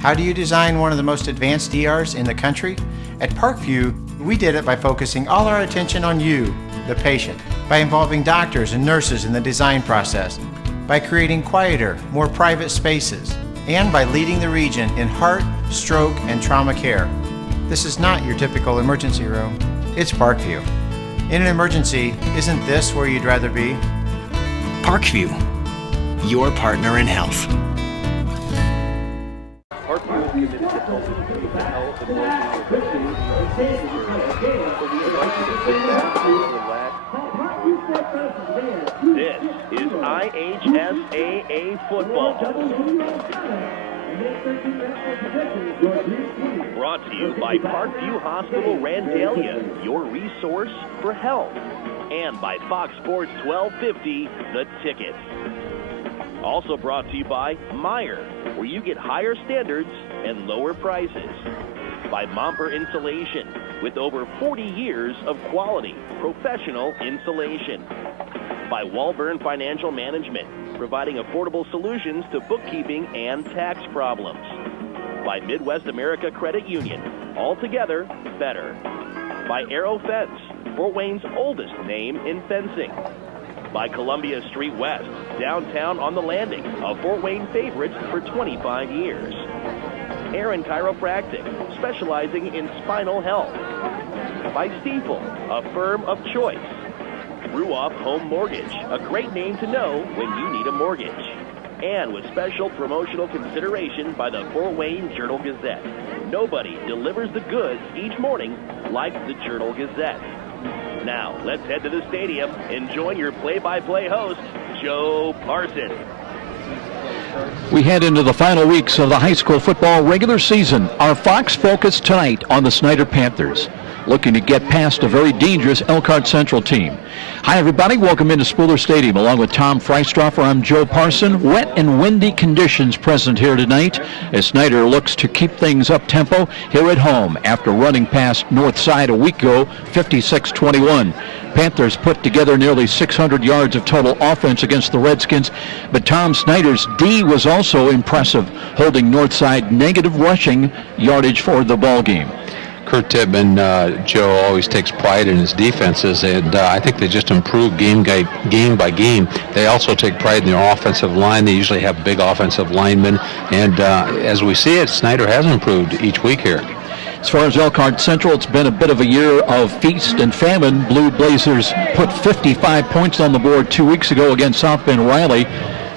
How do you design one of the most advanced ERs in the country? At Parkview, we did it by focusing all our attention on you, the patient, by involving doctors and nurses in the design process, by creating quieter, more private spaces, and by leading the region in heart, stroke, and trauma care. This is not your typical emergency room. It's Parkview. In an emergency, isn't this where you'd rather be? Parkview, your partner in health. Parkview is committed to helping improve the health and well-being of the community. So we invite you to sit back, relax, and enjoy. This is IHSAA football. Brought to you by Parkview Hospital Randalia, your resource for health. And by Fox Sports 1250, The Ticket. Also brought to you by Meyer, where you get higher standards and lower prices. By Momper Insulation, with over 40 years of quality, professional insulation. By Walburn Financial Management, providing affordable solutions to bookkeeping and tax problems. By Midwest America Credit Union, altogether better. By Aero Fence, Fort Wayne's oldest name in fencing. By Columbia Street West, downtown on the Landing, a Fort Wayne favorite for 25 years. Aaron Chiropractic, specializing in spinal health. By Stiefel, a firm of choice. Ruoff Home Mortgage, a great name to know when you need a mortgage. And with special promotional consideration by the Fort Wayne Journal-Gazette. Nobody delivers the goods each morning like the Journal-Gazette. Now, let's head to the stadium and join your play-by-play host, Joe Parson. We head into the final weeks of the high school football regular season. Our Fox focus tonight on the Snider Panthers, looking to get past a very dangerous Elkhart Central team. Hi, everybody. Welcome into Spooler Stadium. Along with Tom Freistroffer, I'm Joe Parson. Wet and windy conditions present here tonight as Snider looks to keep things up-tempo here at home after running past North Side a week ago, 56-21. Panthers put together nearly 600 yards of total offense against the Redskins, but Tom Snider's D was also impressive, holding Northside negative rushing yardage for the ball game. Kurt Tittman, Joe, always takes pride in his defenses, and I think they just improve game by game. They also take pride in their offensive line. They usually have big offensive linemen, and as we see it, Snider has improved each week here. As far as Elkhart Central, it's been a bit of a year of feast and famine. Blue Blazers put 55 points on the board 2 weeks ago against South Bend Riley,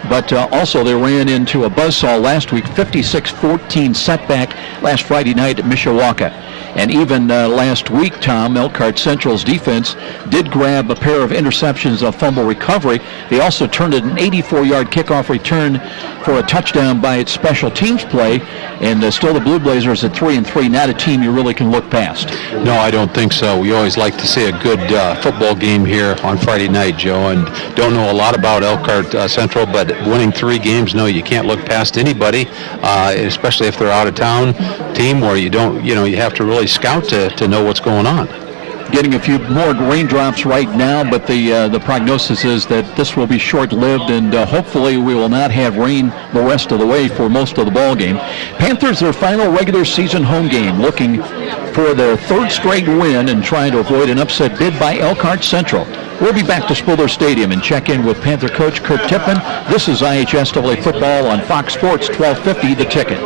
but also they ran into a buzzsaw last week, 56-14 setback last Friday night at Mishawaka. And even last week, Tom, Elkhart Central's defense did grab a pair of interceptions of fumble recovery. They also turned an 84-yard kickoff return for a touchdown by its special teams play. And still the Blue Blazers at 3-3, not a team you really can look past. No, I don't think so. We always like to see a good football game here on Friday night, Joe. And don't know a lot about Elkhart Central, but winning 3 games, no, you can't look past anybody, especially if they're out of town team where you don't, you have to really scout to know what's going on. Getting a few more raindrops right now, but the prognosis is that this will be short-lived, and hopefully we will not have rain the rest of the way for most of the ball game. Panthers, their final regular season home game, looking for their 3rd straight win and trying to avoid an upset bid by Elkhart Central. We'll be back to Spooler Stadium and check in with Panther coach Kurt Tittman. This is IHSAA football on Fox Sports 1250, The Ticket.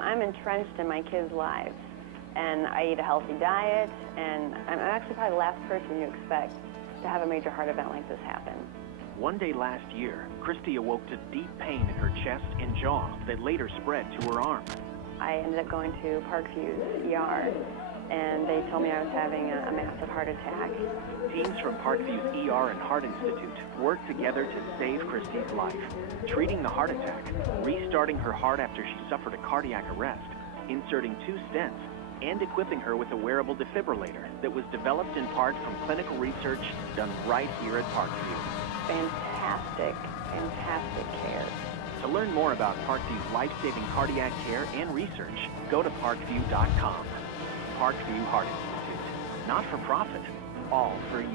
I'm entrenched in my kids' lives, and I eat a healthy diet, and I'm actually probably the last person you expect to have a major heart event like this happen. One day last year, Christy awoke to deep pain in her chest and jaw that later spread to her arm. I ended up going to Parkview's ER, and they told me I was having a massive heart attack. Teams from Parkview's ER and Heart Institute worked together to save Christy's life, treating the heart attack, restarting her heart after she suffered a cardiac arrest, inserting 2 stents, and equipping her with a wearable defibrillator that was developed in part from clinical research done right here at Parkview. Fantastic care. To learn more about Parkview's life-saving cardiac care and research, go to parkview.com. Parkview Heart Institute. Not for profit, all for you.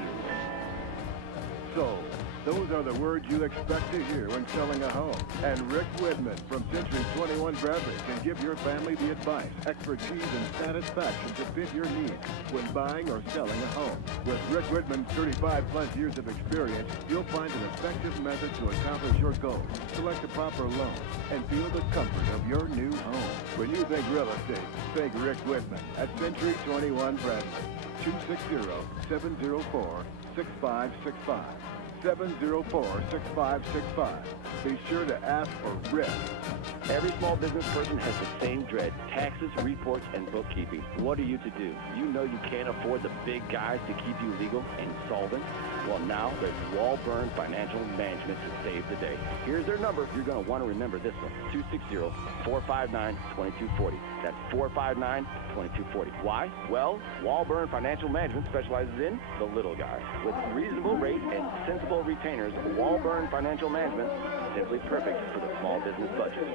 sold. Those are the words you expect to hear when selling a home. And Rick Whitman from Century 21 Bradley can give your family the advice, expertise, and satisfaction to fit your needs when buying or selling a home. With Rick Whitman's 35-plus years of experience, you'll find an effective method to accomplish your goals, select a proper loan, and feel the comfort of your new home. When you think real estate, think Rick Whitman at Century 21 Bradley. 260-704-6565. 704-6565. Be sure to ask for Rick. Every small business person has the same dread: taxes, reports, and bookkeeping. What are you to do? You know you can't afford the big guys to keep you legal and solvent. Well, now there's Walburn Financial Management to save the day. Here's their number. You're going to want to remember this one: 260-459-2240. That's 459-2240. Why? Well, Walburn Financial Management specializes in the little guy. With reasonable rate and sensible retainers, Walburn Financial Management is simply perfect for the small business budget.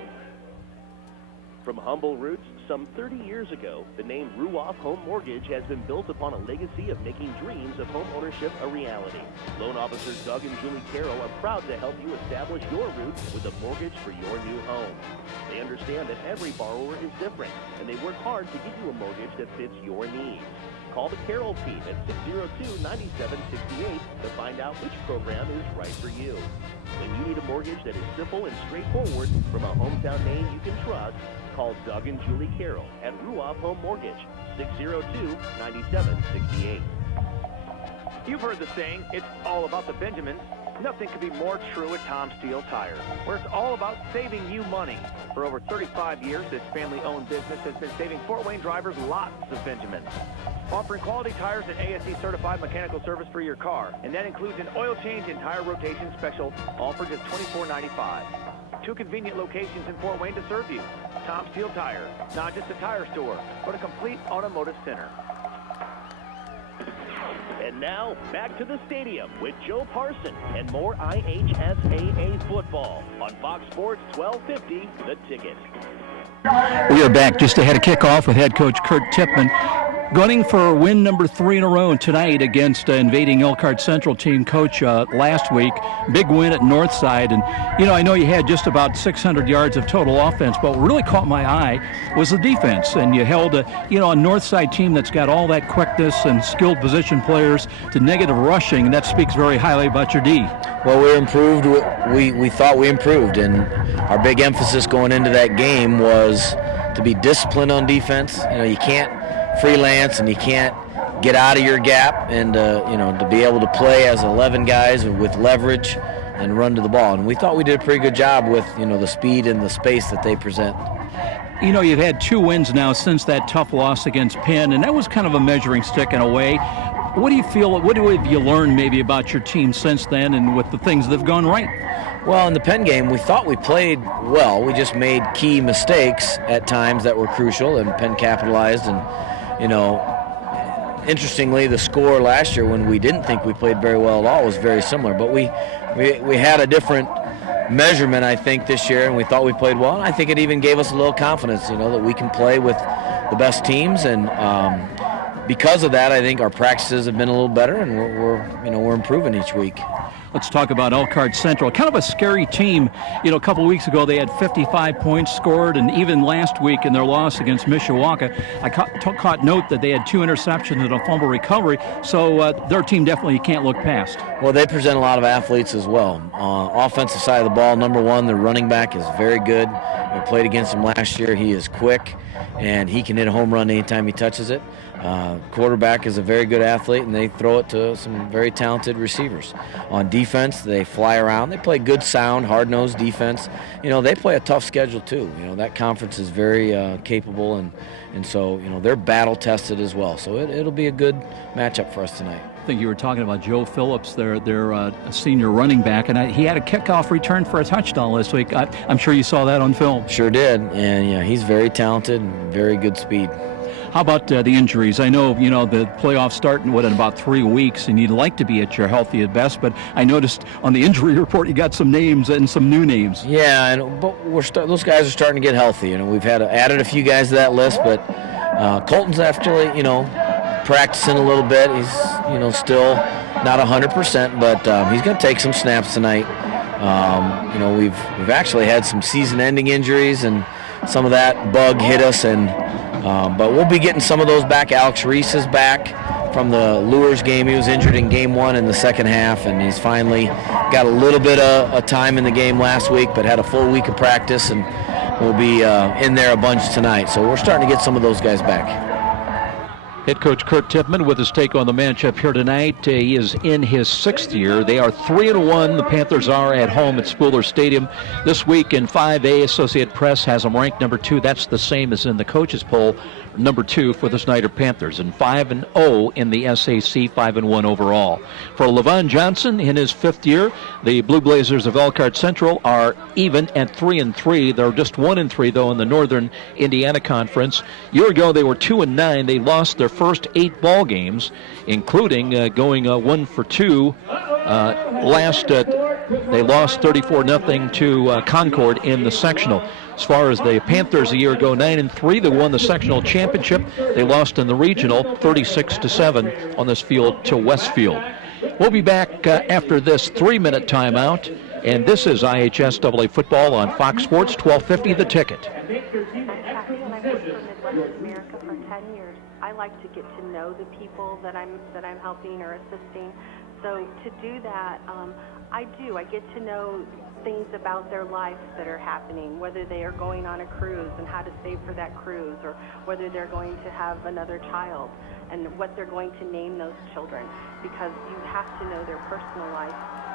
From humble roots, some 30 years ago, the name Ruoff Home Mortgage has been built upon a legacy of making dreams of home ownership a reality. Loan officers Doug and Julie Carroll are proud to help you establish your roots with a mortgage for your new home. They understand that every borrower is different, and they work hard to get you a mortgage that fits your needs. Call the Carroll team at 602-9768 to find out which program is right for you. When you need a mortgage that is simple and straightforward from a hometown name you can trust, call Doug and Julie Carroll at Ruoff Home Mortgage, 602-9768. You've heard the saying, it's all about the Benjamins. Nothing could be more true at Tom Steel Tires, where it's all about saving you money. For over 35 years, this family-owned business has been saving Fort Wayne drivers lots of Benjamins. Offering quality tires and ASE-certified mechanical service for your car, and that includes an oil change and tire rotation special, all for just $24.95. 2 convenient locations in Fort Wayne to serve you. Tom Steel Tires, not just a tire store, but a complete automotive center. And now, back to the stadium with Joe Parson and more IHSAA football on Fox Sports 1250, The Ticket. We are back just ahead of kickoff with head coach Kurt Tippmann, gunning for win number 3 in a row tonight against invading Elkhart Central team coach last week. Big win at Northside. And, I know you had just about 600 yards of total offense, but what really caught my eye was the defense. And you held a Northside team that's got all that quickness and skilled position players to negative rushing, and that speaks very highly about your D. Well, we improved. We thought we improved, and our big emphasis going into that game was to be disciplined on defense. You can't freelance and you can't get out of your gap, and to be able to play as 11 guys with leverage and run to the ball. And we thought we did a pretty good job with the speed and the space that they present. You've had 2 wins now since that tough loss against Penn, and that was kind of a measuring stick in a way. What do you feel, what have you learned maybe about your team since then and with the things that have gone right? Well, in the Penn game, we thought we played well. We just made key mistakes at times that were crucial, and Penn capitalized. And, interestingly, the score last year when we didn't think we played very well at all was very similar. But we had a different measurement, I think, this year, and we thought we played well. And I think it even gave us a little confidence, that we can play with the best teams. And because of that, I think our practices have been a little better, and we're improving each week. Let's talk about Elkhart Central. Kind of a scary team. A couple of weeks ago they had 55 points scored, and even last week in their loss against Mishawaka, I caught note that they had 2 interceptions and a fumble recovery, so their team definitely you can't look past. Well, they present a lot of athletes as well. Offensive side of the ball, number 1, their running back is very good. We played against him last year. He is quick, and he can hit a home run anytime he touches it. Quarterback is a very good athlete, and they throw it to some very talented receivers. On defense, they fly around. They play good, sound, hard-nosed defense. They play a tough schedule too. That conference is very capable, and so they're battle-tested as well. So it'll be a good matchup for us tonight. I think you were talking about Joe Phillips, their senior running back, and he had a kickoff return for a touchdown last week. I'm sure you saw that on film. Sure did, and he's very talented and very good speed. How about the injuries? I know, the playoffs start in about 3 weeks, and you'd like to be at your healthy at best, but I noticed on the injury report you got some names and some new names. Yeah, but those guys are starting to get healthy. We've added a few guys to that list, but Colton's actually, practicing a little bit. He's, still not 100%, but he's going to take some snaps tonight. We've actually had some season-ending injuries, and some of that bug hit us, but we'll be getting some of those back. Alex Reese is back from the Lures game. He was injured in game 1 in the second half, and he's finally got a little bit of time in the game last week, but had a full week of practice, and will be in there a bunch tonight. So we're starting to get some of those guys back. Head coach Kurt Tippmann with his take on the matchup here tonight. He is in his 6th year. They are 3-1. The Panthers are at home at Spooler Stadium. This week in 5A, Associated Press has them ranked number 2. That's the same as in the coaches poll, number 2 for the Snider Panthers, and 5-0 in the SAC, 5-1 overall. For LaVon Johnson in his 5th year, the Blue Blazers of Elkhart Central are even at 3-3. They're just 1-3 though in the Northern Indiana Conference. A year ago they were 2-9. They lost their first 8 ball games, including going 1-2 they lost 34-0 to Concord in the sectional. As far as the Panthers a year ago, 9-3, they won the sectional championship. They lost in the regional 36-7 on this field to Westfield. We'll be back after this 3-minute timeout, and this is IHSAA football on Fox Sports 1250 The Ticket. I like to get to know the people that I'm helping or assisting. So to do that, I get to know things about their lives that are happening, whether they are going on a cruise and how to save for that cruise, or whether they're going to have another child and what they're going to name those children, because you have to know their personal life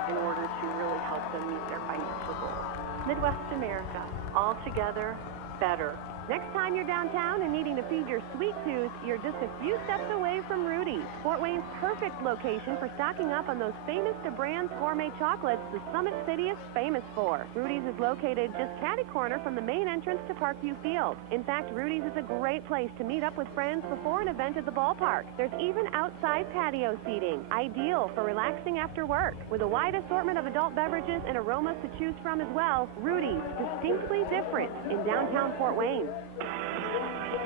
in order to really help them meet their financial goals. Midwest America, all together, better. Next time you're downtown and needing to feed your sweet tooth, you're just a few steps away from Rudy's, Fort Wayne's perfect location for stocking up on those famous to brands gourmet chocolates the Summit City is famous for. Rudy's is located just catty-corner from the main entrance to Parkview Field. In fact, Rudy's is a great place to meet up with friends before an event at the ballpark. There's even outside patio seating, ideal for relaxing after work. With a wide assortment of adult beverages and aromas to choose from as well, Rudy's, distinctly different in downtown Fort Wayne.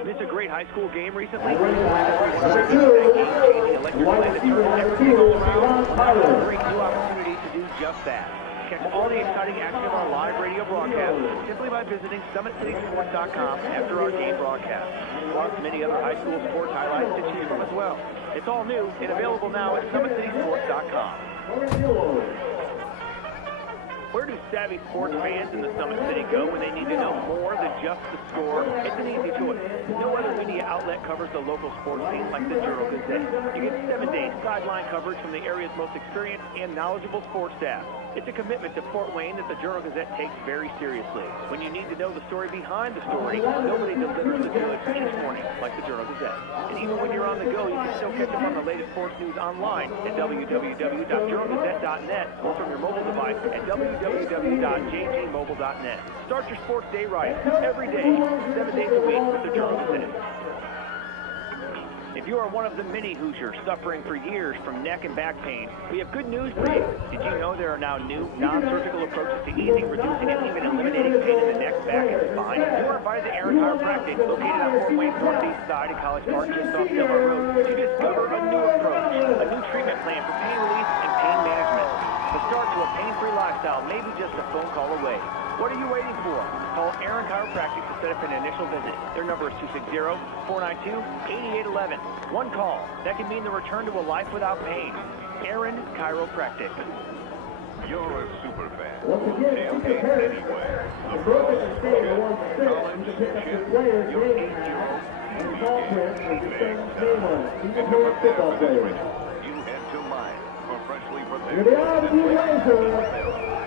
Missed a great high school game recently? Electric play that turns everything all around. A great new opportunity to do just that. Catch all the exciting action of our live radio broadcast simply by visiting SummitCitySports.com after our game broadcast. Plus many other high school sports highlights to choose from as well. It's all new and available now at SummitCitySports.com. Where do savvy sports fans in the Summit City go when they need to know more than just the score? It's an easy choice. No other media outlet covers the local sports scene like the Journal-Gazette. You get 7-day sideline coverage from the area's most experienced and knowledgeable sports staff. It's a commitment to Fort Wayne that the Journal-Gazette takes very seriously. When you need to know the story behind the story, nobody delivers the goods each morning like the Journal-Gazette. And even when you're on the go, you can still catch up on the latest sports news online at www.journalgazette.net or from your mobile device at www.jgmobile.net. Start your sports day right every day, 7 days a week with the Journal-Gazette. If you are one of the many Hoosiers suffering for years from neck and back pain, we have good news for you. Did you know there are now new non-surgical approaches to easing, reducing, and even eliminating pain in the neck, back, and spine? You are invited to Aaron Chiropractic, located on Fort Wayne's northeast side at College Park, just off Dillard Road, to discover a new approach, a new treatment plan for pain relief and pain management. The start to a pain-free lifestyle may be just a phone call away. What are you waiting for? Call Aaron Chiropractic to set up an initial visit. Their number is 260-492-8811. One call. That can mean the return to a life without pain. Aaron Chiropractic. You're a super fan. Tailgate anywhere. Across, college, chip, your 8-year-old you head to mine for freshly prepared.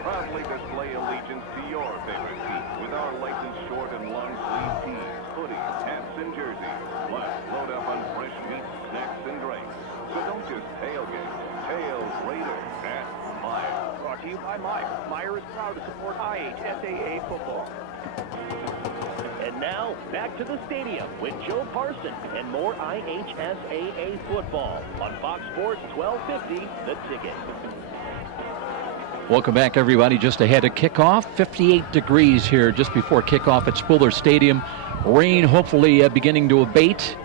Proudly display allegiance to your favorite team with our licensed short and long sleeve tees, hoodies, hats, and jerseys. Plus, load up on fresh meats, snacks, and drinks. So don't just tailgate. Tail Raider at Meyer. Brought to you by Meyer. Meyer is proud to support IHSAA football. And now, back to the stadium with Joe Parson and more IHSAA football on Fox Sports 1250, The Ticket. Welcome back, everybody. Just ahead of kickoff, 58 degrees here just before kickoff at Spooler Stadium. Rain hopefully beginning to abate.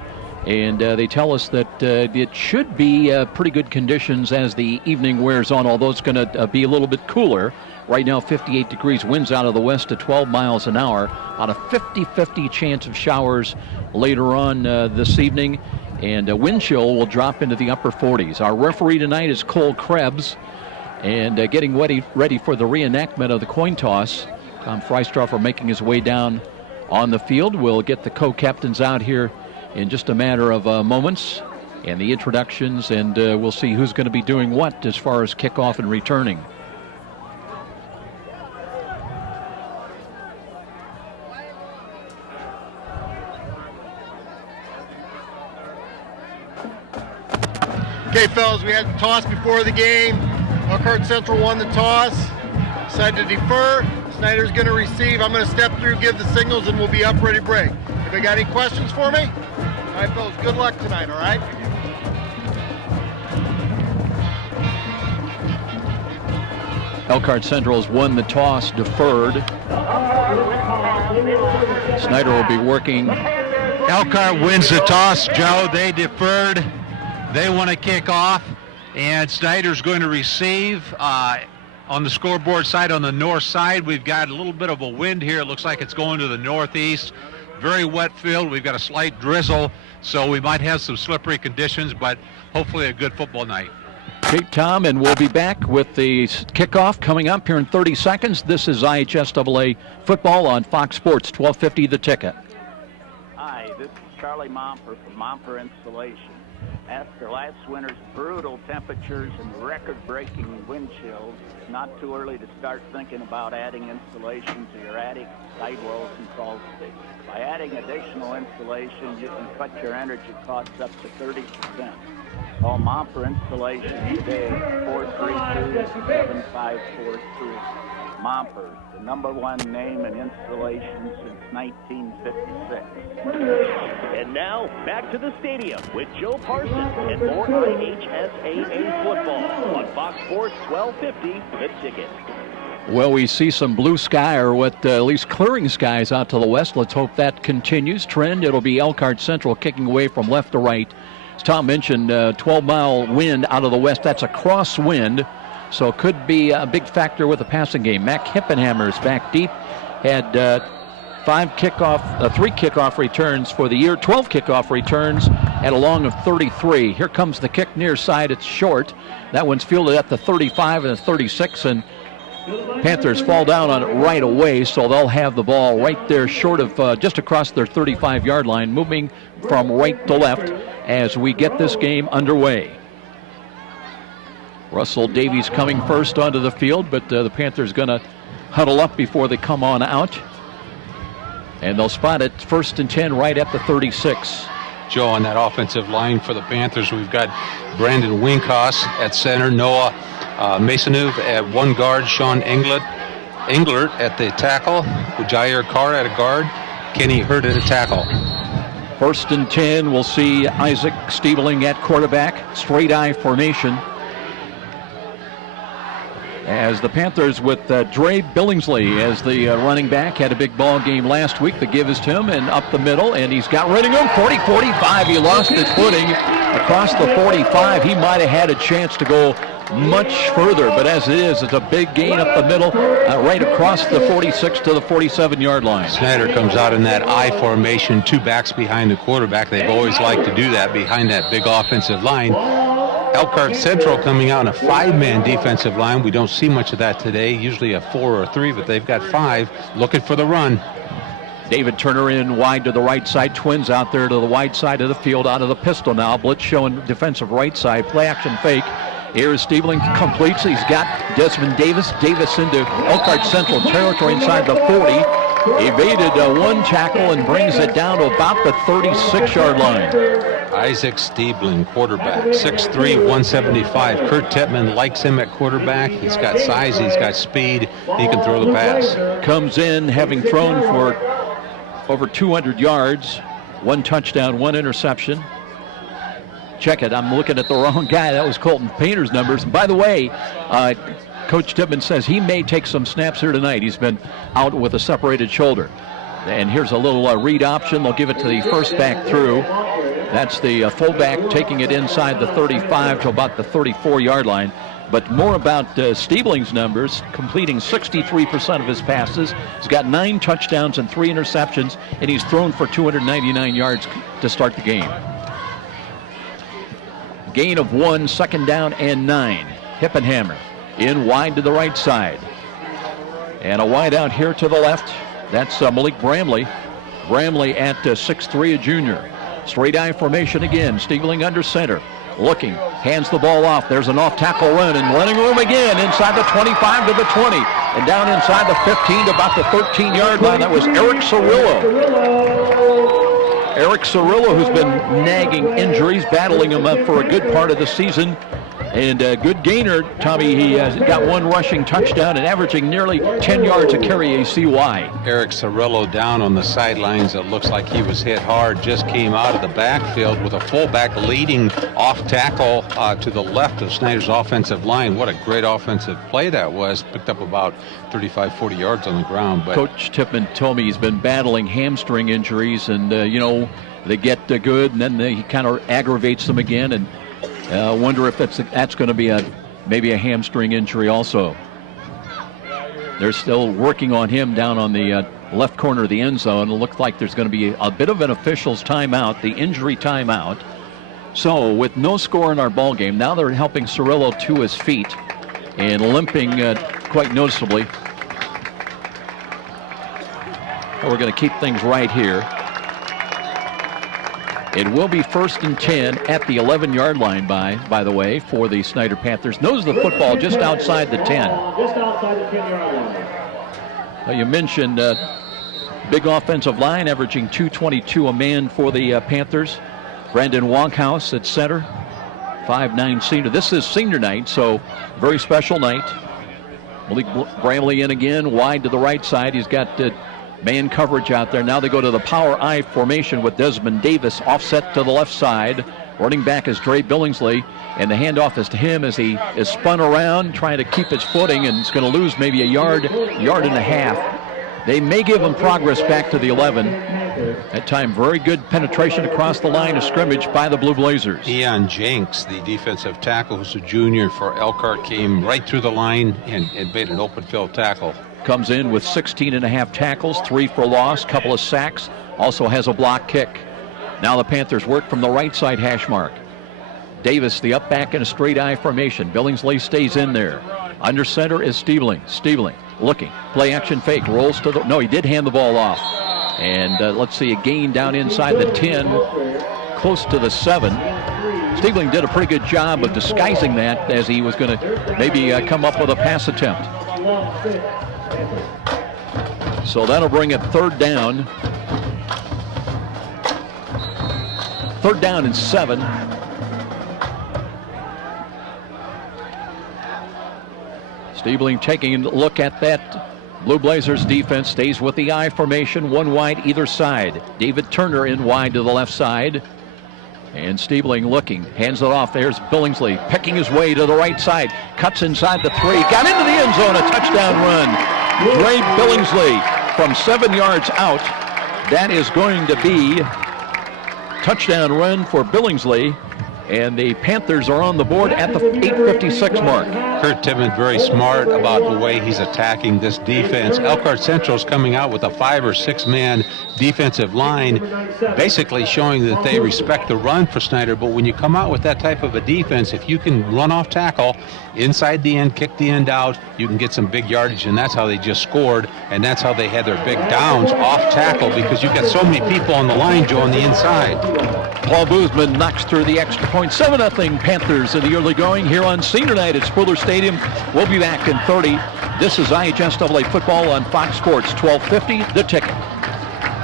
And they tell us that it should be pretty good conditions as the evening wears on, although it's going to be a little bit cooler. Right now, 58 degrees, winds out of the west at 12 miles an hour. On a 50-50 chance of showers later on this evening. And wind chill will drop into the upper 40s. Our referee tonight is Cole Krebs. And getting ready for the reenactment of the coin toss. Tom Freistroffer making his way down on the field. We'll get the co-captains out here in just a matter of moments, and the introductions, and we'll see who's going to be doing what as far as kickoff and returning. Okay, fellas, we had the toss before the game. Elkhart Central won the toss, decided to defer. Snider's going to receive. I'm going to step through, give the signals, and we'll be up, ready to break. Anybody got any questions for me? All right, fellas, good luck tonight, all right? Elkhart Central has won the toss, deferred. Snider will be working. Elkhart wins the toss, Joe. They deferred. They want to kick off, and Snider's going to receive. On the scoreboard side, on the north side, we've got a little bit of a wind here. It looks like it's going to the northeast. Very wet field. We've got a slight drizzle, so we might have some slippery conditions, but hopefully a good football night. Okay, Tom, and we'll be back with the kickoff coming up here in 30 seconds. This is IHSAA football on Fox Sports 1250 The Ticket. Hi, this is Charlie Momper from Momper Installation. After last winter's brutal temperatures and record-breaking wind chills, it's not too early to start thinking about adding insulation to your attic, sidewalls, and crawl space. By adding additional insulation, you can cut your energy costs up to 30%. Call Momper Installation today at 432-7543. Momper, the #1 name in installation since 1956. And now, back to the stadium with Joe Parsons and more IHSAA football on Fox Sports 1250, The Ticket. Well, we see some blue sky, or what at least clearing skies out to the west. Let's hope that continues. Trend, it'll be Elkhart Central kicking away from left to right. As Tom mentioned, 12-mile wind out of the west. That's a crosswind, so it could be a big factor with the passing game. Mac Hippenhammer's back deep, had 3 kickoff returns for the year, 12 kickoff returns at a long of 33. Here comes the kick near side. It's short. That one's fielded at the 35 and the 36, and Panthers fall down on it right away, so they'll have the ball right there short of just across their 35-yard line, moving from right to left as we get this game underway. Russell Davies coming first onto the field, but the Panthers going to huddle up before they come on out. And they'll spot it 1st and 10 right at the 36. Joe, on that offensive line for the Panthers, we've got Brandon Winkhouse at center, Noah Masonuv at one guard, Sean Englert at the tackle, Jair Carr at a guard, Kenny Hurt at a tackle. 1st and 10, we'll see Isaac Stiebling at quarterback, straight I formation. As the Panthers with Dre Billingsley as the running back, had a big ball game last week. The give is to him and up the middle, and he's got Redingham 40-45. He lost his footing across the 45. He might have had a chance to go much further, but as it is, it's a big gain up the middle, right across the 46 to the 47-yard line. Snider comes out in that I formation, 2 backs behind the quarterback. They've always liked to do that behind that big offensive line. Elkhart Central coming out in a 5-man defensive line. We don't see much of that today, usually a 4 or a 3, but they've got 5 looking for the run. David Turner in wide to the right side. Twins out there to the wide side of the field, out of the pistol now. Blitz showing defensive right side. Play action fake. Here is Stiebling, completes. He's got Desmond Davis. Davis into Elkhart Central territory inside the 40. Evaded one tackle and brings it down to about the 36-yard line. Isaac Stiebling, quarterback, 6'3", 175. Kurt Tittman likes him at quarterback. He's got size, he's got speed, he can throw the pass. Comes in having thrown for over 200 yards, 1 touchdown, 1 interception. Check it, I'm looking at the wrong guy. That was Colton Painter's numbers. And by the way, Coach Tittman says he may take some snaps here tonight. He's been out with a separated shoulder. And here's a little read option. They'll give it to the first back through. That's the fullback taking it inside the 35 to about the 34-yard line. But more about Stiebling's numbers, completing 63% of his passes. He's got 9 touchdowns and 3 interceptions, and he's thrown for 299 yards to start the game. Gain of 1, 2nd down and 9. Hippenhammer in wide to the right side. And a wide out here to the left. That's Malik Bramley. Bramley at 6'3", a junior. Straight I formation again. Stiebling under center. Looking, hands the ball off. There's an off-tackle run and running room again inside the 25 to the 20 and down inside the 15 to about the 13-yard line. That was Eric Cirillo. Eric Cirillo, who's been nagging injuries, battling them up for a good part of the season. And a good gainer, Tommy. He has got 1 rushing touchdown and averaging nearly 10 yards a carry ACY. Eric Cirillo down on the sidelines. It looks like he was hit hard. Just came out of the backfield with a fullback leading off tackle to the left of Snider's offensive line. What a great offensive play that was. Picked up about 35, 40 yards on the ground. But Coach Tippmann told me he's been battling hamstring injuries, and they get good, and then he kind of aggravates them again, and wonder if that's going to be maybe a hamstring injury also. They're still working on him down on the left corner of the end zone. It looks like there's going to be a bit of an official's timeout, the injury timeout. So with no score in our ball game, now they're helping Cirillo to his feet and limping quite noticeably. We're going to keep things right here. It will be 1st and 10 at the 11-yard line, by the way, for the Snider Panthers. Knows the football just outside the 10. Just outside the 10-yard line. You mentioned big offensive line, averaging 222 a man for the Panthers. Brandon Wonkhouse at center, 5'9" senior. This is senior night, so very special night. Malik Bramley in again, wide to the right side. He's got man coverage out there. Now they go to the power I formation with Desmond Davis offset to the left side. Running back is Dre Billingsley, and the handoff is to him as he is spun around trying to keep his footing, and it's going to lose maybe a yard and a half. They may give him progress back to the 11. That time, very good penetration across the line of scrimmage by the Blue Blazers. Ian Jenks, the defensive tackle, who's a junior for Elkhart, came right through the line and made an open field tackle. Comes in with 16.5 tackles, 3 for loss, couple of sacks, also has a block kick. Now the Panthers work from the right side hash mark. Davis, the up back in a straight I formation. Billingsley stays in there. Under center is Stiebling. Stiebling looking, play action fake, rolls to the, no, he did hand the ball off. And let's see, a gain down inside the 10, close to the 7. Stiebling did a pretty good job of disguising that as he was going to maybe come up with a pass attempt. So that'll bring it 3rd down. 3rd down and 7. Stiebling taking a look at that Blue Blazers defense. Stays with the I formation, 1 wide either side. David Turner in wide to the left side. And Stiebling looking, hands it off. There's Billingsley picking his way to the right side. Cuts inside the 3. Got into the end zone, a touchdown run. Dre Billingsley from 7 yards out. That is going to be touchdown run for Billingsley. And the Panthers are on the board at the 8:56 mark. Kurt Tippmann very smart about the way he's attacking this defense. Elkhart Central is coming out with a 5 or 6 man defensive line, basically showing that they respect the run for Snider. But when you come out with that type of a defense, if you can run off tackle inside the end, kick the end out, you can get some big yardage, and that's how they just scored, and that's how they had their big downs off tackle, because you've got so many people on the line, Joe, on the inside. Paul Boozman knocks through the extra point. 7-0 Panthers in the early going here on senior night at Spruill Stadium. We'll be back in 30. This is IHSAA football on Fox Sports 1250, The Ticket.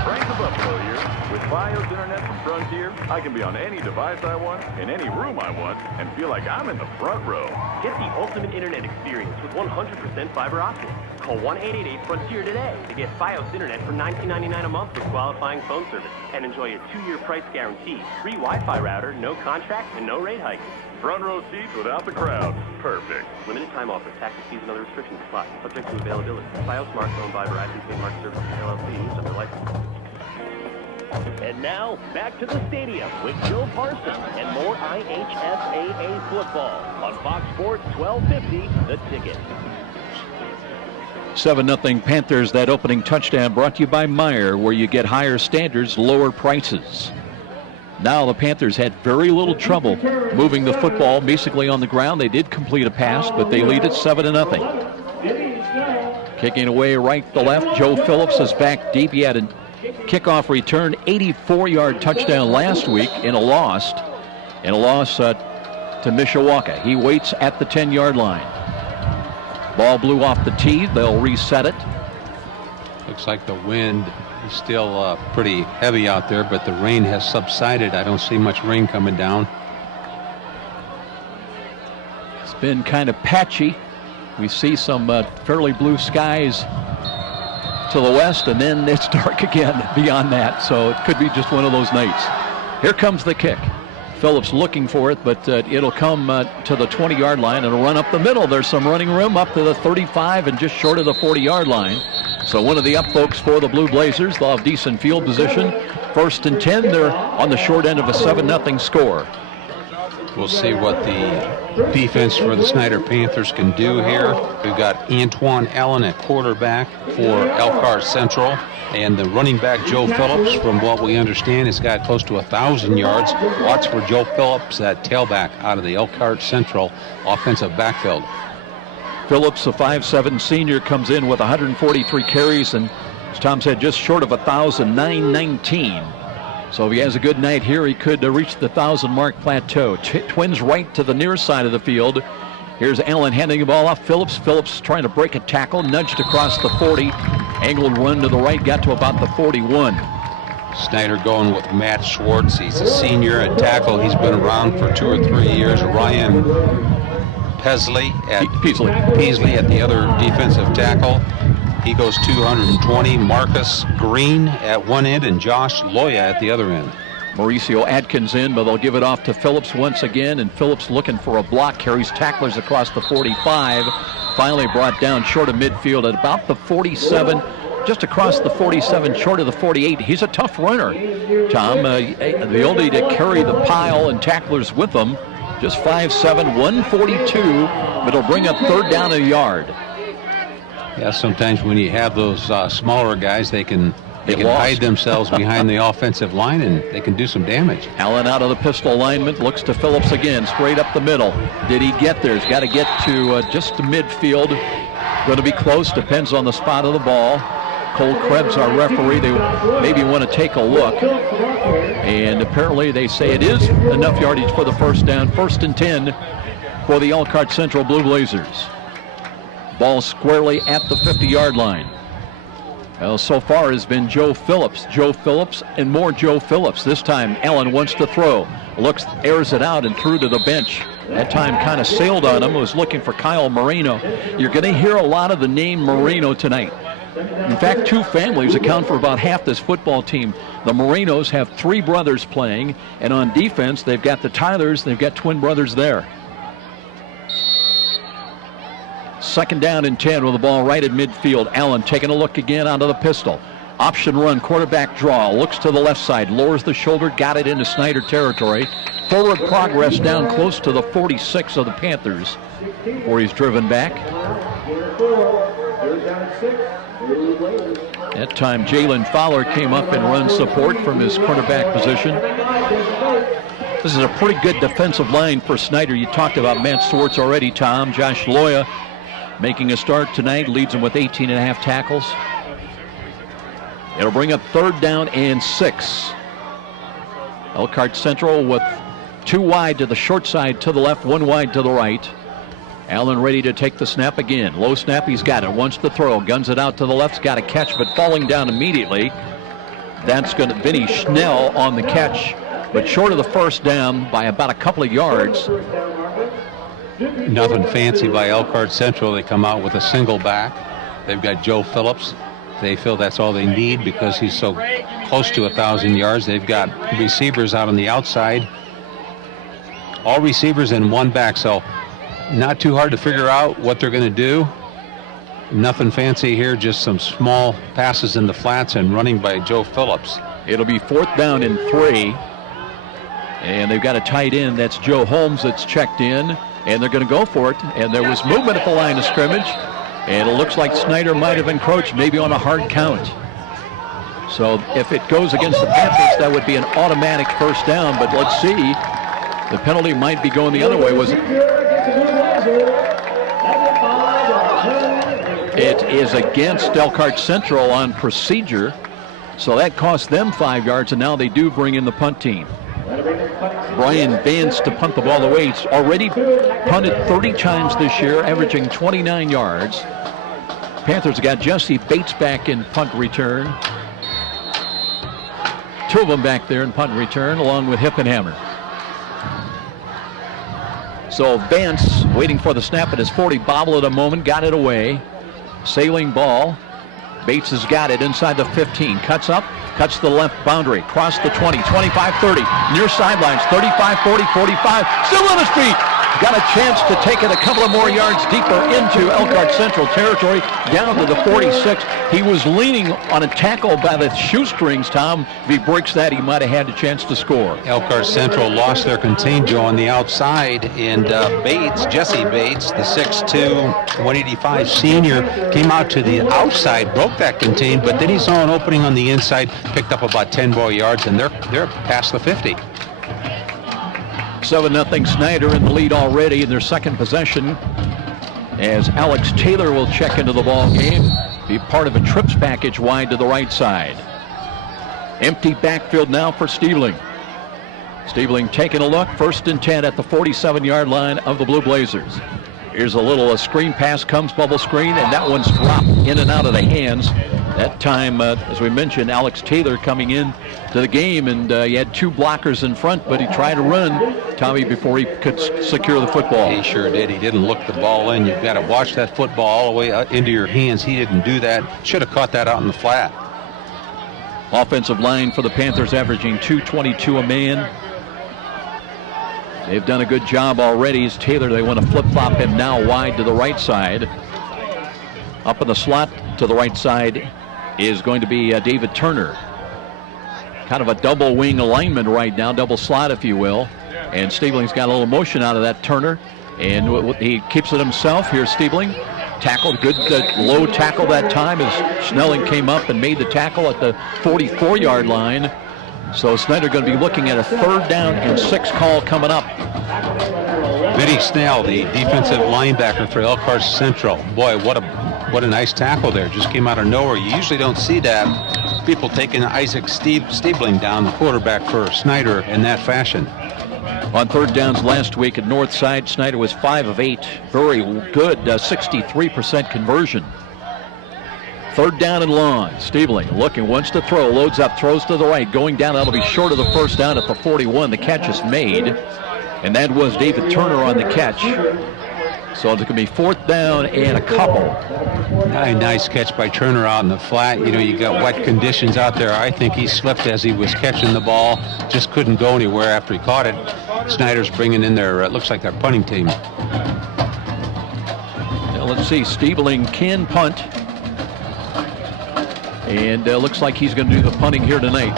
Frank the Buffalo here. With Fios Internet from Frontier, I can be on any device I want, in any room I want, and feel like I'm in the front row. Get the ultimate internet experience with 100% fiber optic. Call 1-888-FRONTIER today to get Fios Internet for $19.99 a month with qualifying phone service. And enjoy a 2-year price guarantee, free Wi-Fi router, no contract, and no rate hikes. Front row seats without the crowd. Perfect. Limited time offer. Taxes, fees, and other restrictions apply. Subject to availability. Fios smartphone by Verizon Trademark Services LLC. Used under license. And now, back to the stadium with Joe Parsons and more IHSAA football on Fox Sports 1250, The Ticket. 7-0 Panthers. That opening touchdown brought to you by Meyer, where you get higher standards, lower prices. Now the Panthers had very little trouble moving the football basically on the ground. They did complete a pass, but they lead it 7-0. Kicking away right to left. Joe Phillips is back deep. He had a kickoff return, 84-yard touchdown last week in a loss to Mishawaka. He waits at the 10-yard line. Ball blew off the tee. They'll reset it. Looks like the wind is still pretty heavy out there, but the rain has subsided. I don't see much rain coming down. It's been kind of patchy. We see some fairly blue skies to the west, and then it's dark again beyond that. So it could be just one of those nights. Here comes the kick. Phillips looking for it, but it'll come to the 20-yard line and run up the middle. There's some running room up to the 35 and just short of the 40-yard line. So one of the up folks for the Blue Blazers. They'll have decent field position. 1st and 10. They're on the short end of a 7-0 score. We'll see what the defense for the Snider Panthers can do here. We've got Antoine Allen at quarterback for Elkhart Central. And the running back, Joe Phillips, from what we understand, has got close to 1,000 yards. Watch for Joe Phillips at tailback out of the Elkhart Central offensive backfield. Phillips, a 5'7" senior, comes in with 143 carries, and as Tom said, just short of 1,000, 919. So if he has a good night here, he could reach the 1,000-mark plateau. Twins right to the near side of the field. Here's Allen handing the ball off. Phillips trying to break a tackle, nudged across the 40. Angled run to the right, got to about the 41. Snider going with Matt Schwartz. He's a senior at tackle. He's been around for 2 or 3 years. Ryan Peasley at the other defensive tackle. He goes 220. Marcus Green at one end and Josh Loya at the other end. Mauricio Adkins in, but they'll give it off to Phillips once again, and Phillips looking for a block, carries tacklers across the 45. Finally brought down short of midfield at about the 47, just across the 47, short of the 48. He's a tough runner, Tom. The ability to carry the pile and tacklers with them. Just 5'7", 142, but it'll bring up 3rd down a yard. Yeah, sometimes when you have those smaller guys, they can hide themselves behind the offensive line, and they can do some damage. Allen out of the pistol alignment, looks to Phillips again, straight up the middle. Did he get there? He's got to get to just to midfield. Going to be close, depends on the spot of the ball. Cole Krebs, our referee, they maybe want to take a look. And apparently they say it is enough yardage for the 1st down. 1st and 10 for the Elkhart Central Blue Blazers. Ball squarely at the 50-yard line. Well, so far has been Joe Phillips, and more Joe Phillips. This time Allen wants to throw. Looks, airs it out and threw to the bench. That time kind of sailed on him, was looking for Kyle Moreno. You're going to hear a lot of the name Moreno tonight. In fact, 2 families account for about half this football team. The Morenos have 3 brothers playing, and on defense, they've got the Tylers, they've got twin brothers there. 2nd down and 10 with the ball right at midfield. Allen taking a look again onto the pistol. Option run, quarterback draw, looks to the left side, lowers the shoulder, got it into Snider territory. Forward progress down close to the 46 of the Panthers, where he's driven back. That time Jalen Fowler came up and run support from his quarterback position. This is a pretty good defensive line for Snider. You talked about Matt Schwartz already, Tom. Josh Loya making a start tonight, leads him with 18.5 tackles. It'll bring up 3rd down and 6. Elkhart Central with 2 wide to the short side to the left, 1 wide to the right. Allen ready to take the snap again. Low snap, he's got it. Wants to throw, guns it out to the left's got a catch, but falling down immediately. That's going to Vinny Schnell on the catch, but short of the 1st down by about a couple of yards. Nothing fancy by Elkhart Central. They come out with a single back. They've got Joe Phillips. They feel that's all they need because he's so close to 1,000 yards. They've got receivers out on the outside. All receivers and 1 back, so not too hard to figure out what they're going to do. Nothing fancy here, just some small passes in the flats and running by Joe Phillips. It'll be 4th down and 3. And they've got a tight end. That's Joe Holmes that's checked in. And they're going to go for it. And there was movement at the line of scrimmage. And it looks like Snider might have encroached, maybe on a hard count. So if it goes against the Panthers, that would be an automatic first down. But let's see. The penalty might be going the other way. It is against Elkhart Central on procedure. So that cost them 5 yards, and now they do bring in the punt team. Brian Vance to punt the ball away. He's already punted 30 times this year, averaging 29 yards. Panthers got Jesse Bates back in punt return. 2 of them back there in punt return, along with Hippenhammer. So Vance waiting for the snap at his 40, bobbled it a moment, got it away. Sailing ball. Bates has got it inside the 15. Cuts up, cuts the left boundary. Across the 20, 25, 30. Near sidelines, 35, 40, 45. Still on his feet. Got a chance to take it a couple of more yards deeper into Elkhart Central territory, down to the 46. He was leaning on a tackle by the shoestrings, Tom. If he breaks that, he might have had a chance to score. Elkhart Central lost their contain, Joe, on the outside, and Bates, Jesse Bates, the 6'2", 185 senior, came out to the outside, broke that contain, but then he saw an opening on the inside, picked up about 10 more yards, and they're past the 50. 7-0 Snider in the lead already in their second possession, as Alex Taylor will check into the ball game, be part of a trips package wide to the right side. Empty backfield now for Stiebling. Stiebling taking a look, 1st and 10 at the 47-yard line of the Blue Blazers. Here's a screen pass, comes bubble screen, and that one's dropped in and out of the hands. That time, as we mentioned, Alex Taylor coming in to the game, and he had 2 blockers in front, but he tried to run, Tommy, before he could secure the football. He sure did. He didn't look the ball in. You've got to watch that football all the way into your hands. He didn't do that. Should have caught that out in the flat. Offensive line for the Panthers averaging 222 a man. They've done a good job already. As Taylor, they want to flip-flop him now wide to the right side. Up in the slot to the right side is going to be David Turner. Kind of a double wing alignment right now, double slot if you will. And Stiebling's got a little motion out of that Turner, and he keeps it himself. Here's Stiebling. Tackled, good low tackle that time as Snelling came up and made the tackle at the 44-yard line. So Snider going to be looking at a 3rd down and 6 call coming up. Vinny Snell, the defensive linebacker for Elkhart Central. Boy, what a nice tackle there. Just came out of nowhere. You usually don't see that. People taking Isaac Stiebling down, the quarterback for Snider, in that fashion. On 3rd downs last week at Northside, Snider was 5 of 8. Very good, 63% conversion. 3rd down and long. Stiebling looking, wants to throw, loads up, throws to the right, going down. That'll be short of the 1st down at the 41. The catch is made, and that was David Turner on the catch. So it's going to be 4th down and a couple. Nice catch by Turner out in the flat. You know, you got wet conditions out there. I think he slipped as he was catching the ball. Just couldn't go anywhere after he caught it. Snider's bringing in their, looks like their punting team. Now let's see, Stiebling can punt. And looks like he's going to do the punting here tonight.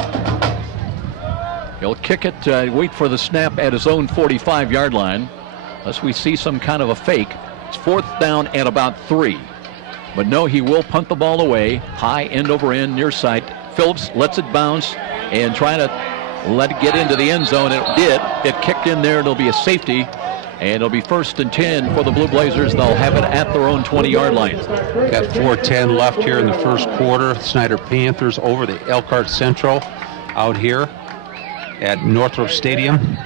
He'll kick it, wait for the snap at his own 45-yard line. Unless we see some kind of a fake. It's 4th down and about 3. But no, he will punt the ball away. High end over end, near side. Phillips lets it bounce and trying to let it get into the end zone. It did. It kicked in there. It'll be a safety. And it'll be 1st and 10 for the Blue Blazers. They'll have it at their own 20-yard line. Got 4:10 left here in the 1st quarter. Snider Panthers over the Elkhart Central out here at Northrop Stadium.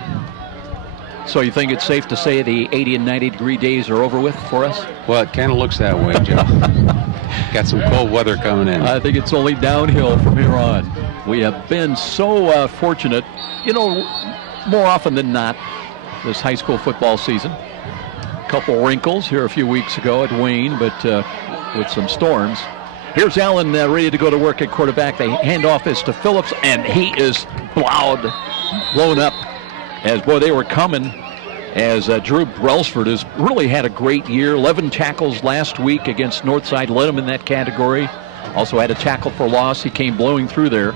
So you think it's safe to say the 80 and 90 degree days are over with for us? Well, it kind of looks that way, Joe. Got some cold weather coming in. I think it's only downhill from here on. We have been so fortunate, you know, more often than not, this high school football season. A couple wrinkles here a few weeks ago at Wayne, but with some storms. Here's Allen ready to go to work at quarterback. The handoff is to Phillips, and he is blown up. As, boy, they were coming as Drew Brelsford has really had a great year. 11 tackles last week against Northside, led him in that category. Also had a tackle for loss. He came blowing through there.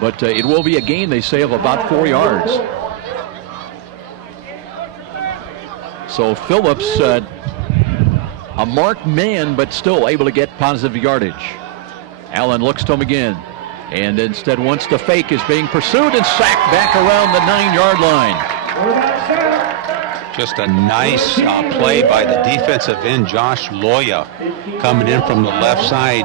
But it will be a gain, they say, of about 4 yards. So Phillips, a marked man, but still able to get positive yardage. Allen looks to him again, and instead wants to fake, is being pursued and sacked back around the 9-yard line. Just a nice play by the defensive end, Josh Loya, coming in from the left side.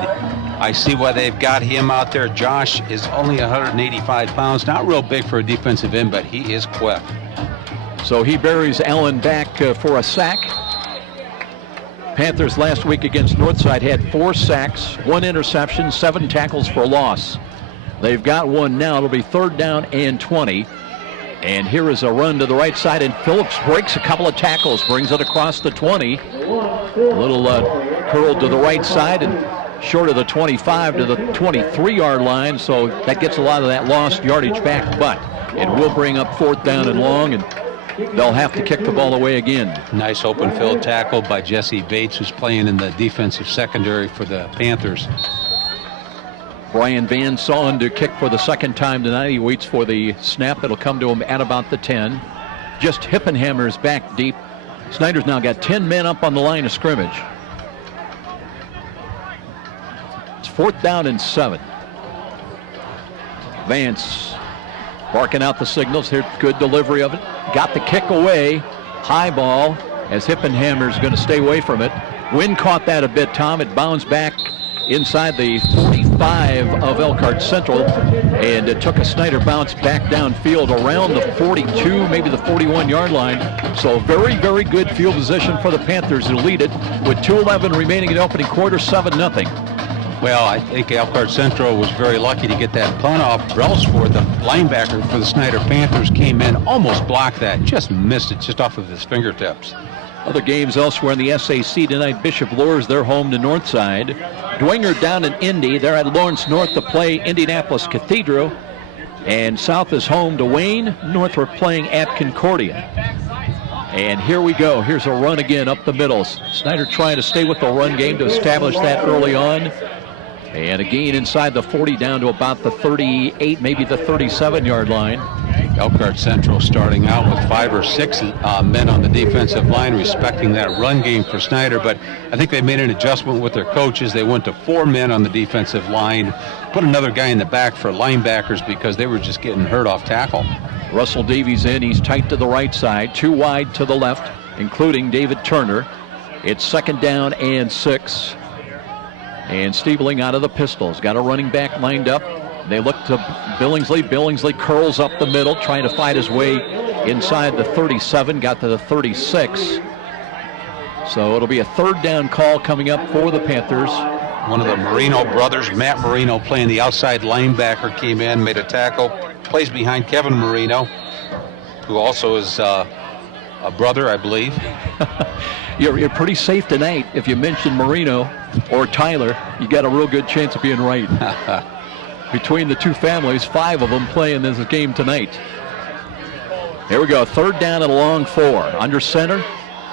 I see why they've got him out there. Josh is only 185 pounds, not real big for a defensive end, but he is quick. So he buries Allen back for a sack. Panthers last week against Northside had 4 sacks, 1 interception, 7 tackles for loss. They've got one now. It'll be 3rd down and 20. And here is a run to the right side, and Phillips breaks a couple of tackles, brings it across the 20. A little curled to the right side and short of the 25 to the 23-yard line, so that gets a lot of that lost yardage back, but it will bring up 4th down and long, and they'll have to kick the ball away again. Nice open field tackle by Jesse Bates, who's playing in the defensive secondary for the Panthers. Brian Van Sollen to kick for the 2nd time tonight. He waits for the snap that'll come to him at about the 10. Just Hippenhammer's back deep. Snider's now got 10 men up on the line of scrimmage. It's 4th down and 7. Vance barking out the signals. Here, good delivery of it. Got the kick away. High ball as Hippenhammer's going to stay away from it. Wind caught that a bit, Tom. It bounced back inside the 45 of Elkhart Central, and it took a Snider bounce back downfield around the 42, maybe the 41-yard line. So very, very good field position for the Panthers to lead it with 2:11 remaining in the opening quarter, 7-0. Well, I think Elkhart Central was very lucky to get that punt off. Brelsford, the linebacker for the Snider Panthers, came in, almost blocked that, just missed it just off of his fingertips. Other games elsewhere in the SAC tonight. Bishop Luers, they're home to Northside. Dwenger down in Indy. They're at Lawrence North to play Indianapolis Cathedral. And South is home to Wayne. Northrop playing at Concordia. And here we go. Here's a run again up the middle. Snider trying to stay with the run game to establish that early on. And a gain inside the 40 down to about the 38, maybe the 37-yard line. Elkhart Central starting out with 5 or 6 men on the defensive line, respecting that run game for Snider. But I think they made an adjustment with their coaches. They went to 4 men on the defensive line, put another guy in the back for linebackers because they were just getting hurt off tackle. Russell Davies in. He's tight to the right side, 2 wide to the left, including David Turner. It's 2nd down and 6. And Stiebling out of the pistols. Got a running back lined up. They look to Billingsley. Billingsley curls up the middle, trying to fight his way inside the 37. Got to the 36. So it'll be a 3rd down call coming up for the Panthers. One of the Marino brothers, Matt Marino, playing the outside linebacker, came in, made a tackle. Plays behind Kevin Marino, who also is a brother, I believe. You're pretty safe tonight. If you mention Marino or Tyler, you got a real good chance of being right. Between the 2 families, 5 of them play in this game tonight. Here we go, 3rd down and a long 4. Under center,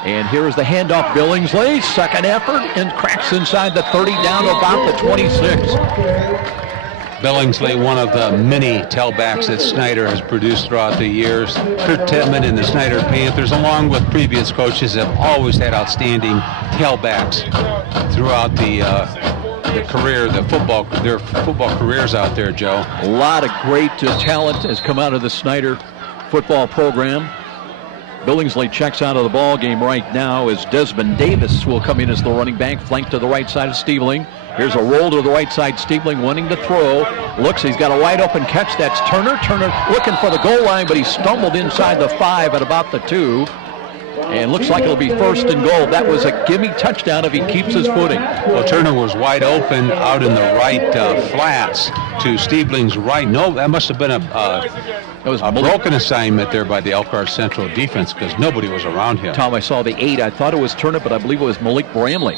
and here is the handoff. Billingsley, 2nd effort, and cracks inside the 30 down to about the 26. Billingsley, one of the many tailbacks that Snider has produced throughout the years. Kurt Tedman and the Snider Panthers, along with previous coaches, have always had outstanding tailbacks throughout the career, their football careers out there, Joe. A lot of great talent has come out of the Snider football program. Billingsley checks out of the ball game right now as Desmond Davis will come in as the running back, flanked to the right side of Stiebling. Here's a roll to the right side. Stiebling wanting to throw. Looks, he's got a wide open catch. That's Turner. Turner looking for the goal line, but he stumbled inside the 5 at about the 2. And looks like it'll be 1st and goal. That was a gimme touchdown if he keeps his footing. Well, Turner was wide open out in the right flats to Stiebling's right. No, that must have been a broken assignment there by the Elkhart Central defense because nobody was around him. Tom, I saw the 8. I thought it was Turner, but I believe it was Malik Bramley.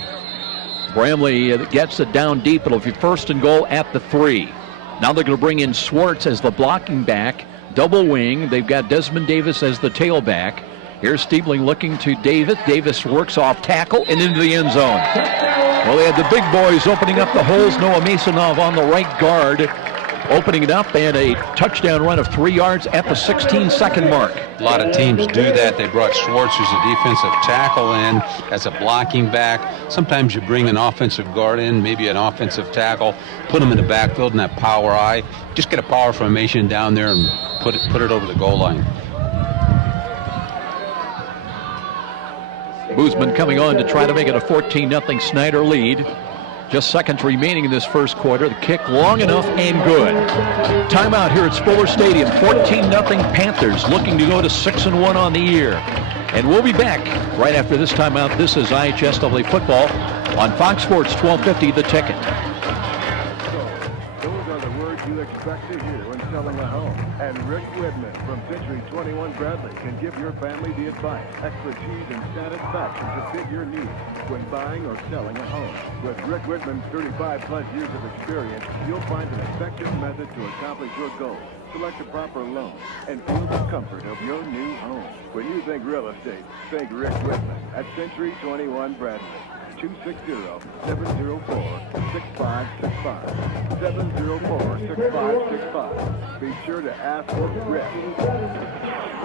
Bramley gets it down deep. It'll be 1st and goal at the 3. Now they're going to bring in Swartz as the blocking back. Double wing. They've got Desmond Davis as the tailback. Here's Stiebling looking to Davis. Davis works off tackle and into the end zone. Well, they had the big boys opening up the holes. Noah Masonov on the right guard. opening it up, and a touchdown run of 3 yards at the 16-second mark. A lot of teams do that. They brought Schwartz, who's a defensive tackle, in as a blocking back. Sometimes you bring an offensive guard in, maybe an offensive tackle, put them in the backfield in that power eye. Just get a power formation down there and put it over the goal line. Boozman coming on to try to make it a 14-0 Snider lead. Just seconds remaining in this first quarter. The kick long enough and good. Timeout here at Fuller Stadium. 14-0 Panthers looking to go to 6-1 on the year. And we'll be back right after this timeout. This is IHSAA football on Fox Sports 1250 The Ticket. Those are the words you expect to hear when selling a home. And Rick Whitman from Century 21 Bradley can give your family the advice, expertise, and satisfaction to fit your needs when buying or selling a home. With Rick Whitman's 35-plus years of experience, you'll find an effective method to accomplish your goals. Select a proper loan and feel the comfort of your new home. When you think real estate, think Rick Whitman at Century 21 Bradley. 260-704-6565. 704-6565. Be sure to ask for Rick.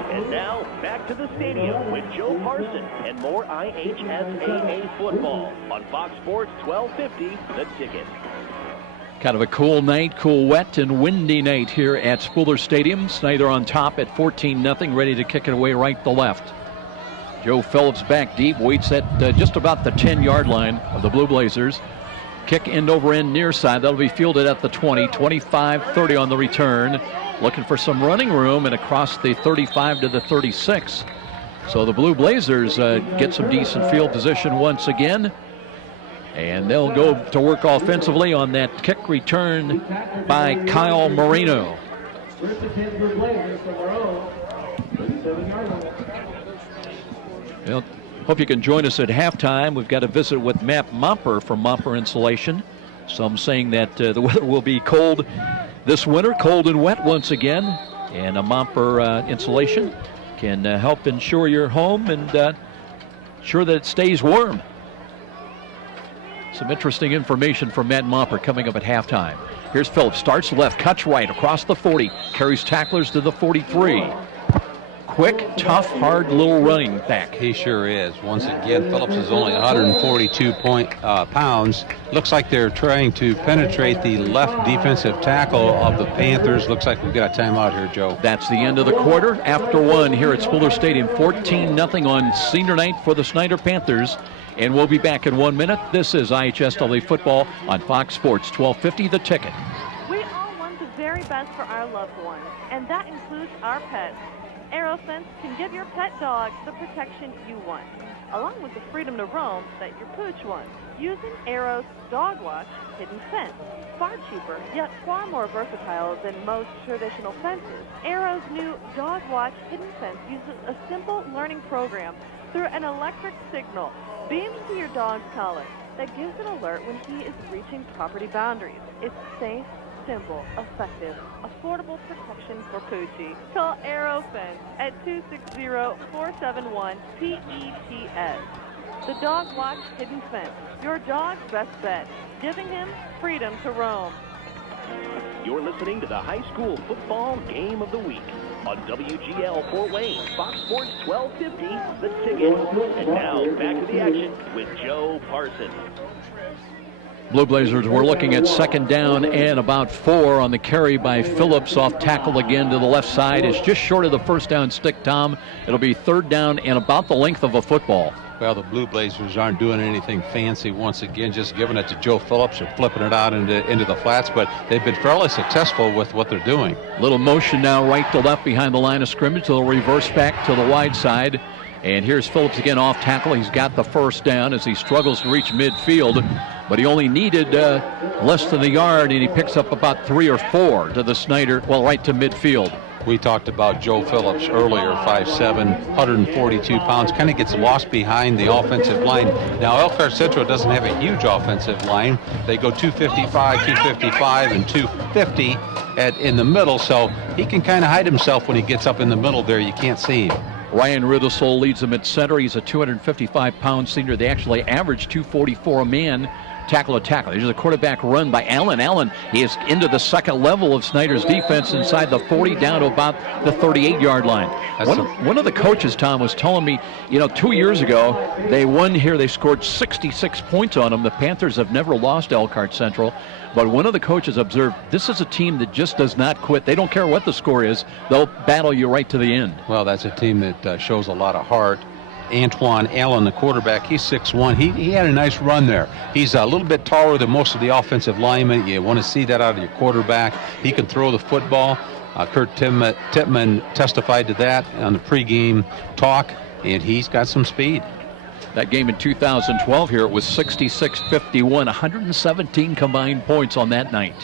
And now, back to the stadium with Joe Parson and more IHSAA football on Fox Sports 1250, The Ticket. Kind of a cool night, cool, wet, and windy night here at Fuller Stadium. Snider on top at 14-0, ready to kick it away right to left. Joe Phillips back deep, waits at just about the 10-yard line of the Blue Blazers. Kick end over end near side. That'll be fielded at the 20, 25-30 on the return. Looking for some running room and across the 35 to the 36. So the Blue Blazers get some decent field position once again. And they'll go to work offensively on that kick return by Kyle Marino. First and 10 Blue Blazers from our own 37-yard line. Well, hope you can join us at halftime. We've got a visit with Matt Momper from Momper Insulation. Some saying that the weather will be cold this winter, cold and wet once again. And a Momper Insulation can help ensure your home and ensure that it stays warm. Some interesting information from Matt Momper coming up at halftime. Here's Phillips, starts left, cuts right across the 40, carries tacklers to the 43. Quick, tough, hard little running back. He sure is. Once again, Phillips is only 142 pounds. Looks like they're trying to penetrate the left defensive tackle of the Panthers. Looks like we've got a timeout here, Joe. That's the end of the quarter. After one here at Fuller Stadium, 14-0 on senior night for the Snider Panthers. And we'll be back in 1 minute. This is IHSAA football on Fox Sports 1250 The Ticket. We all want the very best for our loved ones, and that includes our pets. AeroFence can give your pet dog the protection you want, along with the freedom to roam that your pooch wants. Using Aero's Dog Watch Hidden Fence. Far cheaper, yet far more versatile than most traditional fences. Aero's new Dog Watch Hidden Fence uses a simple learning program through an electric signal beamed to your dog's collar that gives an alert when he is reaching property boundaries. It's safe, simple, effective, affordable protection for Poochie. Call AeroFence at 260-471-PETS. The Dog Watch Hidden Fence, your dog's best bet, giving him freedom to roam. You're listening to the high school football game of the week on WGL Fort Wayne, Fox Sports 1250, The Ticket. And now back to the action with Joe Parson. Blue Blazers were looking at second down and about 4 on the carry by Phillips off tackle again to the left side. It's just short of the first down stick, Tom. It'll be third down and about the length of a football. Well, the Blue Blazers aren't doing anything fancy once again, just giving it to Joe Phillips or flipping it out into the flats, but they've been fairly successful with what they're doing. Little motion now right to left behind the line of scrimmage. They'll reverse back to the wide side. And here's Phillips again off tackle. He's got the first down as he struggles to reach midfield, but he only needed less than a yard, and he picks up about 3 or 4 to the Snider, well, right to midfield. We talked about Joe Phillips earlier, 5'7", 142 pounds, kind of gets lost behind the offensive line. Now, Elkhart Central doesn't have a huge offensive line. They go 255, 255, and 250 in the middle, so he can kind of hide himself when he gets up in the middle there. You can't see him. Ryan Riddlesole leads them at center. He's a 255-pound senior. They actually average 244 a man tackle to tackle. Here's a quarterback run by Allen. Allen is into the second level of Snider's defense inside the 40 down to about the 38-yard line. One of the coaches, Tom, was telling me, 2 years ago, they won here. They scored 66 points on them. The Panthers have never lost Elkhart Central. But one of the coaches observed, this is a team that just does not quit. They don't care what the score is. They'll battle you right to the end. Well, that's a team that shows a lot of heart. Antoine Allen, the quarterback, he's 6'1". He had a nice run there. He's a little bit taller than most of the offensive linemen. You want to see that out of your quarterback. He can throw the football. Kurt Tittman testified to that on the pregame talk, and he's got some speed. That game in 2012 here, it was 66-51, 117 combined points on that night.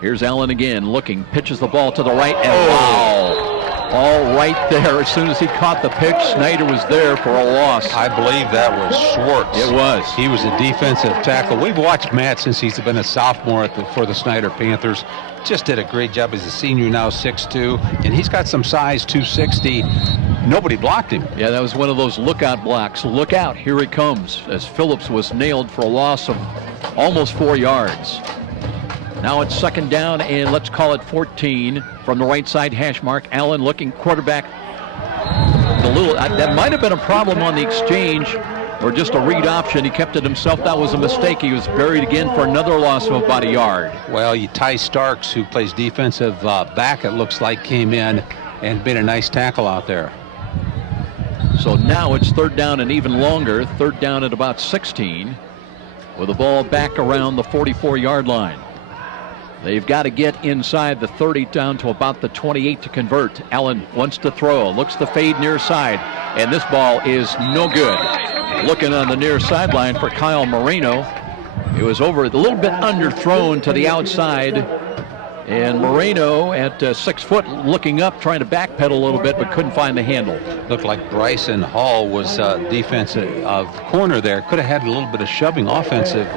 Here's Allen again, looking, pitches the ball to the right, and wow! All right there. As soon as he caught the pitch, Snider was there for a loss. I believe that was Schwartz. It was. He was a defensive tackle. We've watched Matt since he's been a sophomore for the Snider Panthers. Just did a great job as a senior, now 6'2", and he's got some size, 260. Nobody blocked him. Yeah, that was one of those lookout blocks. Look out, here he comes, as Phillips was nailed for a loss of almost 4 yards. Now it's second down, and let's call it 14 from the right side hash mark. Allen looking, quarterback. That might have been a problem on the exchange, or just a read option. He kept it himself. That was a mistake. He was buried again for another loss of about a yard. Well, Ty Starks, who plays defensive back, it looks like, came in and made a nice tackle out there. So now it's third down and even longer. Third down at about 16, with the ball back around the 44-yard line. They've got to get inside the 30 down to about the 28 to convert. Allen wants to throw, looks to fade near side, and this ball is no good. Looking on the near sideline for Kyle Moreno. It was over a little bit underthrown to the outside, and Moreno at 6 foot looking up, trying to backpedal a little bit, but couldn't find the handle. Looked like Bryson Hall was defensive corner there. Could have had a little bit of shoving offensive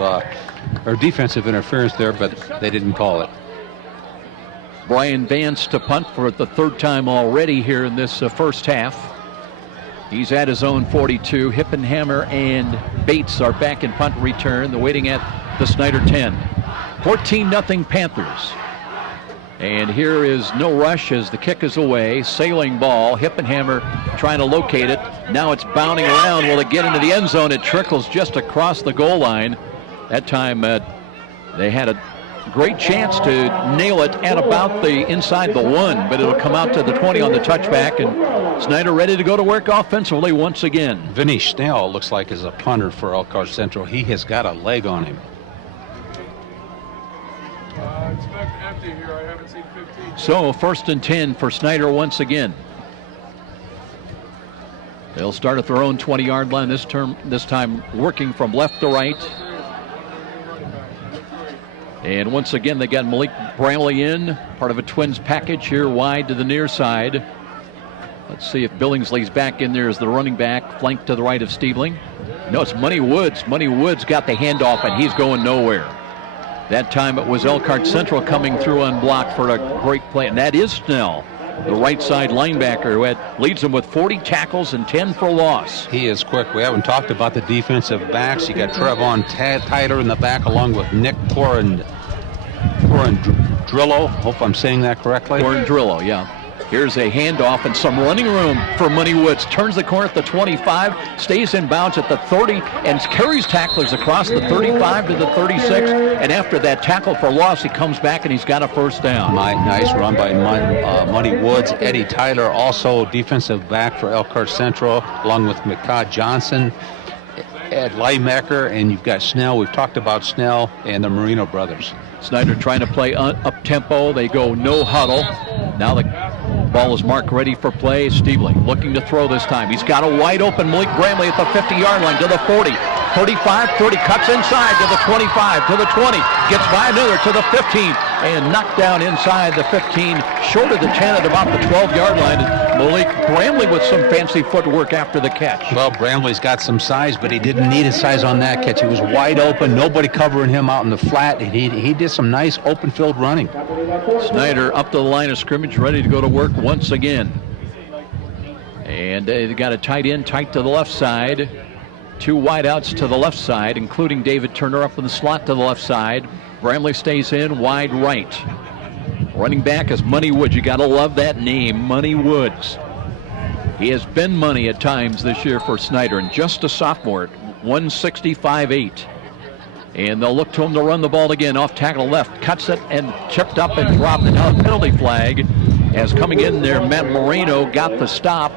or defensive interference there, but they didn't call it. Brian Vance to punt for the third time already here in this first half. He's at his own 42. Hippenhammer and Bates are back in punt return. They're waiting at the Snider 10. 14-0 Panthers. And here is no rush as the kick is away. Sailing ball. Hippenhammer trying to locate it. Now it's bounding around. Will it get into the end zone? It trickles just across the goal line. That time they had a great chance to nail it at about the inside the 1, but it'll come out to the 20 on the touchback, and Snider ready to go to work offensively once again. Vinny Schnell looks like is a punter for Elkhart Central. He has got a leg on him. Expect empty here. I haven't seen 15. So 1st and 10 for Snider once again. They'll start at their own 20-yard line this time working from left to right. And once again, they got Malik Bramley in, part of a Twins package here wide to the near side. Let's see if Billingsley's back in there as the running back, flanked to the right of Stiebling. No, it's Money Woods. Money Woods got the handoff, and he's going nowhere. That time it was Elkhart Central coming through unblocked for a great play, and that is Snell, the right side linebacker who leads them with 40 tackles and 10 for loss. He is quick. We haven't talked about the defensive backs. You got Trevon Tyler in the back along with Nick Corandrillo. Hope I'm saying that correctly. Corandrillo, yeah. Here's a handoff and some running room for Money Woods. Turns the corner at the 25, stays in bounds at the 30, and carries tacklers across the 35 to the 36. And after that tackle for loss, he comes back and he's got a first down. Nice run by Money Woods. Eddie Tyler, also defensive back for Elkhart Central, along with McCaw Johnson, Ed Leimacher, and you've got Snell. We've talked about Snell and the Marino brothers. Snider trying to play up-tempo. They go no huddle. Now the ball is marked ready for play. Stiebling looking to throw this time. He's got a wide open Malik Bramley at the 50-yard line to the 40. 35, 30, cuts inside to the 25, to the 20. Gets by another to the 15. And knocked down inside the 15. Short of the 10 at about the 12-yard line. Malik Bramley with some fancy footwork after the catch. Well, Bramley's got some size, but he didn't need his size on that catch. He was wide open. Nobody covering him out in the flat. And he did some nice open field running. Snider up to the line of scrimmage, ready to go to work once again. And they got a tight end tight to the left side. Two wideouts to the left side, including David Turner up in the slot to the left side. Bramley stays in wide right. Running back is Money Woods. You got to love that name, Money Woods. He has been money at times this year for Snider, and just a sophomore at 165.8. And they'll look to him to run the ball again. Off tackle left, cuts it and chipped up and dropped it. Now a penalty flag as coming in there, Matt Moreno got the stop.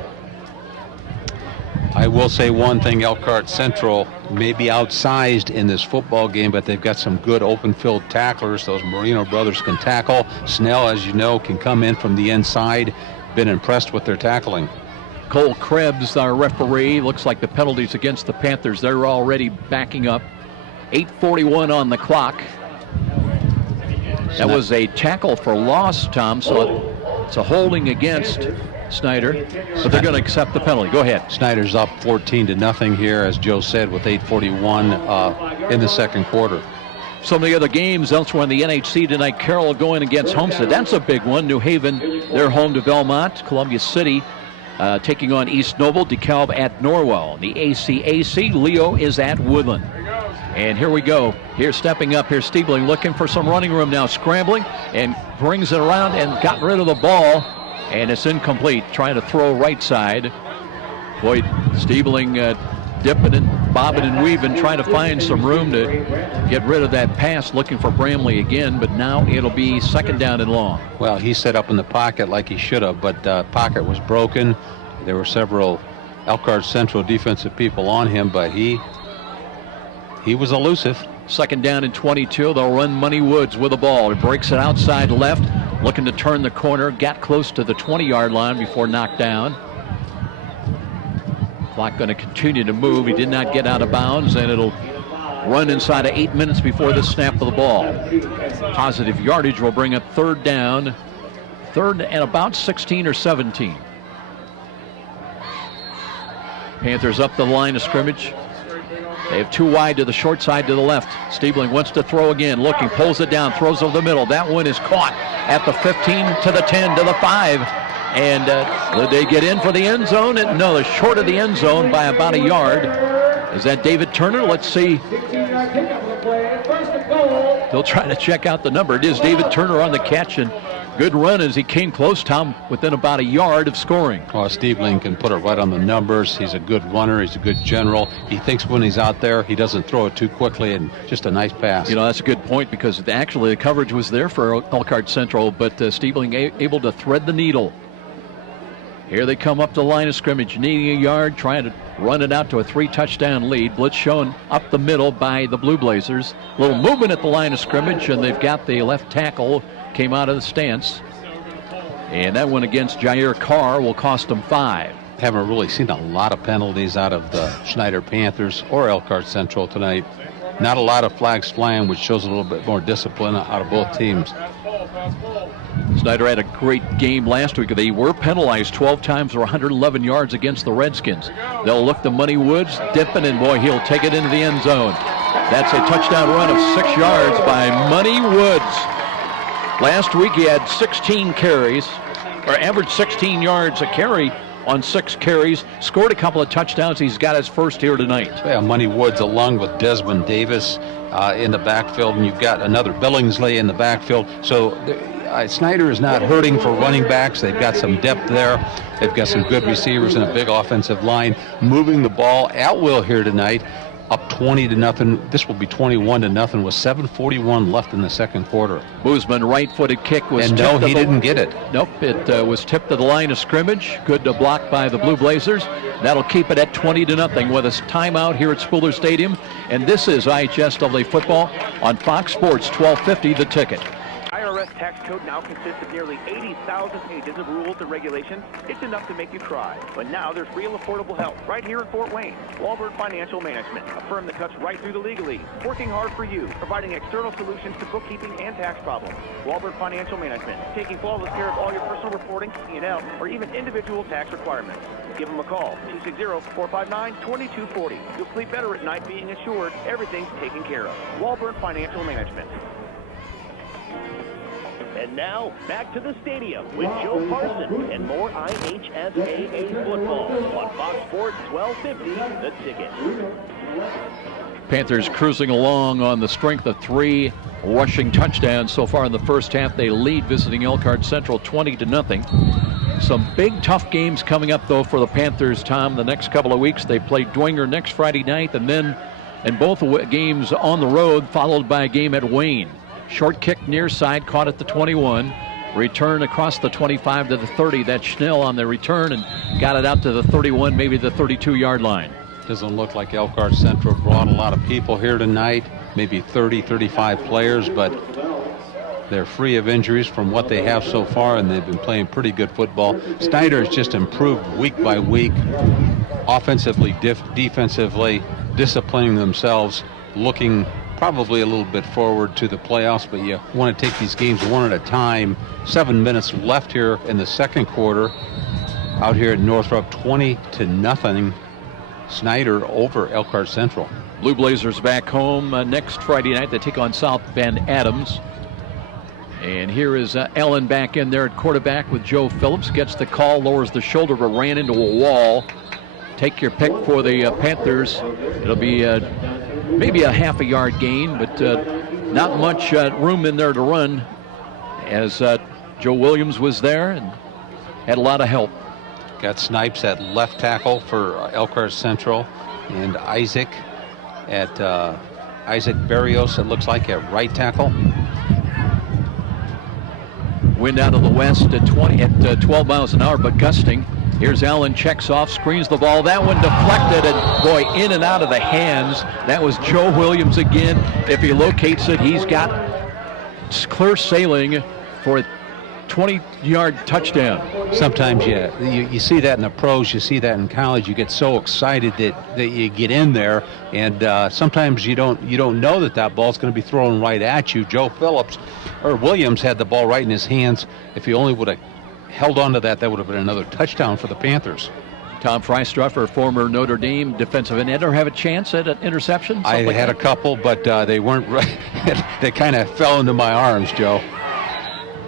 I will say one thing, Elkhart Central may be outsized in this football game, but they've got some good open field tacklers. Those Moreno brothers can tackle. Snell, as you know, can come in from the inside. Been impressed with their tackling. Cole Krebs, our referee. Looks like the penalties against the Panthers, they're already backing up. 8:41 on the clock. That was a tackle for loss, Tom, so it's a holding against Snider, but they're going to accept the penalty. Go ahead. Snider's up 14-0 here, as Joe said, with 8:41 in the second quarter. Some of the other games elsewhere in the NHC tonight, Carroll going against Homestead. That's a big one. New Haven, they're home to Belmont. Columbia City taking on East Noble. DeKalb at Norwell. The ACAC, Leo is at Woodland. And here we go. Here stepping up, here Stiebling looking for some running room now, scrambling and brings it around and got rid of the ball. And it's incomplete. Trying to throw right side. Boy, Stiebling dipping and bobbing and weaving, trying to find some room to get rid of that pass, looking for Bramley again, but now it'll be second down and long. Well, he set up in the pocket like he should have, but pocket was broken. There were several Elkhart Central defensive people on him, but he was elusive. Second down and 22. They'll run Money Woods with the ball. He breaks it outside left, looking to turn the corner. Got close to the 20-yard line before knocked down. Clock going to continue to move. He did not get out of bounds, and it'll run inside of 8 minutes before the snap of the ball. Positive yardage will bring up third down. Third and about 16 or 17. Panthers up the line of scrimmage. They have two wide to the short side to the left. Stiebling wants to throw again, looking, pulls it down, throws over the middle. That one is caught at the 15 to the 10 to the 5. And did they get in for the end zone? No, they're short of the end zone by about a yard. Is that David Turner? Let's see. They'll try to check out the number. It is David Turner on the catch, and good run as he came close, Tom, within about a yard of scoring. Oh, Stiebling can put it right on the numbers. He's a good runner. He's a good general. He thinks when he's out there, he doesn't throw it too quickly, and just a nice pass. You know, that's a good point, because actually the coverage was there for Elkhart Central, but Stiebling able to thread the needle. Here they come up the line of scrimmage, needing a yard, trying to run it out to a 3-touchdown lead. Blitz shown up the middle by the Blue Blazers. A little movement at the line of scrimmage, and they've got the left tackle came out of the stance. And that one against Jair Carr will cost them 5. Haven't really seen a lot of penalties out of the Snider Panthers or Elkhart Central tonight. Not a lot of flags flying, which shows a little bit more discipline out of both teams. Snider had a great game last week. They were penalized 12 times for 111 yards against the Redskins. They'll look to Money Woods, dipping, and boy, he'll take it into the end zone. That's a touchdown run of 6 yards by Money Woods. Last week he had 16 carries, or averaged 16 yards a carry on 6 carries, scored a couple of touchdowns. He's got his first here tonight. Yeah, Money Woods along with Desmond Davis in the backfield, and you've got another Billingsley in the backfield. So Snider is not hurting for running backs. They've got some depth there. They've got some good receivers and a big offensive line moving the ball at will here tonight. Up 20-0. This will be 21-0 with 7:41 left in the second quarter. Boozman right-footed kick was tipped. No, he didn't get it. Nope, it was tipped to the line of scrimmage. Good to block by the Blue Blazers. That'll keep it at 20-0 with a timeout here at Spooler Stadium. And this is IHSAA football on Fox Sports 1250, The Ticket. IRS tax code now consists of nearly 80,000 pages of rules and regulations. It's enough to make you cry. But now there's real affordable help right here in Fort Wayne. Walbert Financial Management, a firm that cuts right through the legalese, working hard for you, providing external solutions to bookkeeping and tax problems. Walbert Financial Management, taking flawless care of all your personal reporting, P&L, or even individual tax requirements. Give them a call, 260-459-2240. You'll sleep better at night being assured everything's taken care of. Walbert Financial Management. And now, back to the stadium with Joe Parson and more IHSAA football on Fox Sports 1250, The Ticket. Panthers cruising along on the strength of 3 rushing touchdowns so far in the first half. They lead visiting Elkhart Central 20-0. Some big, tough games coming up, though, for the Panthers, Tom, the next couple of weeks. They play Dwenger next Friday night, and then in both games on the road, followed by a game at Wayne. Short kick near side, caught at the 21. Return across the 25 to the 30. That's Schnell on the return and got it out to the 31, maybe the 32-yard line. Doesn't look like Elkhart Central brought a lot of people here tonight, maybe 30, 35 players, but they're free of injuries from what they have so far, and they've been playing pretty good football. Snider has just improved week by week, offensively, defensively, disciplining themselves, looking probably a little bit forward to the playoffs, but you want to take these games one at a time. 7 minutes left here in the second quarter. Out here at Northrop, 20-0. Snider over Elkhart Central. Blue Blazers back home next Friday night. They take on South Bend Adams. And here is Allen back in there at quarterback with Joe Phillips. Gets the call, lowers the shoulder, but ran into a wall. Take your pick for the Panthers. It'll be maybe a half a yard gain, but not much room in there to run, as Joe Williams was there and had a lot of help. Got Snipes at left tackle for Elkhart Central, and Isaac Barrios, it looks like, at right tackle. Wind out of the west at 12 miles an hour, but gusting. Here's Allen, checks off, screens the ball. That one deflected, and boy, in and out of the hands. That was Joe Williams again. If he locates it, he's got clear sailing for a 20-yard touchdown. Sometimes you see that in the pros, you see that in college. You get so excited that you get in there, and sometimes you don't know that ball's going to be thrown right at you. Joe Williams had the ball right in his hands. If he only would have held on to that would have been another touchdown for the Panthers. Tom Freistruffer, former Notre Dame defensive end, ever have a chance at an interception? I had a couple, but they weren't right. They kind of fell into my arms, Joe.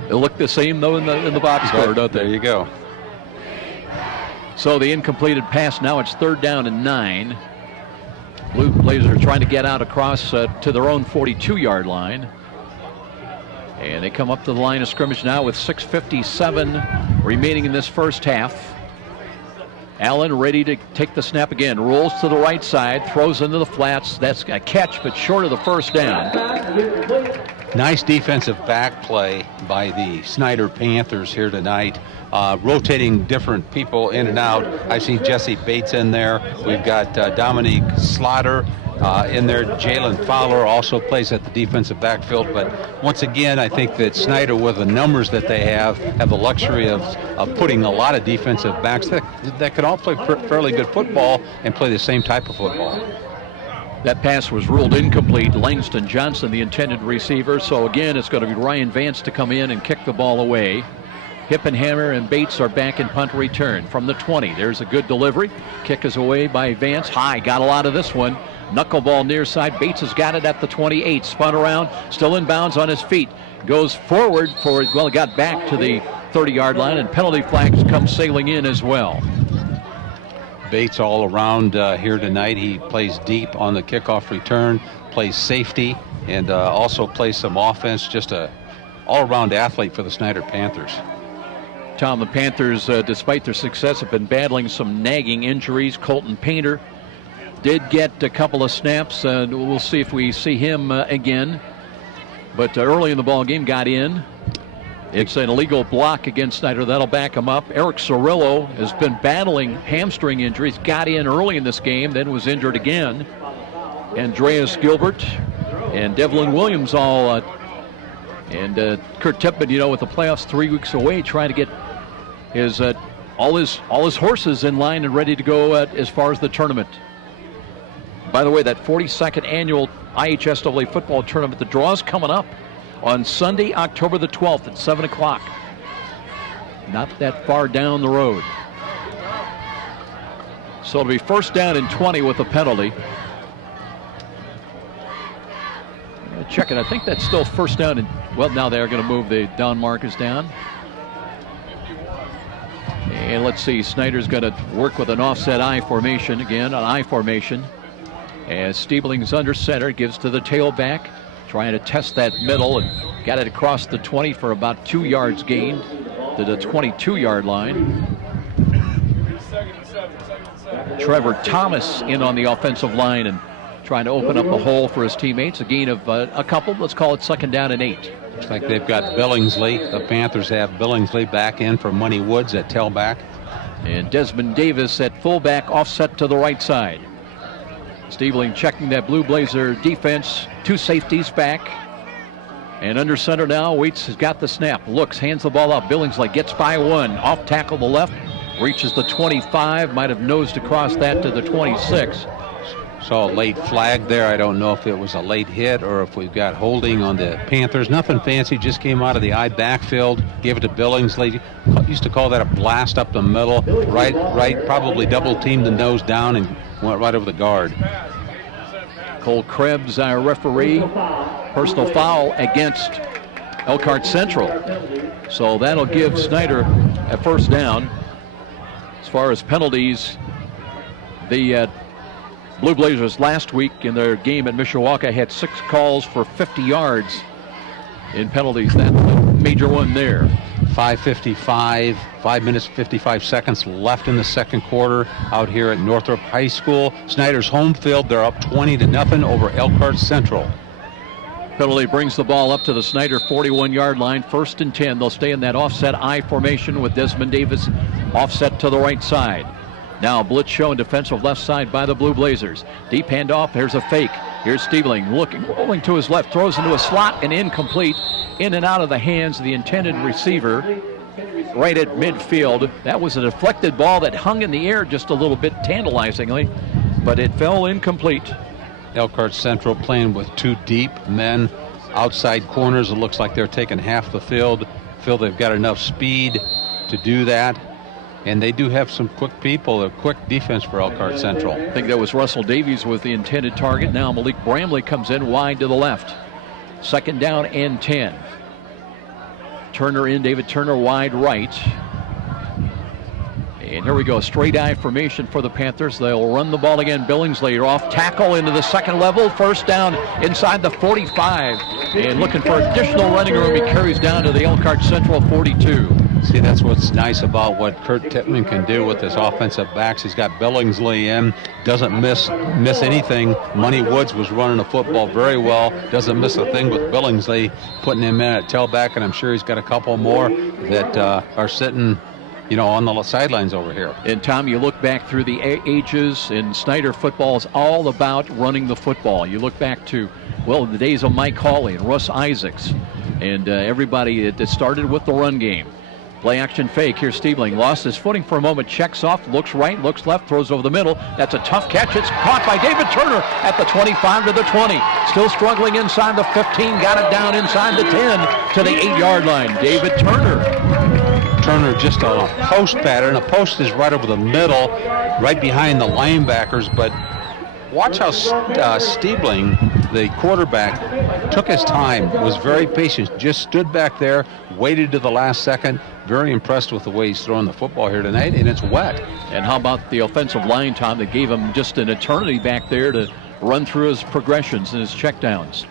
They look the same, though, in the box score, don't they? There you go. So the incompleted pass, now it's 3rd down and 9. Blue Blazers trying to get out across to their own 42-yard line. And they come up to the line of scrimmage now with 6:57 remaining in this first half. Allen ready to take the snap again. Rolls to the right side, throws into the flats. That's a catch, but short of the first down. Nice defensive back play by the Snider Panthers here tonight. Rotating different people in and out. I see Jesse Bates in there. We've got Dominique Slaughter in there. Jalen Fowler also plays at the defensive backfield. But once again, I think that Snider, with the numbers that they have the luxury of putting a lot of defensive backs that can all play fairly good football and play the same type of football. That pass was ruled incomplete. Langston Johnson, the intended receiver. So again, it's going to be Ryan Vance to come in and kick the ball away. Hippenhammer and Bates are back in punt return from the 20. There's a good delivery. Kick is away by Vance. High, got a lot of this one. Knuckleball near side. Bates has got it at the 28. Spun around, still in bounds on his feet. Goes forward for, well, got back to the 30-yard line, and penalty flags come sailing in as well. Bates all around here tonight. He plays deep on the kickoff return, plays safety, and also plays some offense. Just a all-around athlete for the Snider Panthers. Tom, the Panthers, despite their success, have been battling some nagging injuries. Colton Painter did get a couple of snaps, and we'll see if we see him again. But early in the ball game, got in. It's an illegal block against Snider. That'll back him up. Eric Cirillo has been battling hamstring injuries. Got in early in this game, then was injured again. Andreas Gilbert and Devlin Williams all, and Kurt Tippmann, with the playoffs 3 weeks away, trying to get his all his horses in line and ready to go as far as the tournament. By the way, that 42nd annual IHSAA football tournament, the draw's coming up on Sunday, October the 12th at 7 o'clock. Not that far down the road. So it'll be 1st down and 20 with a penalty. Check it. I think that's still first down. And well, now they're going to move the down markers down. And let's see. Snider's going to work with an offset I formation again, an I formation. As Stiebling's under center, gives to the tailback, trying to test that middle and got it across the 20 for about 2 yards gained to the 22-yard line. Trevor Thomas in on the offensive line and trying to open up a hole for his teammates. A gain of a couple. Let's call it 2nd down and 8. Looks like they've got Billingsley. The Panthers have Billingsley back in for Money Woods at tailback. And Desmond Davis at fullback, offset to the right side. Stiebling checking that Blue Blazer defense. 2 safeties back. And under center now, Waits has got the snap. Looks, hands the ball up. Billingsley gets by 1. Off tackle the left. Reaches the 25. Might have nosed across that to the 26. Saw a late flag there. I don't know if it was a late hit or if we've got holding on the Panthers. Nothing fancy. Just came out of the I backfield. Gave it to Billingsley. Used to call that a blast up the middle. Right. Probably double teamed the nose down and went right over the guard. Cole Krebs, our referee. Personal foul against Elkhart Central. So that'll give Snider a first down. As far as penalties, the Blue Blazers last week in their game at Mishawaka had 6 calls for 50 yards in penalties. That's the major one there. 5:55, 5 minutes 55 seconds left in the second quarter out here at Northrop High School. Snider's home field. They're up 20-0 over Elkhart Central. Penalty brings the ball up to the Snider 41-yard line. 1st and 10. They'll stay in that offset I formation with Desmond Davis offset to the right side. Now blitz shown defensive left side by the Blue Blazers. Deep handoff. There's a fake. Here's Stiebling looking, rolling to his left, throws into a slot and incomplete. In and out of the hands of the intended receiver right at midfield. That was a deflected ball that hung in the air just a little bit tantalizingly, but it fell incomplete. Elkhart Central playing with 2 deep men outside corners. It looks like they're taking half the field. Feel they've got enough speed to do that. And they do have some quick people, a quick defense for Elkhart Central. I think that was Russell Davies was the intended target. Now Malik Bramley comes in wide to the left. 2nd down and 10. Turner in, David Turner wide right. And here we go, straight I formation for the Panthers. They'll run the ball again. Billingsley off tackle into the second level. First down inside the 45. And looking for additional running room. He carries down to the Elkhart Central 42. See, that's what's nice about what Kurt Tippmann can do with his offensive backs. He's got Billingsley in, doesn't miss anything. Money Woods was running the football very well, doesn't miss a thing with Billingsley, putting him in at tailback, and I'm sure he's got a couple more that are sitting, on the sidelines over here. And Tom, you look back through the ages, and Snider football is all about running the football. You look back to, the days of Mike Hawley and Russ Isaacs, and everybody that started with the run game. Play action fake. Here's Stiebling. Lost his footing for a moment. Checks off. Looks right. Looks left. Throws over the middle. That's a tough catch. It's caught by David Turner at the 25 to the 20. Still struggling inside the 15. Got it down inside the 10 to the 8-yard line. David Turner. Turner just on a post pattern. A post is right over the middle, right behind the linebackers. But watch how Stiebling, the quarterback, took his time, was very patient, just stood back there, waited to the last second. Very impressed with the way he's throwing the football here tonight, and it's wet. And how about the offensive line, Tom, that gave him just an eternity back there to run through his progressions and his checkdowns.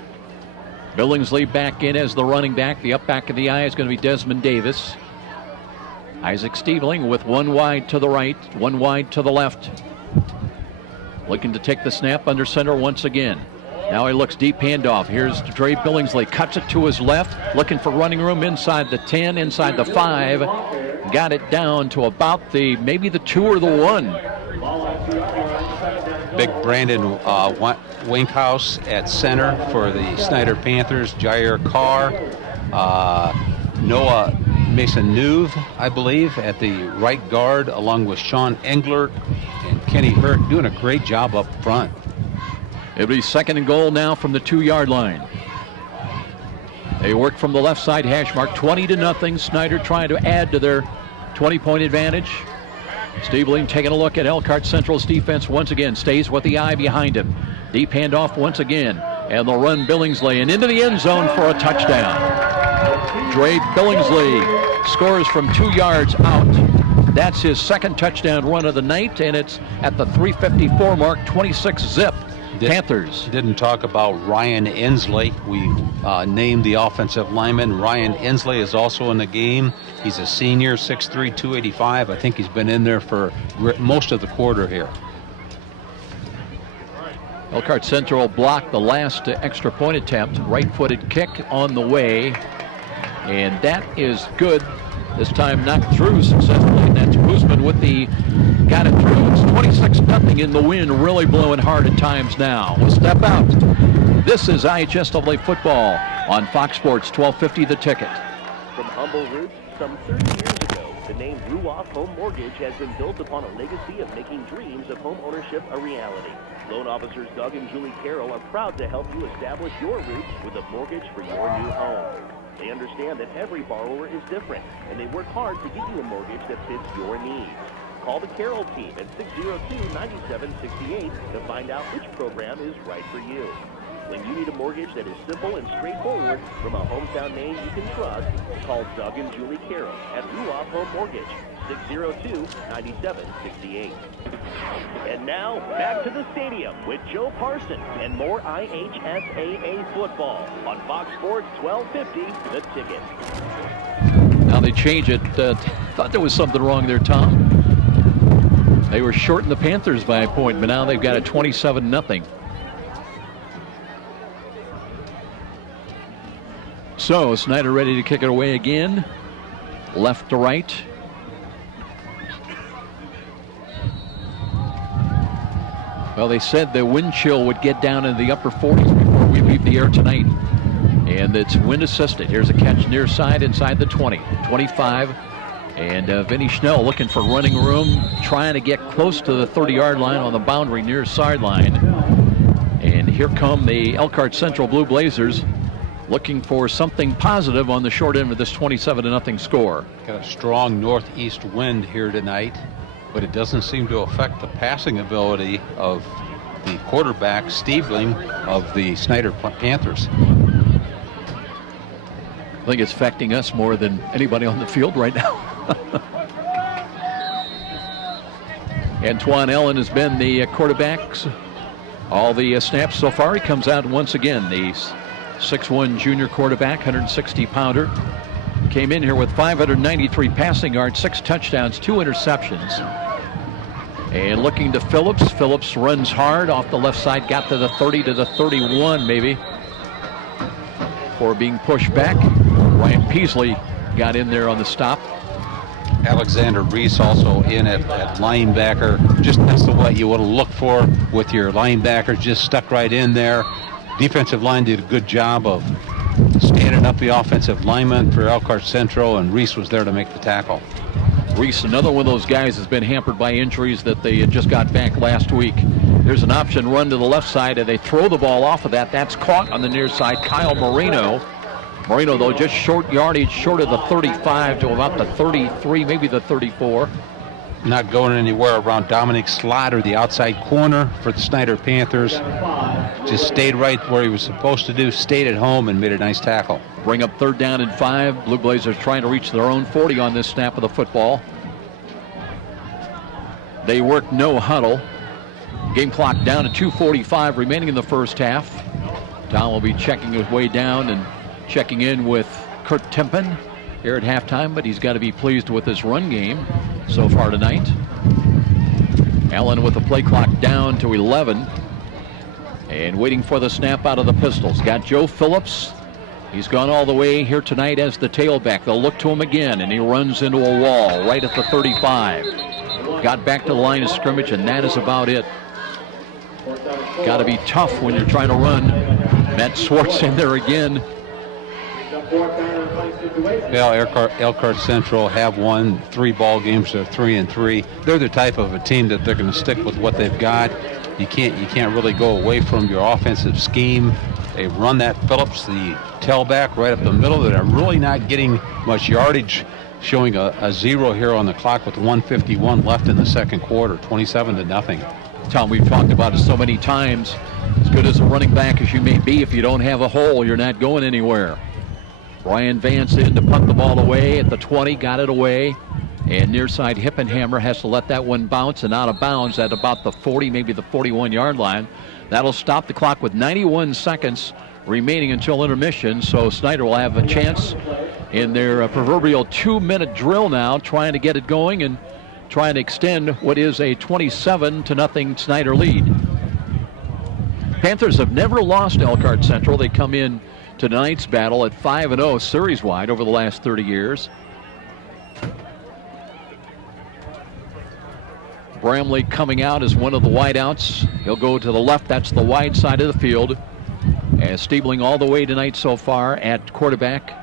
Billingsley back in as the running back. The up back of the eye is going to be Desmond Davis. Isaac Stiebling with 1 wide to the right, 1 wide to the left. Looking to take the snap under center once again. Now he looks deep handoff. Here's Dre Billingsley. Cuts it to his left. Looking for running room inside the 10, inside the 5. Got it down to about maybe the 2 or the 1. Big Brandon Winkhouse at center for the Snider Panthers. Jair Carr. Noah Mason-Nuve, I believe, at the right guard, along with Sean Englert and Kenny Hurt, doing a great job up front. It'll be 2nd and goal now from the 2-yard line. They work from the left side hash mark, 20-0. Snider trying to add to their 20-point advantage. Stiebling taking a look at Elkhart Central's defense once again. Stays with the eye behind him. Deep handoff once again. And they'll run Billingsley and into the end zone for a touchdown. Dre Billingsley scores from 2 yards out. That's his second touchdown run of the night, and it's at the 3:54 mark, 26-zip. Panthers. Didn't talk about Ryan Inslee. We named the offensive lineman. Ryan Inslee is also in the game. He's a senior, 6'3", 285. I think he's been in there for most of the quarter here. Elkhart Central blocked the last extra point attempt. Right-footed kick on the way, and that is good. This time knocked through successfully, and that's Boozman with the got it through. It's 26-0 in the wind, really blowing hard at times now. We'll step out. This is IHSAA football on Fox Sports 1250 The Ticket. From humble roots, some 30 years ago, the name Ruoff Home Mortgage has been built upon a legacy of making dreams of home ownership a reality. Loan officers Doug and Julie Carroll are proud to help you establish your roots with a mortgage for your new home. They understand that every borrower is different, and they work hard to get you a mortgage that fits your needs. Call the Carroll team at 602-9768 to find out which program is right for you. When you need a mortgage that is simple and straightforward from a hometown name you can trust, call Doug and Julie Carroll at Ruoff Home Mortgage, 602-9768. And now, back to the stadium with Joe Parson and more IHSAA football on Fox Sports 1250, The Ticket. Now they change it. Thought there was something wrong there, Tom. They were shorting the Panthers by a point, but now they've got a 27-0. So Snider ready to kick it away again. Left to right. Well, they said the wind chill would get down in the upper 40s before we leave the air tonight. And it's wind assisted. Here's a catch near side inside the 20, 25. And Vinny Schnell looking for running room, trying to get close to the 30-yard line on the boundary near sideline. And here come the Elkhart Central Blue Blazers looking for something positive on the short end of this 27-0 score. Got a strong northeast wind here tonight, but it doesn't seem to affect the passing ability of the quarterback, Stiebling, of the Snider Panthers. I think it's affecting us more than anybody on the field right now. Antoine Ellen has been the quarterback all the snaps so far. He comes out once again, the 6'1" junior quarterback, 160-pounder. Came in here with 593 passing yards, 6 touchdowns, 2 interceptions. And looking to Phillips. Phillips runs hard off the left side, got to the 30 to the 31 maybe. Before being pushed back. Ryan Peasley got in there on the stop. Alexander Reese also in at linebacker. Just that's what you want to look for with your linebacker, just stuck right in there. Defensive line did a good job of standing up the offensive lineman for Elkhart Central, and Reese was there to make the tackle. Reese, another one of those guys has been hampered by injuries that they just got back last week. There's an option run to the left side, and they throw the ball off of that. That's caught on the near side. Kyle Marino. Marino, though, just short yardage, short of the 35 to about the 33, maybe the 34. Not going anywhere around Dominic Slider, the outside corner for the Snider Panthers. Just stayed right where he was supposed to do, stayed at home, and made a nice tackle. Bring up 3rd down and 5. Blue Blazers trying to reach their own 40 on this snap of the football. They work no huddle. Game clock down to 2:45 remaining in the first half. Tom will be checking his way down and checking in with Kurt Tempen here at halftime, but he's got to be pleased with his run game so far tonight. Allen with the play clock down to 11 and waiting for the snap out of the Pistols. Got Joe Phillips. He's gone all the way here tonight as the tailback. They'll look to him again, and he runs into a wall right at the 35. Got back to the line of scrimmage, and that is about it. Got to be tough when you're trying to run. Matt Swartz in there again. Well, Elkhart Central have won 3 ball games. They're 3-3. They're the type of a team that they're going to stick with what they've got. You can't really go away from your offensive scheme. They run that Phillips, the tailback, right up the middle. They're really not getting much yardage, showing a 0 here on the clock with 1:51 left in the second quarter, 27-0. Tom, we've talked about it so many times. As good as a running back as you may be, if you don't have a hole, you're not going anywhere. Brian Vance in to punt the ball away at the 20, got it away. And near side Hippenhammer has to let that one bounce and out of bounds at about the 40, maybe the 41-yard line. That'll stop the clock with 91 seconds remaining until intermission. So Snider will have a chance in their proverbial 2-minute drill now, trying to get it going and trying to extend what is a 27-0 Snider lead. Panthers have never lost Elkhart Central. They come in to tonight's battle at 5-0 series-wide over the last 30 years. Bramley coming out as one of the wideouts. He'll go to the left. That's the wide side of the field. As Stiebling all the way tonight so far at quarterback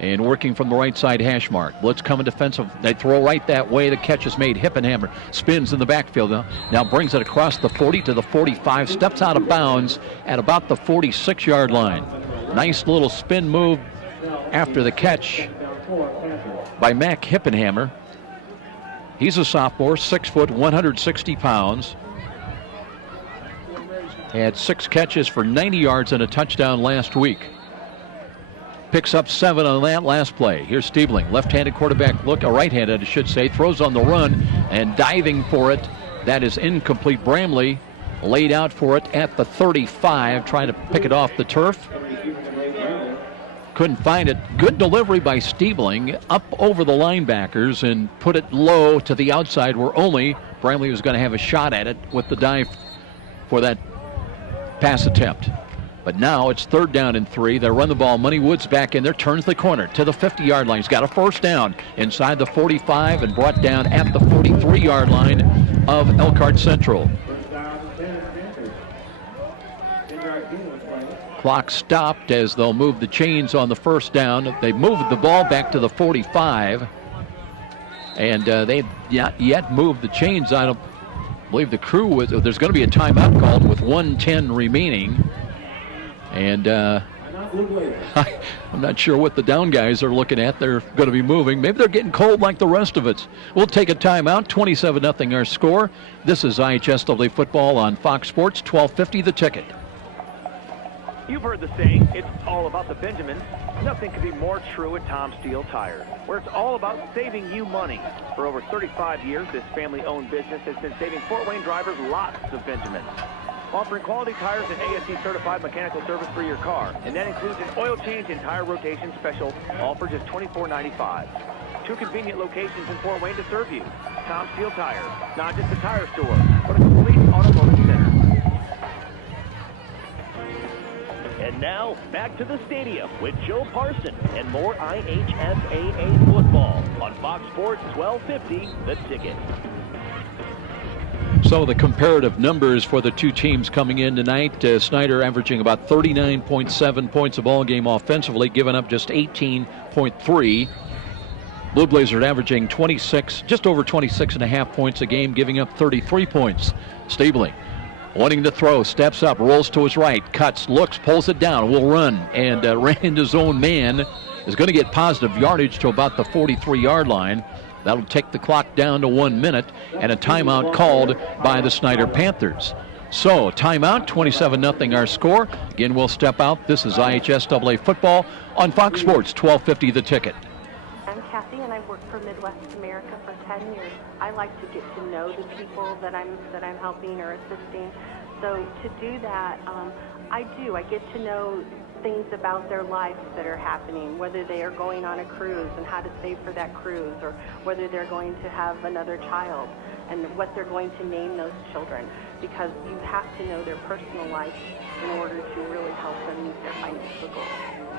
and working from the right side hash mark. Blitz coming defensive. They throw right that way. The catch is made. Hippenhammer spins in the backfield now brings it across the 40 to the 45. Steps out of bounds at about the 46-yard line. Nice little spin move after the catch by Mac Hippenhammer. He's a sophomore, 6 foot, 160 pounds. Had 6 catches for 90 yards and a touchdown last week. Picks up 7 on that last play. Here's Stiebling, left-handed quarterback look, a right-handed I should say, throws on the run and diving for it. That is incomplete. Bramley laid out for it at the 35, trying to pick it off the turf. Couldn't find it. Good delivery by Stiebling up over the linebackers and put it low to the outside where only Bramley was going to have a shot at it with the dive for that pass attempt. But now it's 3rd down and 3. They run the ball. Money Woods back in there, turns the corner to the 50-yard line. He's got a 1st down inside the 45 and brought down at the 43-yard line of Elkhart Central. Clock stopped as they'll move the chains on the 1st down. They moved the ball back to the 45, and they've not yet moved the chains. I don't believe the crew was. There's going to be a timeout called with 1:10 remaining, and I'm not sure what the down guys are looking at. They're going to be moving. Maybe they're getting cold like the rest of us. We'll take a timeout. 27-0 our score. This is IHSAA football on Fox Sports 1250 The Ticket. You've heard the saying, it's all about the Benjamins. Nothing could be more true at Tom Steele Tire, where it's all about saving you money. For over 35 years, this family-owned business has been saving Fort Wayne drivers lots of Benjamins. Offering quality tires and ASE-certified mechanical service for your car, and that includes an oil change and tire rotation special, all for just $24.95. 2 convenient locations in Fort Wayne to serve you. Tom Steele Tire, not just a tire store, but a complete automotive center. And now, back to the stadium with Joe Parson and more IHSAA football on Fox Sports 1250, The Ticket. So the comparative numbers for the two teams coming in tonight, Snider averaging about 39.7 points a ball game offensively, giving up just 18.3. Blue Blazers averaging 26, just over 26.5 points a game, giving up 33 points. Stiebling wanting to throw, steps up, rolls to his right, cuts, looks, pulls it down, will run, and ran into his own man. Is going to get positive yardage to about the 43-yard line. That'll take the clock down to 1 minute, and a timeout called by the Snider Panthers. So, timeout, 27-0 our score. Again, we'll step out. This is IHSAA football on Fox Sports 1250 The Ticket. I'm Kathy, and I've worked for Midwest America for 10 years. I like to get to know the people that I'm helping or assisting. So to do that, I get to know things about their lives that are happening, whether they are going on a cruise and how to save for that cruise, or whether they're going to have another child and what they're going to name those children, because you have to know their personal life in order to really help them meet their financial goals.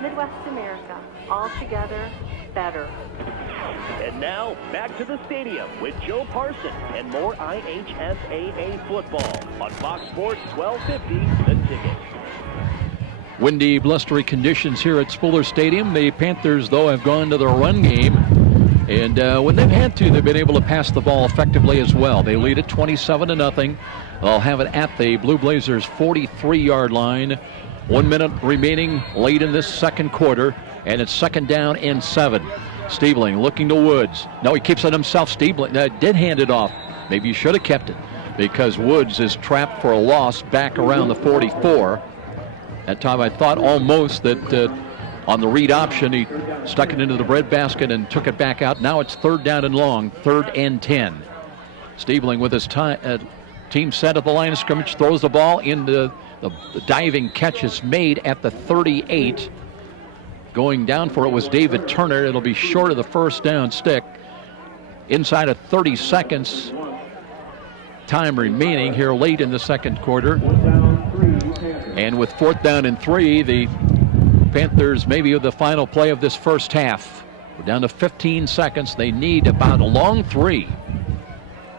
Midwest America, all together, better. And now, back to the stadium with Joe Parson and more IHSAA football on Fox Sports 1250, The Ticket. Windy, blustery conditions here at Spooler Stadium. The Panthers, though, have gone to their run game. And when they've had to, they've been able to pass the ball effectively as well. They lead it 27-0. They'll have it at the Blue Blazers' 43-yard line. 1 minute remaining late in this second quarter, and it's 2nd down and 7. Stiebling looking to Woods. No, he keeps it himself. Stiebling did hand it off. Maybe you should have kept it. because Woods is trapped for a loss back around the 44. That time I thought almost that on the read option he stuck it into the breadbasket and took it back out. Now it's 3rd down and long, 3rd and 10. Stiebling with his team set at the line of scrimmage, throws the ball into the diving catch is made at the 38. Going down for it was David Turner. It'll be short of the first down stick. Inside of 30 seconds. Time remaining here late in the second quarter. And with 4th down and 3, the Panthers maybe with the final play of this first half. We're down to 15 seconds. They need about a long 3.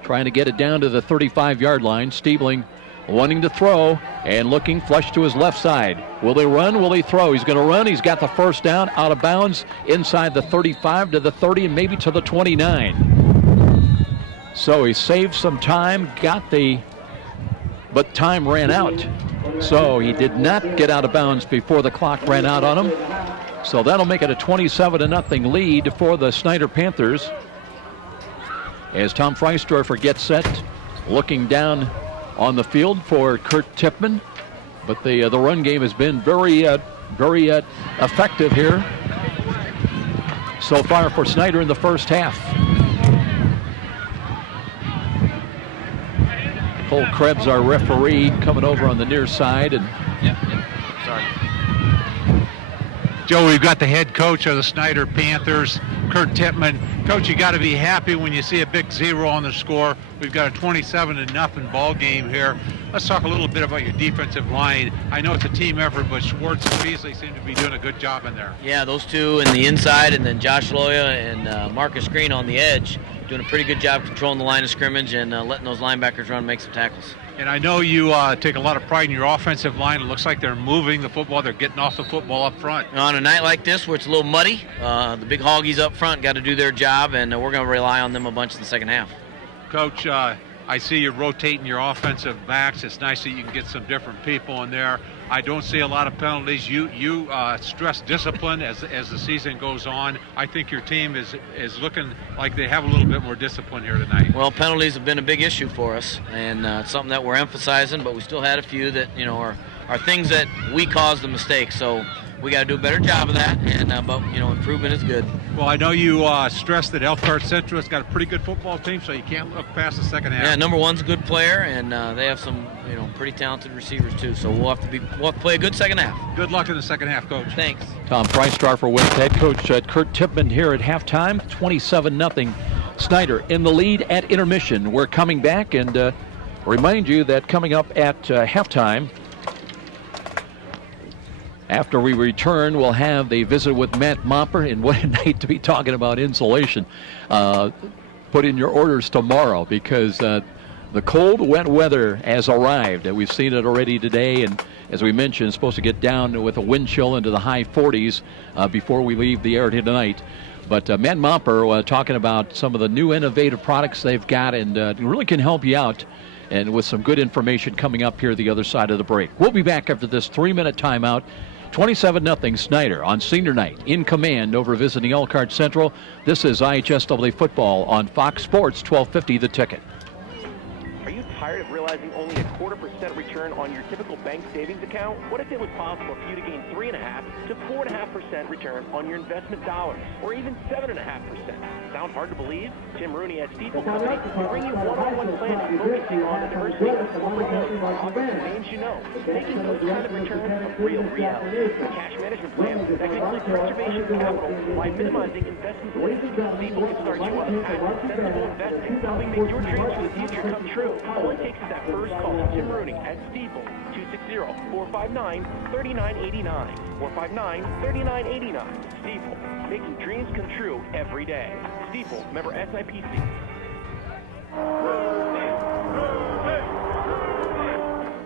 Trying to get it down to the 35-yard line. Stiebling wanting to throw and looking flush to his left side. Will they run? Will he throw? He's going to run. He's got the first down out of bounds inside the 35 to the 30 and maybe to the 29. So he saved some time, but time ran out. So he did not get out of bounds before the clock ran out on him. So that'll make it a 27-0 lead for the Snider Panthers. As Tom Freisdorfer gets set, looking down on the field for Kurt Tippmann. But the run game has been very effective here so far for Snider in the first half. Cole Krebs, our referee, coming over on the near side. And sorry. Joe, we've got the head coach of the Snider Panthers, Kurt Tippmann. Coach, you got to be happy when you see a big 0 on the score. We've got a 27-0 ball game here. Let's talk a little bit about your defensive line. I know it's a team effort, but Schwartz and Beasley seem to be doing a good job in there. Yeah, those two in the inside, and then Josh Loya and Marcus Green on the edge, doing a pretty good job controlling the line of scrimmage and letting those linebackers run and make some tackles. And I know you take a lot of pride in your offensive line. It looks like they're moving the football. They're getting off the football up front. On a night like this where it's a little muddy, the big hoggies up front got to do their job, and we're going to rely on them a bunch in the second half. Coach, I see you're rotating your offensive backs. It's nice that you can get some different people in there. I don't see a lot of penalties. You stress discipline as the season goes on. I think your team is looking like they have a little bit more discipline here tonight. Well, penalties have been a big issue for us, and it's something that we're emphasizing, but we still had a few that, are things that we caused the mistake. So we got to do a better job of that, and but improvement is good. Well, I know you stressed that Elkhart Central has got a pretty good football team, so you can't look past the second half. Yeah, number one's a good player, and they have some pretty talented receivers too. So we'll have to play a good second half. Good luck in the second half, Coach. Thanks. Tom Freisdorfer with head coach Kurt Tippmann here at halftime. 27-0. Snider in the lead at intermission. We're coming back and remind you that coming up at halftime, after we return, we'll have the visit with Matt Momper, and what a night to be talking about insulation. Put in your orders tomorrow because the cold, wet weather has arrived. We've seen it already today, and as we mentioned, it's supposed to get down with a wind chill into the high 40s before we leave the air tonight. But Matt Momper talking about some of the new innovative products they've got and really can help you out, and with some good information coming up here the other side of the break. We'll be back after this 3-minute timeout. 27-0 Snider on senior night in command over visiting Elkhart Central. This is IHSAA football on Fox Sports 1250 The Ticket. Are you tired of realizing only a 0.25% return on your typical bank savings account? What if it was possible for you to gain 3.5% to 4.5% return on your investment dollars, or even 7.5%? Sound hard to believe? Tim Rooney at Steeple Company will bring you one-on-one planning focusing on the diversity of corporate names you know, making those kind of returns a real reality. A cash management plan that can include preservation of capital while minimizing investment risk. Steeple can start you on a path to sensible investing, helping make your dreams for the future come true. All it takes is that first call to Tim Rooney at Steeple, 260-459-3989. 459-3989. Steeple, making dreams come true every day. Steeple, member SIPC.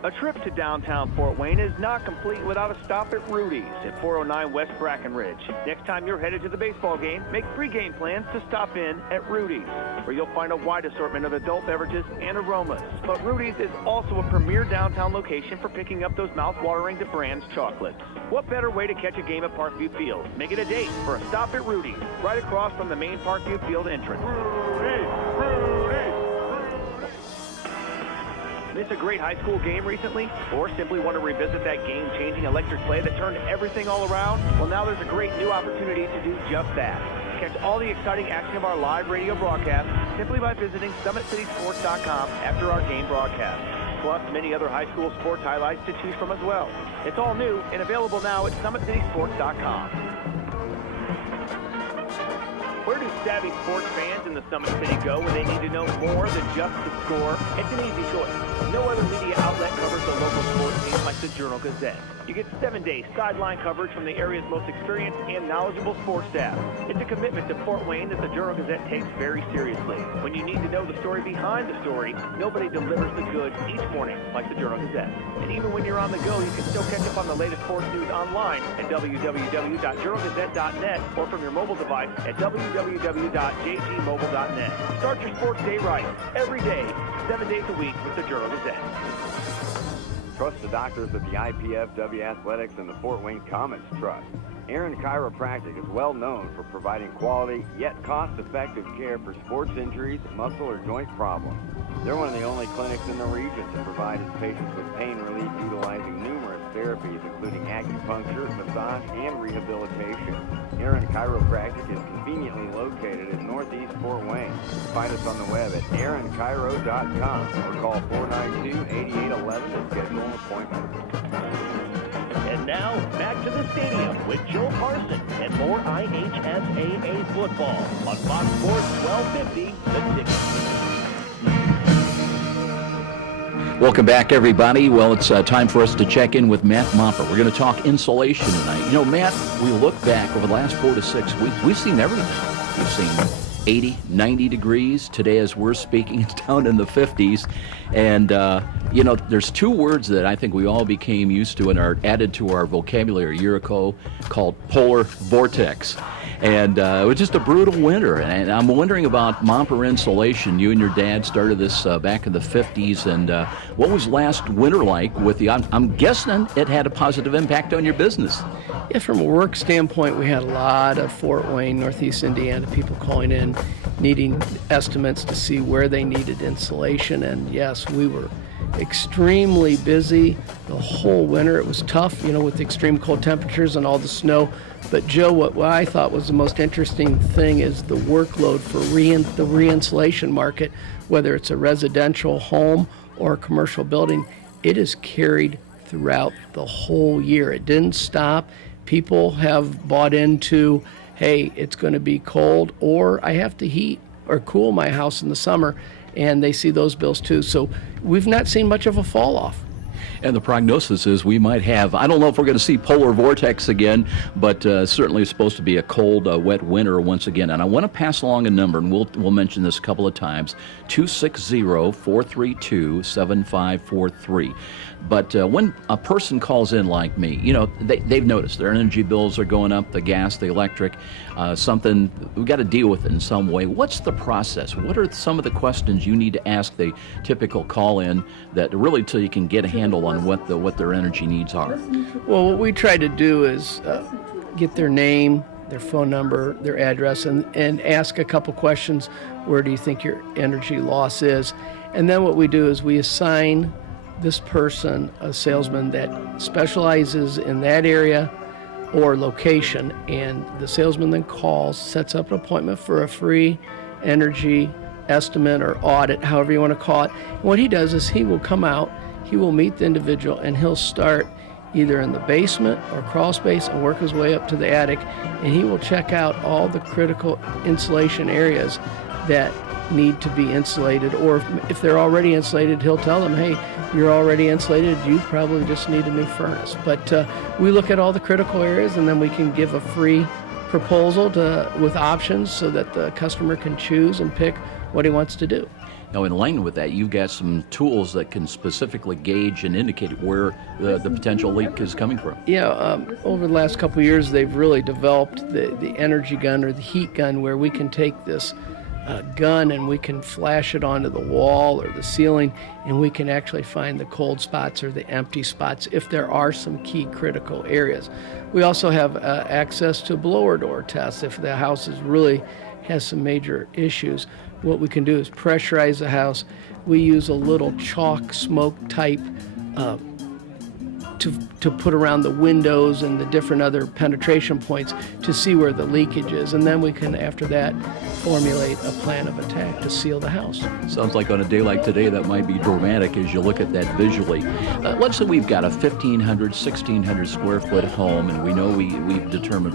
A trip to downtown Fort Wayne is not complete without a stop at Rudy's at 409 West Brackenridge. Next time you're headed to the baseball game, make pre-game plans to stop in at Rudy's, where you'll find a wide assortment of adult beverages and aromas. But Rudy's is also a premier downtown location for picking up those mouth-watering DeFran's chocolates. What better way to catch a game at Parkview Field? Make it a date for a stop at Rudy's, right across from the main Parkview Field entrance. Miss a great high school game recently? Or simply want to revisit that game-changing electric play that turned everything all around? Well, now there's a great new opportunity to do just that. Catch all the exciting action of our live radio broadcast simply by visiting SummitCitySports.com after our game broadcast. Plus, many other high school sports highlights to choose from as well. It's all new and available now at SummitCitySports.com. Where do savvy sports fans in the Summit City go when they need to know more than just the score? It's an easy choice. No other media outlet covers the local sports team like the Journal-Gazette. You get 7-day sideline coverage from the area's most experienced and knowledgeable sports staff. It's a commitment to Fort Wayne that the Journal-Gazette takes very seriously. When you need to know the story behind the story, nobody delivers the goods each morning like the Journal-Gazette. And even when you're on the go, you can still catch up on the latest sports news online at www.journalgazette.net or from your mobile device at www.jgmobile.net. Start your sports day right, every day, 7 days a week with the Journal-Gazette. Trust the doctors at the IPFW Athletics and the Fort Wayne Comets Trust. Aaron Chiropractic is well known for providing quality yet cost-effective care for sports injuries, muscle, or joint problems. They're one of the only clinics in the region to provide its patients with pain relief utilizing numerous therapies, including acupuncture, massage, and rehabilitation. Aaron Chiropractic is conveniently located in Northeast Fort Wayne. Find us on the web at aaronchiro.com or call 492-8811 to schedule an appointment. And now, back to the stadium with Joe Carson and more IHSAA football on Fox Sports 1250, The Ticket. Welcome back, everybody. Well, it's time for us to check in with Matt Moffer. We're going to talk insulation tonight. You know, Matt, we look back over the last 4 to 6 weeks. We've seen everything. We've seen 80, 90 degrees. Today, as we're speaking, it's down in the 50s. And, you know, there's 2 words that I think we all became used to and are added to our vocabulary a year ago called polar vortex. And it was just a brutal winter. And I'm wondering about Momper insulation. You and your dad started this back in the 50s. And what was last winter like with you? I'm guessing it had a positive impact on your business. Yeah, from a work standpoint, we had a lot of Fort Wayne, Northeast Indiana people calling in, needing estimates to see where they needed insulation. And yes, we were extremely busy the whole winter. It was tough, you know, with the extreme cold temperatures and all the snow. But Joe, what I thought was the most interesting thing is the workload for the re-insulation market, whether it's a residential home or a commercial building. It is carried throughout the whole year. It didn't stop. People have bought into, hey, it's going to be cold, or I have to heat or cool my house in the summer, and they see those bills too. So we've not seen much of a fall off. And the prognosis is we might have, I don't know if we're going to see polar vortex again, but certainly it's supposed to be a cold, wet winter once again. And I want to pass along a number, and we'll mention this a couple of times, 260-432-7543. But when a person calls in like me, you know, they've noticed their energy bills are going up, the gas, the electric, something, we've got to deal with it in some way. What's the process? What are some of the questions you need to ask the typical call-in that really till you can get a handle on what their energy needs are? Well, what we try to do is get their name, their phone number, their address, and ask a couple questions. Where do you think your energy loss is? And then what we do is we assign this person a salesman that specializes in that area or location, and the salesman then calls, sets up an appointment for a free energy estimate or audit, however you want to call it. And what he does is he will come out, he will meet the individual, and he'll start either in the basement or crawl space and work his way up to the attic, and he will check out all the critical insulation areas that need to be insulated, or if they're already insulated, he'll tell them, hey, you're already insulated, you probably just need a new furnace. But we look at all the critical areas, and then we can give a free proposal with options so that the customer can choose and pick what he wants to do. Now, in line with that, you've got some tools that can specifically gauge and indicate where the potential leak is coming from. Yeah, over the last couple of years, they've really developed the energy gun or the heat gun, where we can take this gun and we can flash it onto the wall or the ceiling, and we can actually find the cold spots or the empty spots if there are some key critical areas. We also have access to blower door tests if the house really has some major issues. What we can do is pressurize the house, we use a little chalk smoke type to put around the windows and the different other penetration points to see where the leakage is. And then we can, after that, formulate a plan of attack to seal the house. Sounds like on a day like today that might be dramatic as you look at that visually. Let's say we've got a 1,500, 1,600 square foot home, and we know we've determined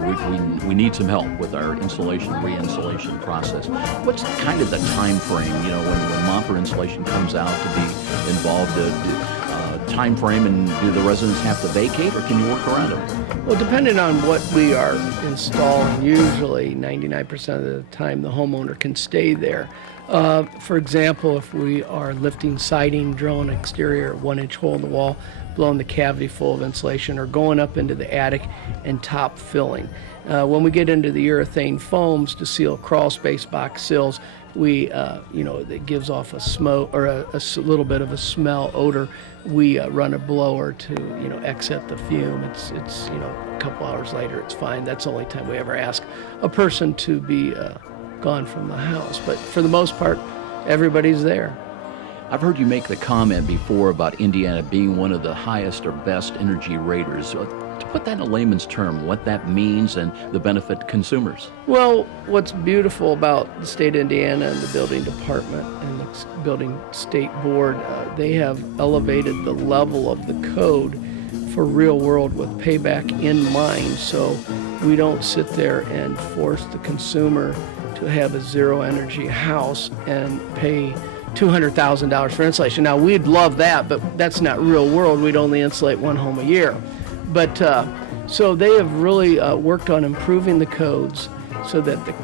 we need some help with our insulation, re-insulation process. What's kind of the time frame, when Momper Insulation comes out to be involved? Time frame, and do the residents have to vacate, or can you work around it? Well, depending on what we are installing, usually 99% of the time the homeowner can stay there. For example, if we are lifting siding, drilling an exterior 1-inch hole in the wall, blowing the cavity full of insulation, or going up into the attic and top filling. When we get into the urethane foams to seal crawl space box sills, it gives off a smoke or a little bit of a smell odor. We run a blower to exit the fume. It's a couple hours later it's fine. That's the only time we ever ask a person to be gone from the house. But for the most part, everybody's there. I've heard you make the comment before about Indiana being one of the highest or best energy raters. To put that in a layman's term, what that means and the benefit to consumers. Well, what's beautiful about the state of Indiana and the building department and the building state board, they have elevated the level of the code for real world with payback in mind. So we don't sit there and force the consumer to have a zero energy house and pay $200,000 for insulation. Now, we'd love that, but that's not real world. We'd only insulate one home a year. But so they have really worked on improving the codes so that the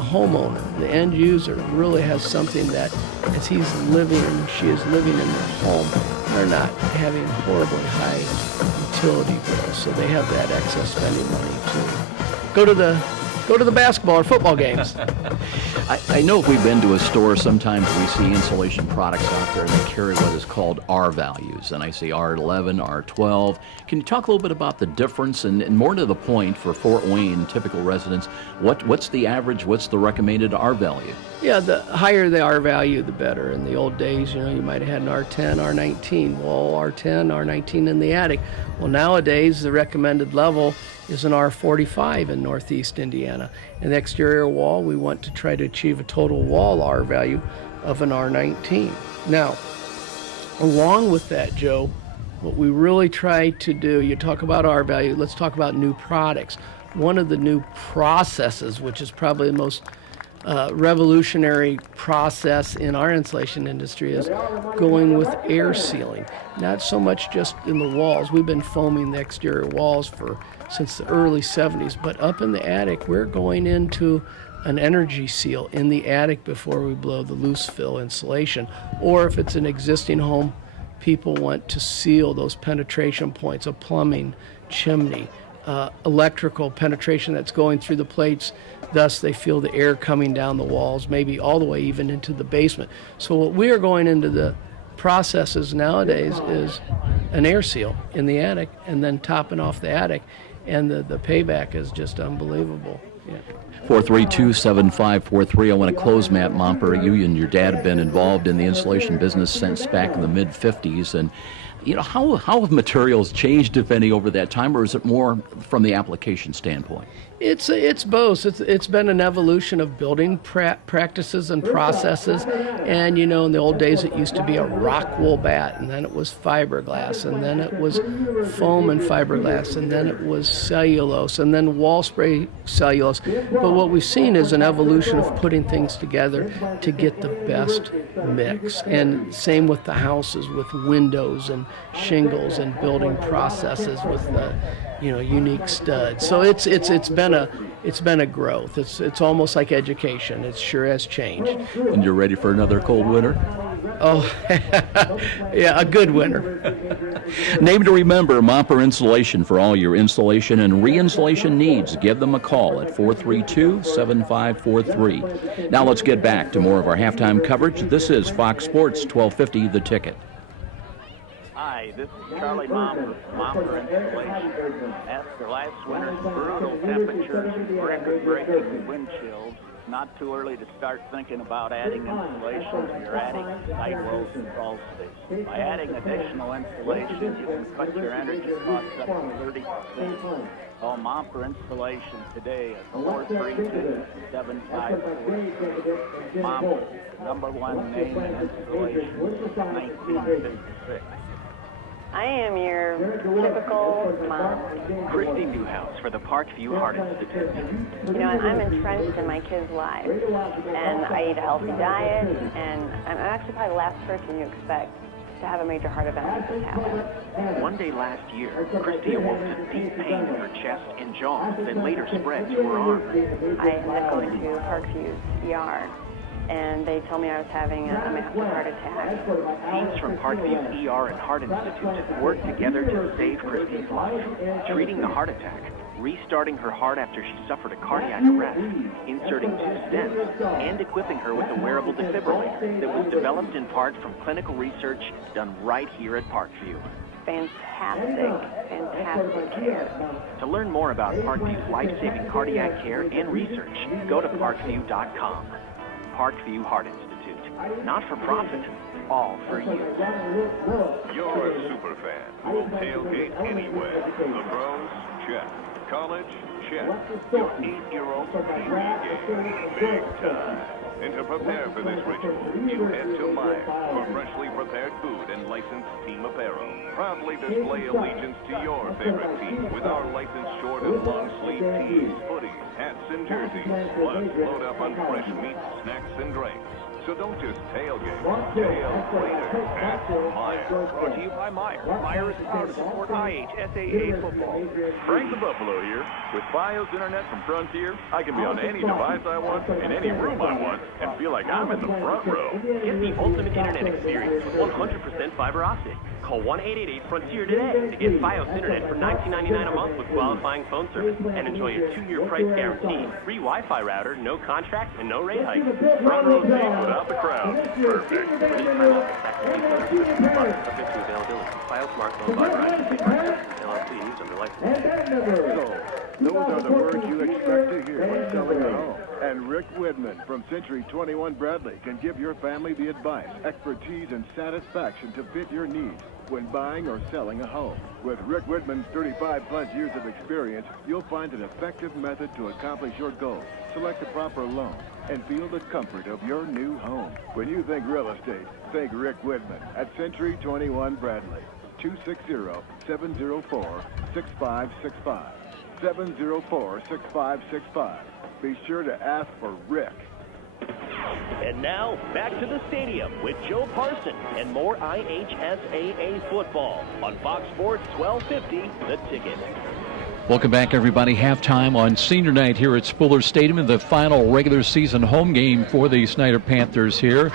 homeowner, the end user, really has something that as he's living and she is living in their home, they're not having horribly high utility bills. So they have that excess spending money to go to the basketball or football games. I know if we've been to a store, sometimes we see insulation products out there and they carry what is called R values. And I see R11, R12. Can you talk a little bit about the difference and more to the point for Fort Wayne typical residents? What's the average? What's the recommended R value? Yeah, the higher the R value, the better. In the old days, you might have had an R10, R19. Well, R10, R19 in the attic. Well, nowadays, the recommended level is an R45 in Northeast Indiana. In the exterior wall, we want to try to achieve a total wall R value of an R19. Now, along with that, Joe, what we really try to do, you talk about R value, let's talk about new products. One of the new processes, which is probably the most revolutionary process in our insulation industry, is going with air sealing. Not so much just in the walls. We've been foaming the exterior walls since the early 70s, but up in the attic, we're going into an energy seal in the attic before we blow the loose fill insulation. Or if it's an existing home, people want to seal those penetration points, a plumbing, chimney, electrical penetration that's going through the plates. Thus, they feel the air coming down the walls, maybe all the way even into the basement. So what we are going into the processes nowadays is an air seal in the attic and then topping off the attic. And the payback is just unbelievable. Yeah. 432-7543. I want to close, Matt Momper. You and your dad have been involved in the insulation business since back in the mid-50s. And how have materials changed, if any, over that time, or is it more from the application standpoint? It's both. It's been an evolution of building practices and processes. And, in the old days, it used to be a rock wool bat, and then it was fiberglass, and then it was foam and fiberglass, and then it was cellulose, and then wall spray cellulose. But what we've seen is an evolution of putting things together to get the best mix. And same with the houses, with windows and shingles and building processes with the unique studs. So it's been a growth. It's almost like education. It sure has changed. And you're ready for another cold winter? Oh, yeah, a good winter. Name to remember, Momper Insulation, for all your insulation and re-insulation needs. Give them a call at 432-7543. Now let's get back to more of our halftime coverage. This is Fox Sports 1250, The Ticket. Hi, this is Charlie Momper Insulation. After last winter's brutal temperatures and record-breaking wind chills, not too early to start thinking about adding insulation to your attic, sidewalls, and crawl space. By adding additional insulation, you can cut your energy costs up to 30%. Call Mom for installation today at 432-7543. Mom, #1 name in installation since 1956. I am your typical mom. Christy Newhouse for the Parkview Heart Institute. You know, I'm entrenched in my kids' lives, and I eat a healthy diet, and I'm actually probably the last person you expect to have a major heart event like this happen. One day last year, Christy awoke to deep pain in her chest and jaw that later spread to her arm. I ended up going to Parkview's ER, and they told me I was having a massive heart attack. Teams from Parkview's ER and Heart Institute worked together to save Christy's life, treating the heart attack, restarting her heart after she suffered a cardiac arrest, inserting 2 stents, and equipping her with a wearable defibrillator that was developed in part from clinical research done right here at Parkview. Fantastic care. To learn more about Parkview's life-saving cardiac care and research, go to parkview.com. Parkview Heart Institute. Not for profit, all for you. You're a super fan who will tailgate anywhere. The pros, check. College, check. Your 8-year-old TV game, big time. And to prepare for this ritual, you head to Meijer for freshly prepared food and licensed team apparel. Proudly display allegiance to your favorite team with our licensed short and long sleeve tees, hoodies, hats, and jerseys. Plus, load up on fresh meats, snacks, and drinks. So don't just tailgate. Tail later at Meijer. Brought to you by Meijer. Meijer is proud to support IHSAA football. Frank the Buffalo here. With Fios Internet from Frontier, I can be on any device I want, in any room I want, and feel like I'm in the front row. Get the ultimate internet experience with 100% fiber optic. Call 1-888-FRONTIER today to get Fios Internet for $19.99 a month with qualifying phone service and enjoy a 2-year price guarantee, free Wi-Fi router, no contract, and no rate hike. Front row seats without the crowd. Perfect. Limited time offer. Subject to availability. Fios smartphone by Verizon. LLC used under license. So, those are the words you expect to hear when selling a home. And Rick Whitman from Century 21 Bradley can give your family the advice, expertise, and satisfaction to fit your needs when buying or selling a home. With Rick Whitman's 35-plus years of experience, you'll find an effective method to accomplish your goals. Select the proper loan and feel the comfort of your new home. When you think real estate, think Rick Whitman at Century 21 Bradley. 260-704-6565. 704-6565. Be sure to ask for Rick. And now, back to the stadium with Joe Parson and more IHSAA football on Fox Sports 1250, The Ticket. Welcome back, everybody. Halftime on senior night here at Spooler Stadium in the final regular season home game for the Snider Panthers here,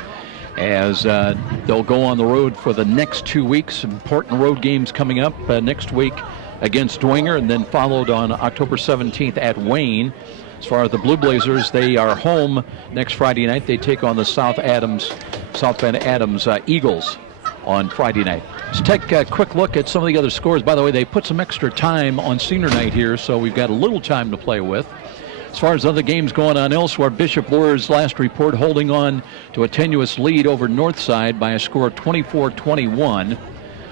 as they'll go on the road for the next 2 weeks. Important road games coming up next week against Dwenger, and then followed on October 17th at Wayne. As far as the Blue Blazers, they are home next Friday night. They take on the South Bend Adams Eagles on Friday night. Let's take a quick look at some of the other scores. By the way, they put some extra time on senior night here, so we've got a little time to play with. As far as other games going on elsewhere, Bishop Luers last report holding on to a tenuous lead over Northside by a score of 24-21.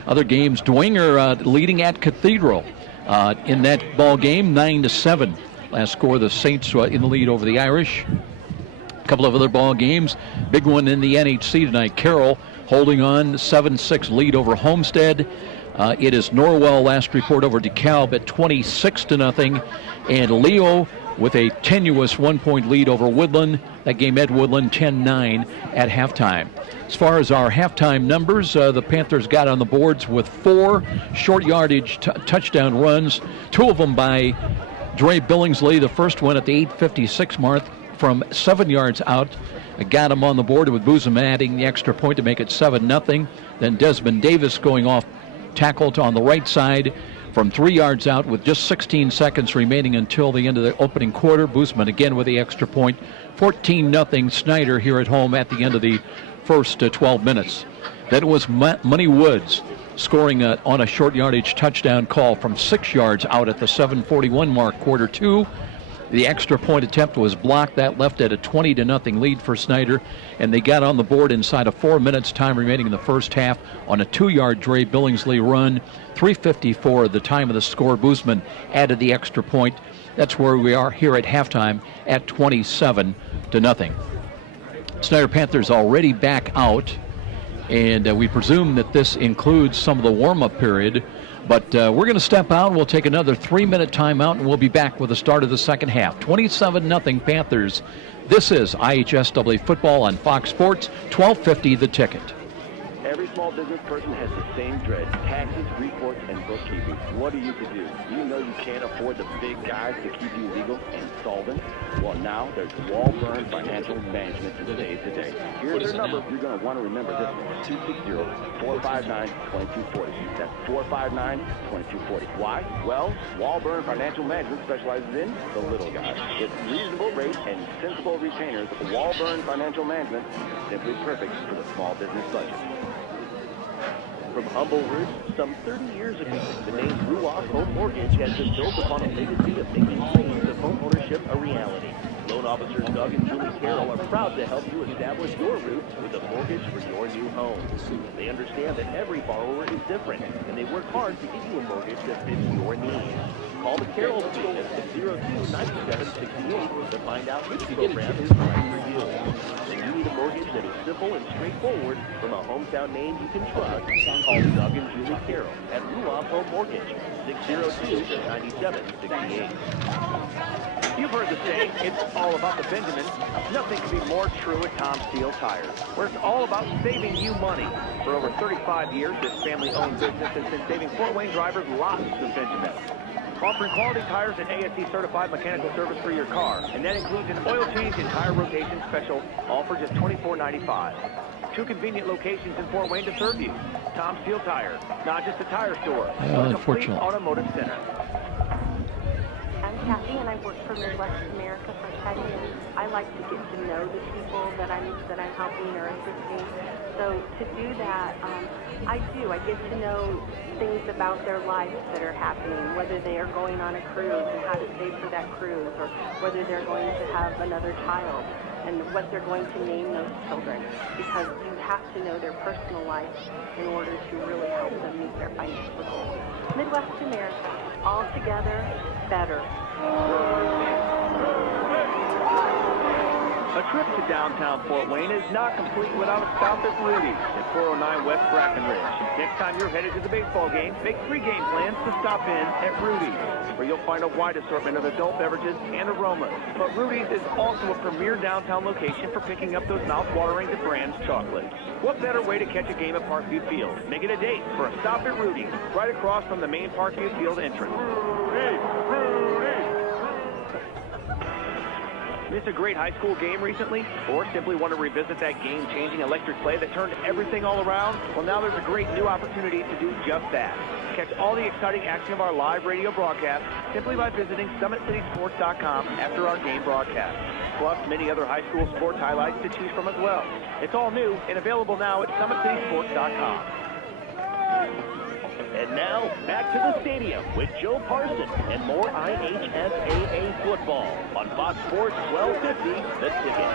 Other games, Dwenger leading at Cathedral in that ball game, 9-7. Last score, the Saints in the lead over the Irish. A couple of other ball games. Big one in the NHC tonight. Carroll holding on, 7-6 lead over Homestead. It is Norwell last report over DeKalb at 26-0. And Leo with a tenuous 1-point lead over Woodland. That game at Woodland, 10-9 at halftime. As far as our halftime numbers, the Panthers got on the boards with 4 short yardage touchdown runs, 2 of them by Dre Billingsley, the first one at the 8:56 mark from 7 yards out. Got him on the board with Boozum adding the extra point to make it 7-0. Then Desmond Davis going off tackled on the right side from 3 yards out with just 16 seconds remaining until the end of the opening quarter. Boozman again with the extra point. 14-0 Snider here at home at the end of the first 12 minutes. Then it was Money Woods scoring on a short yardage touchdown call from 6 yards out at the 7:41 mark, quarter 2. The extra point attempt was blocked. That left at a 20-0 lead for Snider, and they got on the board inside of 4 minutes time remaining in the first half on a 2-yard Dre Billingsley run. 3:54 at the time of the score. Boozman added the extra point. That's where we are here at halftime at 27-0. Snider Panthers already back out, and we presume that this includes some of the warm-up period. But we're going to step out. We'll take another 3-minute timeout, and we'll be back with the start of the second half. 27-0 Panthers. This is IHSAA football on Fox Sports, 1250 The Ticket. Every small business person has the same dread: taxes, reports, and bookkeeping. What are you to do? You know you can't afford the big guys to keep you legal and solvent? Well, now there's Walburn Financial Management to save the day. Here's their number. You're going to want to remember this one: 260-459-2240. That's 459-2240. Why? Well, Walburn Financial Management specializes in the little guys. With reasonable rates and sensible retainers, Walburn Financial Management is simply perfect for the small business budget. From humble roots, some 30 years ago, the name Ruoff Home Mortgage has been built upon a legacy of making dreams of home ownership a reality. Loan officers Doug and Julie Carroll are proud to help you establish your roots with a mortgage for your new home. They understand that every borrower is different, and they work hard to get you a mortgage that fits your needs. Call the Carroll team at 602-9768 to find out which program is right for you. If you need a mortgage that is simple and straightforward from a hometown name you can trust, call Doug and Julie Carroll at Ruoff Home Mortgage, 602-9768. You've heard the saying, it's all about the Benjamins. Nothing could be more true at Tom Steel Tires, where it's all about saving you money. For over 35 years, this family-owned business has been saving Fort Wayne drivers lots of Benjamins. Offering quality tires and ASE-certified mechanical service for your car, and that includes an oil change and tire rotation special, all for just $24.95. 2 convenient locations in Fort Wayne to serve you. Tom Steel Tire, not just a tire store, but a complete automotive center. I'm Kathy, and I've worked for Midwest America for 10 years. I like to get to know the people that I'm helping or assisting. So to do that, I get to know things about their lives that are happening, whether they are going on a cruise and how to save for that cruise, or whether they're going to have another child and what they're going to name those children, because you have to know their personal life in order to really help them meet their financial goals. Midwest America, all together, better. A trip to downtown Fort Wayne is not complete without a stop at Rudy's at 409 West Brackenridge. Next time you're headed to the baseball game, make 3 game plans to stop in at Rudy's, where you'll find a wide assortment of adult beverages and aromas. But Rudy's is also a premier downtown location for picking up those mouth-watering DeFran's chocolates. What better way to catch a game at Parkview Field? Make it a date for a stop at Rudy's, right across from the main Parkview Field entrance. Missed a great high school game recently? Or simply want to revisit that game-changing electric play that turned everything all around? Well, now there's a great new opportunity to do just that. Catch all the exciting action of our live radio broadcast simply by visiting SummitCitySports.com after our game broadcast. Plus, many other high school sports highlights to choose from as well. It's all new and available now at SummitCitySports.com. And now, back to the stadium with Joe Parson and more IHSAA football on Fox Sports 1250, The Ticket.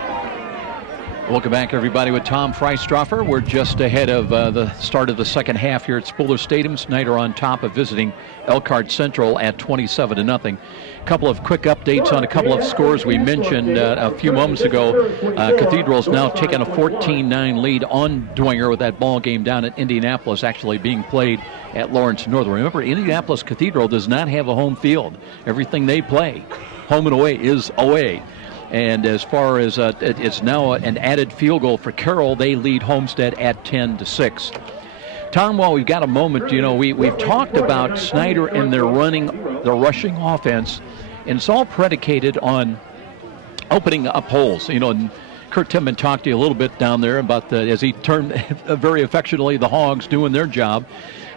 Welcome back, everybody, with Tom Freistroffer. We're just ahead of the start of the second half here at Spooler Stadium. Snider on top of visiting Elkhart Central at 27-0. A couple of quick updates on a couple of scores we mentioned a few moments ago. Cathedral's now taken a 14-9 lead on Dwenger with that ball game down at Indianapolis actually being played at Lawrence Northern. Remember, Indianapolis Cathedral does not have a home field. Everything they play, home and away, is away. And as far as it's now an added field goal for Carroll, they lead Homestead at 10-6. Tom, while we've got a moment, we've talked about Snider and their rushing offense, and it's all predicated on opening up holes. And Kurt Timmon talked to you a little bit down there about as he termed very affectionately, the Hogs doing their job.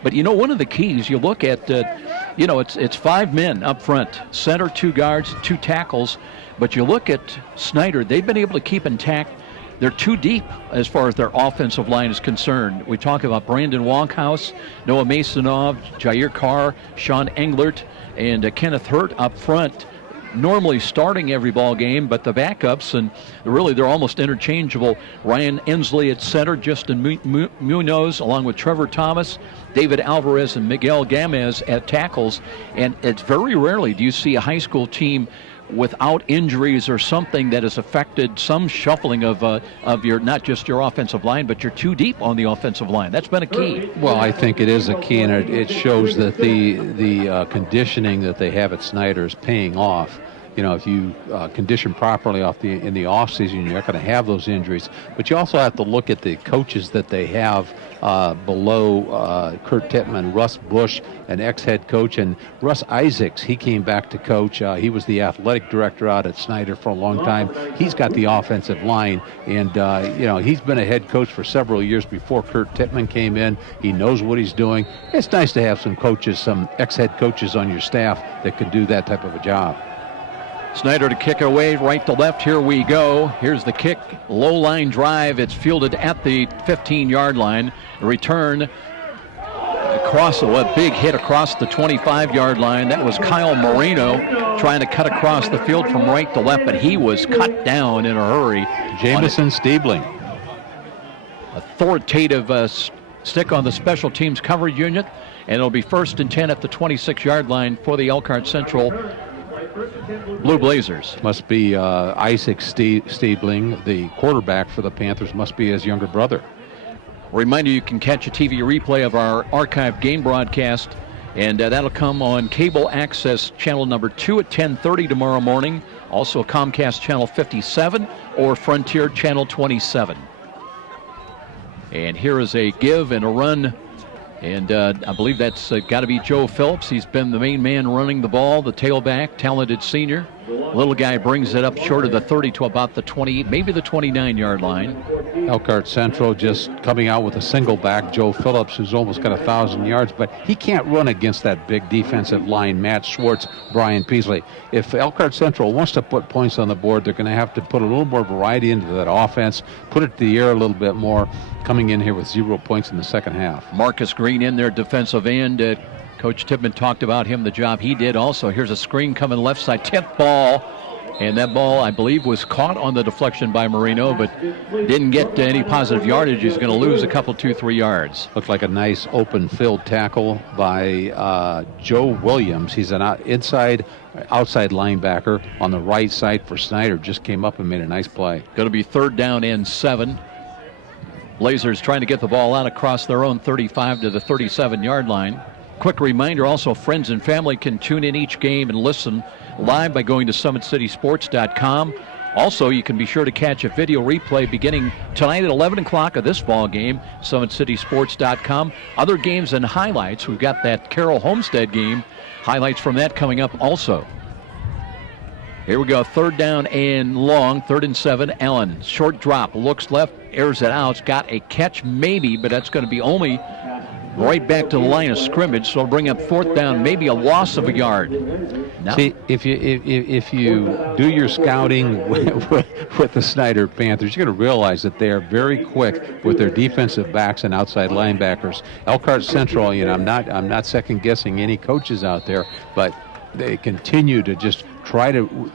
But one of the keys, you look at, it's 5 men up front, center, 2 guards, 2 tackles. But you look at Snider, they've been able to keep intact. They're too deep as far as their offensive line is concerned. We talk about Brandon Walkhouse, Noah Masonov, Jair Carr, Sean Englert, and Kenneth Hurt up front. normally starting every ball game, but the backups, and really they're almost interchangeable. Ryan Ensley at center, Justin Munoz along with Trevor Thomas, David Alvarez and Miguel Gamez at tackles. And it's very rarely do you see a high school team without injuries or something that has affected some shuffling of your, not just your offensive line, but you're too deep on the offensive line. That's been a key. Well, I think it is a key, and it shows that the conditioning that they have at Snider is paying off. You know, if you condition properly in the off season, you're not going to have those injuries. But you also have to look at the coaches that they have below Kurt Tittman, Russ Bush, an ex-head coach, and Russ Isaacs. He came back to coach. He was the athletic director out at Snider for a long time. He's got the offensive line, and you know, he's been a head coach for several years before Kurt Tittman came in. He knows what he's doing. It's nice to have some coaches, some ex-head coaches on your staff that can do that type of a job. Snider to kick away, right to left. Here we go. Here's the kick. Low line drive. It's fielded at the 15-yard line. A return across a big hit across the 25-yard line. That was Kyle Marino trying to cut across the field from right to left, but he was cut down in a hurry. Jamison Stiebling. Authoritative stick on the special teams coverage unit, and it'll be 1st and 10 at the 26-yard line for the Elkhart Central Blue Blazers. Must be Isaac Stiebling, the quarterback for the Panthers, must be his younger brother. Reminder, you can catch a TV replay of our archived game broadcast, and that'll come on cable access channel number 2 at 10:30 tomorrow morning. Also Comcast channel 57 or Frontier channel 27. And here is a give and a run. And I believe that's got to be Joe Phillips. He's been the main man running the ball, the tailback, talented senior. Little guy brings it up short of the 30 to about the 20, maybe the 29-yard line. Elkhart Central just coming out with a single back, Joe Phillips, who's almost got 1,000 yards, but he can't run against that big defensive line, Matt Schwartz, Brian Peasley. If Elkhart Central wants to put points on the board, they're going to have to put a little more variety into that offense, put it to the air a little bit more, coming in here with 0 points in the second half. Marcus Green in there, defensive end. Coach Tippmann talked about him, the job he did also. Here's a screen coming left side, tip ball. And that ball, I believe, was caught on the deflection by Marino, but didn't get any positive yardage. He's going to lose a couple, 2-3 yards. Looked like a nice open field tackle by Joe Williams. He's an outside linebacker on the right side for Snider. Just came up and made a nice play. Going to be 3rd down and 7. Blazers trying to get the ball out across their own 35 to the 37-yard line. Quick reminder also, friends and family can tune in each game and listen live by going to SummitCitySports.com. Also, you can be sure to catch a video replay beginning tonight at 11 o'clock of this ball game, SummitCitySports.com. Other games and highlights. We've got that Carroll Homestead game. Highlights from that coming up also. Here we go, 3rd down and long, 3rd and 7. Allen, short drop, looks left, airs it out. It's got a catch maybe, but that's going to be only right back to the line of scrimmage, so it'll bring up 4th down, maybe a loss of a yard. Now, see, if you do your scouting with the Snider Panthers, you're going to realize that they are very quick with their defensive backs and outside linebackers. Elkhart Central, you know, I'm not second guessing any coaches out there, but they continue to just try to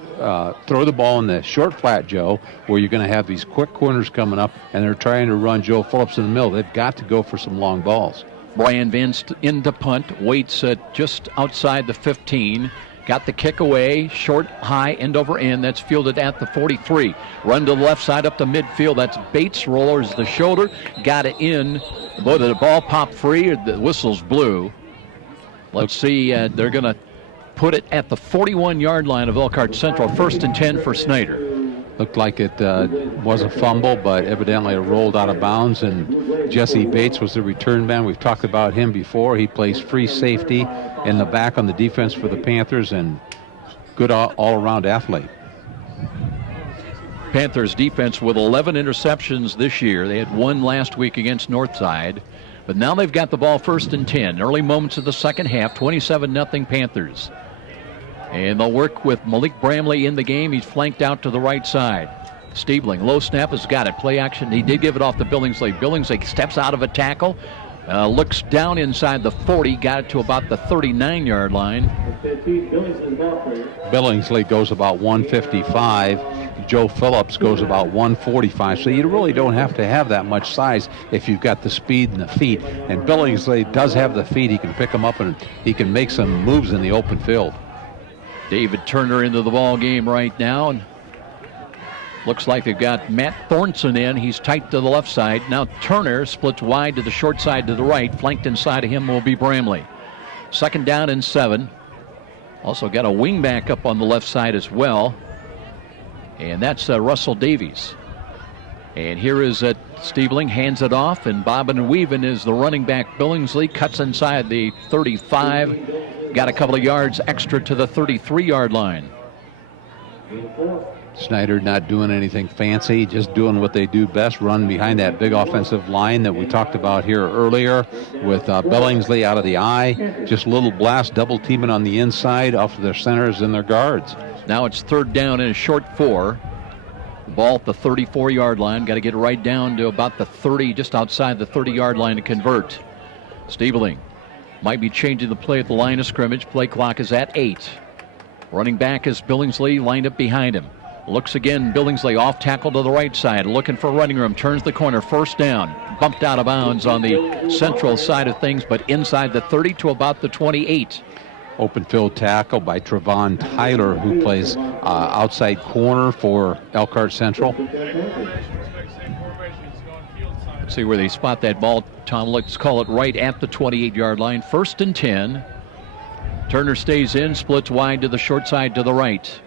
throw the ball in the short flat, Joe, where you're going to have these quick corners coming up, and they're trying to run Joe Phillips in the middle. They've got to go for some long balls. Brian Vince into punt, waits just outside the 15. Got the kick away, short, high, end over end. That's fielded at the 43. Run to the left side up to midfield. That's Bates, rollers the shoulder. Got it in. Boy, the ball popped free, or the whistle's blew. Let's see, they're going to put it at the 41-yard line of Elkhart Central. 1st and 10 for Snider. Looked like it was a fumble, but evidently it rolled out of bounds, and Jesse Bates was the return man. We've talked about him before. He plays free safety in the back on the defense for the Panthers, and good all-around athlete. Panthers defense with 11 interceptions this year. They had 1 last week against Northside, but now they've got the ball 1st and 10. Early moments of the second half, 27-0 Panthers. And they'll work with Malik Bramley in the game. He's flanked out to the right side. Stiebling, low snap, has got it. Play action. He did give it off to Billingsley. Billingsley steps out of a tackle. Looks down inside the 40, got it to about the 39-yard line. Billingsley goes about 155. Joe Phillips goes about 145. So you really don't have to have that much size if you've got the speed and the feet. And Billingsley does have the feet. He can pick them up and he can make some moves in the open field. David Turner into the ball game right now. And looks like they've got Matt Thornton in. He's tight to the left side. Now Turner splits wide to the short side to the right. Flanked inside of him will be Bramley. 2nd down and 7. Also got a wingback up on the left side as well. And that's Russell Davies. And here is Stiebling, hands it off, and bobbing and weaving is the running back Billingsley. Cuts inside the 35. Got a couple of yards extra to the 33-yard line. Snider not doing anything fancy, just doing what they do best, run behind that big offensive line that we talked about here earlier with Billingsley out of the eye. Just a little blast, double teaming on the inside off of their centers and their guards. Now it's 3rd down and a short 4. Ball at the 34-yard line. Got to get right down to about the 30, just outside the 30-yard line to convert. Stiebling might be changing the play at the line of scrimmage. Play clock is at 8. Running back is Billingsley, lined up behind him. Looks again, Billingsley off tackle to the right side, looking for running room, turns the corner, 1st down. Bumped out of bounds on the central side of things, but inside the 30 to about the 28. Open field tackle by Trevon Tyler, who plays outside corner for Elkhart Central. Let's see where they spot that ball, Tom. Let's call it right at the 28-yard line. 1st and 10. Turner stays in, splits wide to the short side to the right.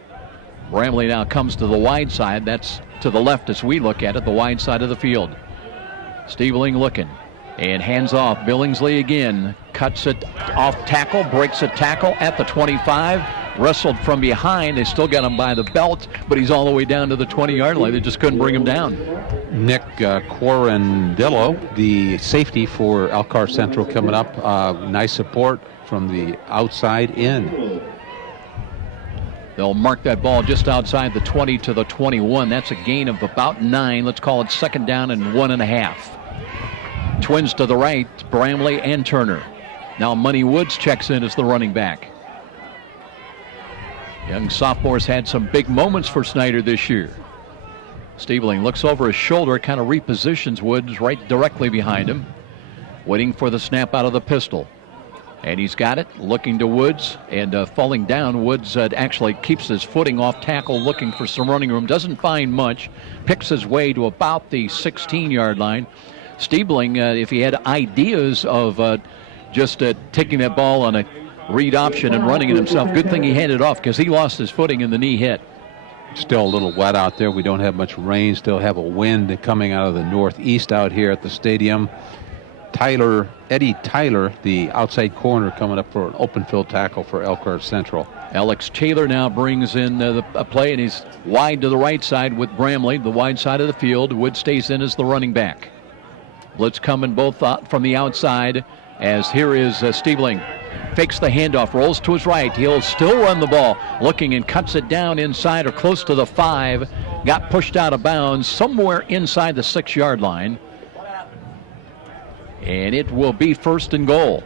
Bramley now comes to the wide side. That's to the left as we look at it, the wide side of the field. Stiebling looking and hands off. Billingsley again cuts it off tackle, breaks a tackle at the 25. Wrestled from behind. They still got him by the belt, but he's all the way down to the 20-yard line. They just couldn't bring him down. Nick Quarandillo, the safety for Elkhart Central, coming up. Nice support from the outside in. They'll mark that ball just outside the 20 to the 21. That's a gain of about 9. Let's call it 2nd down and 1.5. Twins to the right, Bramley and Turner. Now Money Woods checks in as the running back. Young sophomores had some big moments for Snider this year. Stiebling looks over his shoulder, kind of repositions Woods right directly behind him, waiting for the snap out of the pistol. And he's got it, looking to Woods, and falling down. Woods actually keeps his footing off tackle, looking for some running room. Doesn't find much. Picks his way to about the 16-yard line. Stiebling, if he had ideas of just taking that ball on a read option and running it himself, good thing he handed it off because he lost his footing in the knee hit. Still a little wet out there. We don't have much rain. Still have a wind coming out of the northeast out here at the stadium. Eddie Tyler, the outside corner, coming up for an open field tackle for Elkhart Central. Alex Taylor now brings in a play, and he's wide to the right side with Bramley, the wide side of the field. Wood stays in as the running back. Blitz coming both from the outside, as here is Stiebling. Fakes the handoff, rolls to his right. He'll still run the ball, looking and cuts it down inside or close to the 5. Got pushed out of bounds somewhere inside the 6-yard line. And it will be 1st and goal.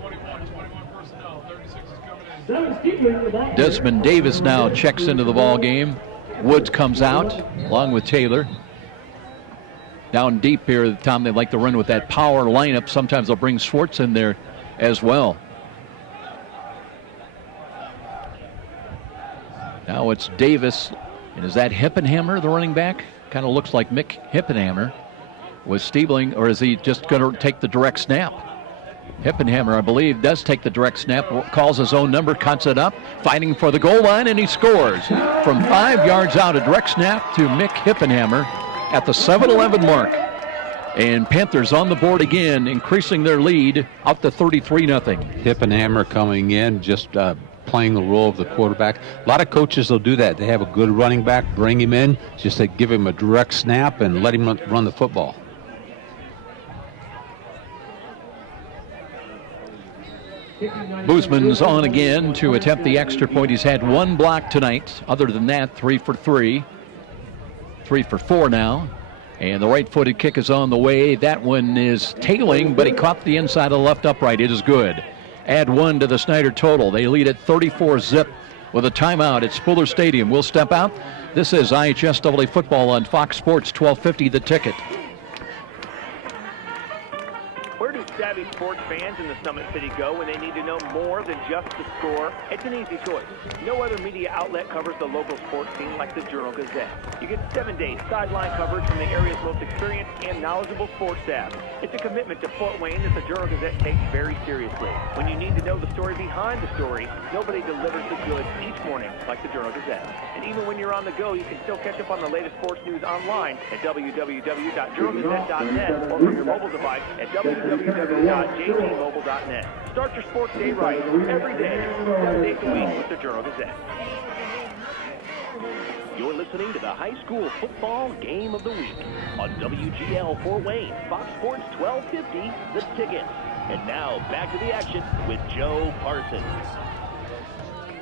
Desmond Davis now checks into the ball game. Woods comes out along with Taylor. Down deep here, Tom, they like to run with that power lineup. Sometimes they'll bring Schwartz in there as well. Now it's Davis. And is that Hippenhammer, the running back? Kind of looks like Mick Hippenhammer. Was Stiebling, or is he just going to take the direct snap? Hippenhammer, I believe, does take the direct snap, calls his own number, cuts it up, fighting for the goal line, and he scores. From 5 yards out, a direct snap to Mick Hippenhammer at the 7-11 mark. And Panthers on the board again, increasing their lead up to 33-0. Hippenhammer coming in, just playing the role of the quarterback. A lot of coaches will do that. They have a good running back, bring him in, just to give him a direct snap and let him run the football. Boozman's on again to attempt the extra point. He's had 1 block tonight. Other than that, 3 for 3. 3 for 4 now. And the right-footed kick is on the way. That one is tailing, but he caught the inside of the left upright. It is good. Add 1 to the Snider total. They lead at 34-zip with a timeout at Spooler Stadium. We'll step out. This is IHSAA football on Fox Sports 1250, The Ticket. Where do savvy sports fans in the Summit City go when they need to know more than just the score? It's an easy choice. No other media outlet covers the local sports scene like the Journal-Gazette. You get 7 days sideline coverage from the area's most experienced and knowledgeable sports staff. It's a commitment to Fort Wayne that the Journal-Gazette takes very seriously. When you need to know the story behind the story, nobody delivers the goods each morning like the Journal-Gazette. And even when you're on the go, you can still catch up on the latest sports news online at www.journalgazette.net or from your mobile device at www.jgmobile.net. Start your sports day right every day, 7 days a week with the Journal-Gazette. You're listening to the high school football game of the week on WGL Fort Wayne, Fox Sports 1250, The Ticket. And now back to the action with Joe Parsons.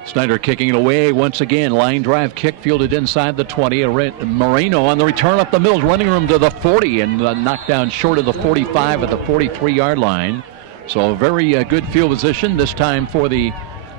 Snider kicking it away once again. Line drive kick fielded inside the 20. Moreno on the return up the middle, running room to the 40 and knocked down short of the 45 at the 43-yard line. So a very good field position this time for the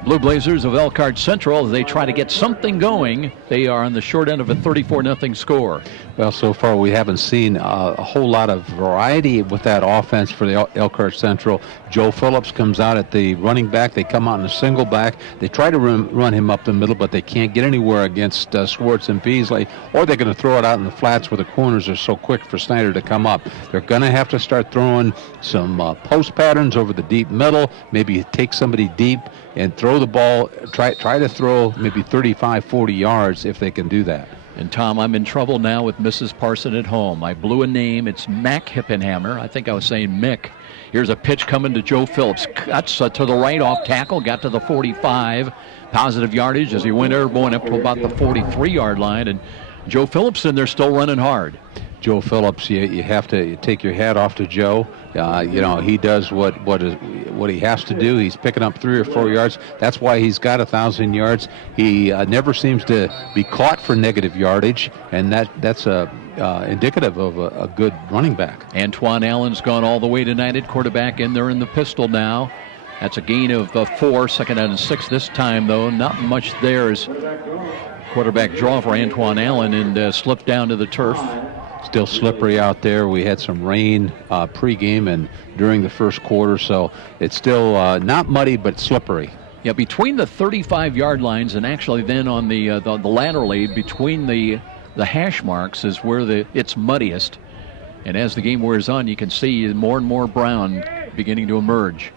Blue Blazers of Elkhart Central as they try to get something going. They are on the short end of a 34-0 score. Well, so far we haven't seen a whole lot of variety with that offense for the Elkhart Central. Joe Phillips comes out at the running back. They come out in a single back. They try to run him up the middle, but they can't get anywhere against Swartz and Beasley, or they're going to throw it out in the flats where the corners are so quick for Snider to come up. They're going to have to start throwing some post patterns over the deep middle, maybe take somebody deep and throw the ball, try to throw maybe 35, 40 yards if they can do that. And Tom, I'm in trouble now with Mrs. Parson at home. I blew a name. It's Mac Hippenhammer. I think I was saying Mick. Here's a pitch coming to Joe Phillips. Cuts to the right off tackle, got to the 45. Positive yardage as he went airborne up to about the 43-yard line. And Joe Phillips in there still running hard. Joe Phillips, you have to take your hat off to Joe. He does what he has to do. He's picking up 3 or 4 yards. That's why he's got 1,000 yards. He never seems to be caught for negative yardage, and that's indicative of a good running back. Antoine Allen's gone all the way tonight at quarterback, in there in the pistol now. That's a gain of 4, second down and 6 this time, though. Not much there as quarterback draw for Antoine Allen and slipped down to the turf. Still slippery out there. We had some rain pregame and during the first quarter, so it's still not muddy but slippery. Yeah, between the 35-yard lines and actually then on the laterally between the hash marks is where it's muddiest. And as the game wears on, you can see more and more brown beginning to emerge.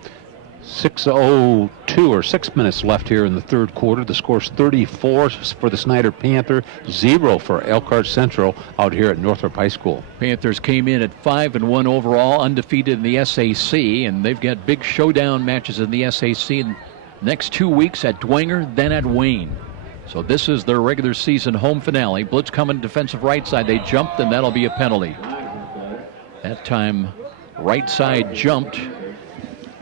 6:02 or 6 minutes left here in the third quarter. The score's 34 for the Snider Panther, 0 for Elkhart Central out here at Northrop High School. Panthers came in at 5-1 overall, undefeated in the SAC, and they've got big showdown matches in the SAC in the next 2 weeks at Dwenger, then at Wayne. So this is their regular season home finale. Blitz coming defensive right side. They jumped, and that'll be a penalty. That time, right side jumped.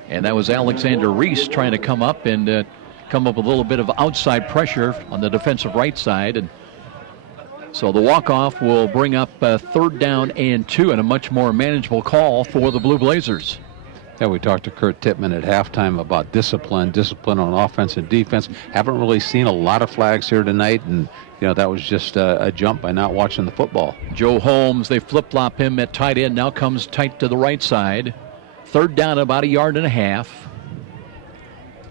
And that was Alexander Reese trying to come up and come up with a little bit of outside pressure on the defensive right side. And so the walk-off will bring up 3rd down and 2 and a much more manageable call for the Blue Blazers. Yeah, we talked to Kurt Tippmann at halftime about discipline on offense and defense. Haven't really seen a lot of flags here tonight, and that was just a jump by not watching the football. Joe Holmes, they flip-flop him at tight end, now comes tight to the right side. 3rd down, about 1.5 yards.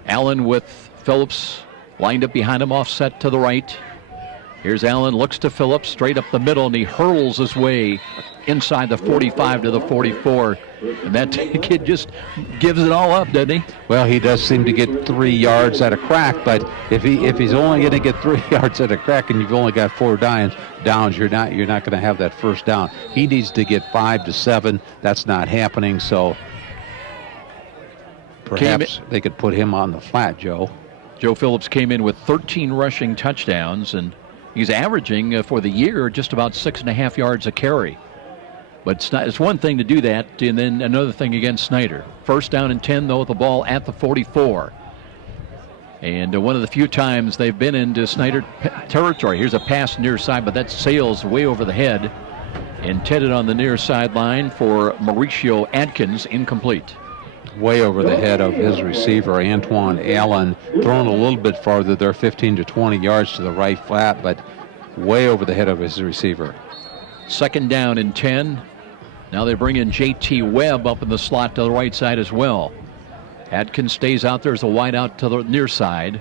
Allen with Phillips lined up behind him, offset to the right. Here's Allen, looks to Phillips, straight up the middle, and he hurls his way inside the 45 to the 44. And that kid just gives it all up, doesn't he? Well, he does seem to get 3 yards at a crack, but if he's only going to get 3 yards at a crack and you've only got 4 downs, you're not going to have that first down. He needs to get 5 to 7. That's not happening, so perhaps they could put him on the flat, Joe. Joe Phillips came in with 13 rushing touchdowns, and he's averaging for the year just about 6.5 yards a carry. But it's one thing to do that, and then another thing against Snider. 1st down and 10, though, with the ball at the 44. And one of the few times they've been into Snider territory. Here's a pass near side, but that sails way over the head. Intended on the near sideline for Mauricio Adkins, incomplete. Way over the head of his receiver, Antoine Allen, thrown a little bit farther there, 15 to 20 yards to the right flat, but way over the head of his receiver. 2nd down and 10. Now they bring in J.T. Webb up in the slot to the right side as well. Adkins stays out there as a wide out to the near side.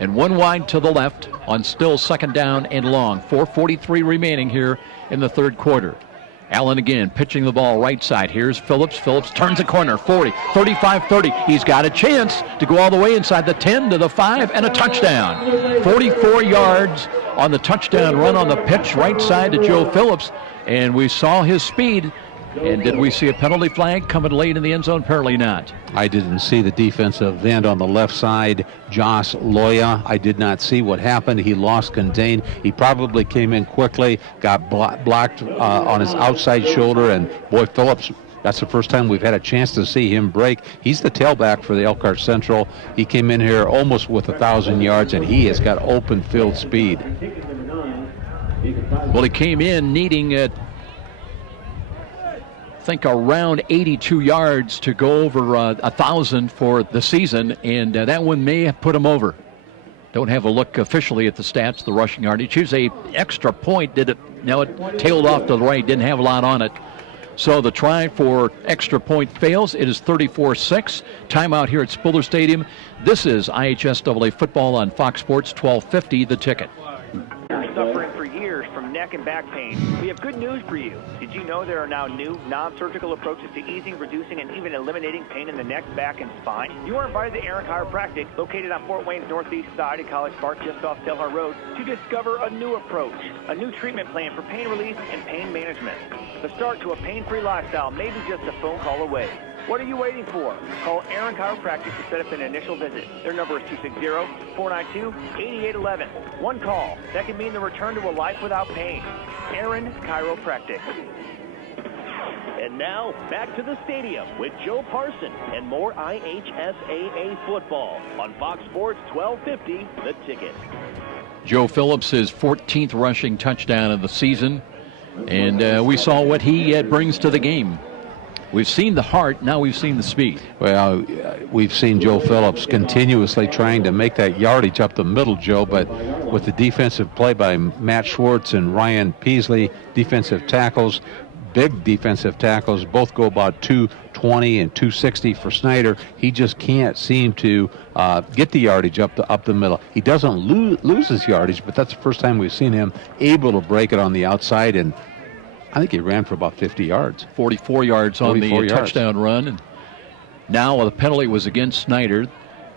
And one wide to the left on still 2nd down and long. 4:43 remaining here in the 3rd quarter. Allen again pitching the ball right side. Here's Phillips. Phillips turns the corner. 40, 35, 30. He's got a chance to go all the way inside the 10 to the 5 and a touchdown. 44 yards on the touchdown run on the pitch right side to Joe Phillips. And we saw his speed. And did we see a penalty flag coming late in the end zone? Apparently not. I didn't see the defensive end on the left side, Josh Loya. I did not see what happened. He lost contain. He probably came in quickly, got blocked on his outside shoulder, and boy, Phillips, that's the first time we've had a chance to see him break. He's the tailback for the Elkhart Central. He came in here almost with 1,000 yards, and he has got open field speed. Well, he came in needing I think around 82 yards to go over 1,000 for the season, and that one may have put him over. Don't have a look officially at the stats, the rushing yardage. Here's a extra point. Did it? No, it tailed off to the right. Didn't have a lot on it. So the try for extra point fails. It is 34-6. Timeout here at Spiller Stadium. This is IHSAA football on Fox Sports 1250. The Ticket. Suffering for years from neck and back pain, we have good news for you. Did you know there are now new non-surgical approaches to easing, reducing, and even eliminating pain in the neck, back, and spine? You are invited to Aaron Chiropractic, located on Fort Wayne's northeast side at College Park, just off Telhar Road, to discover a new approach, a new treatment plan for pain relief and pain management. The start to a pain-free lifestyle may be just a phone call away. What are you waiting for? Call Aaron Chiropractic to set up an initial visit. Their number is 260-492-8811. One call. That can mean the return to a life without pain. Aaron Chiropractic. And now, back to the stadium with Joe Parson and more IHSAA football on Fox Sports 1250, The Ticket. Joe Phillips, his 14th rushing touchdown of the season. And we saw what he brings to the game. We've seen the heart, now we've seen the speed. Well, we've seen Joe Phillips continuously trying to make that yardage up the middle, Joe, but with the defensive play by Matt Schwartz and Ryan Peasley, defensive tackles, big defensive tackles, both go about 220 and 260 for Snider. He just can't seem to get the yardage up the middle. He doesn't lose his yardage, but that's the first time we've seen him able to break it on the outside, and I think he ran for about 50 yards. 44 yards on the touchdown run. And now the penalty was against Snider,